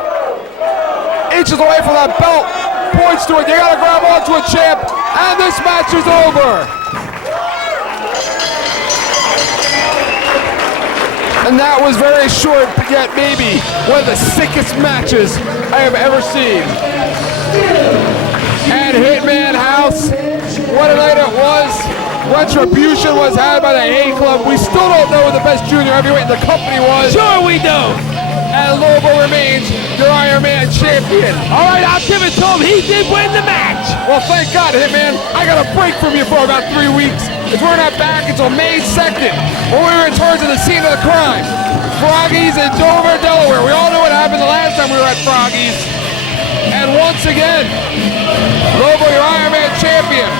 Inches away from that belt. Points to it. You gotta grab onto a champ. And this match is over. And that was very short, yet maybe one of the sickest matches I have ever seen. And Hitman House, what a night it was. Retribution was had by the A Club. We still don't know who the best junior heavyweight in the company was. Sure we do. And Lobo remains your Iron Man champion. All right, I'll give it to him. He did win the match. Well, thank God, Hitman. I got a break from you for about 3 weeks. As we're not back until May 2nd, when we return to the scene of the crime. Froggy's in Dover, Delaware. We all know what happened the last time we were at Froggy's. And once again, Lobo, your Iron Man champion.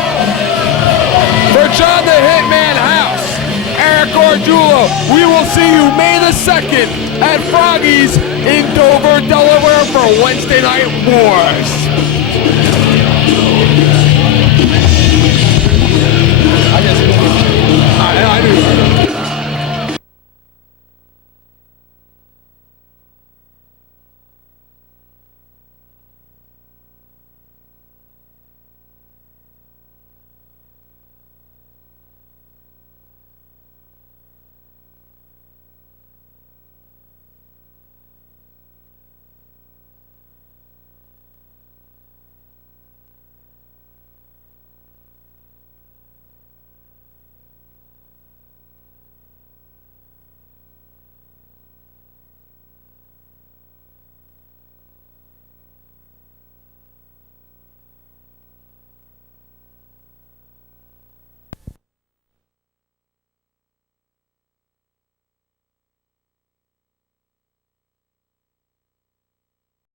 For John the Hitman House, Eric Orjulo, we will see you May the 2nd at Froggy's in Dover, Delaware for Wednesday Night Wars. I knew.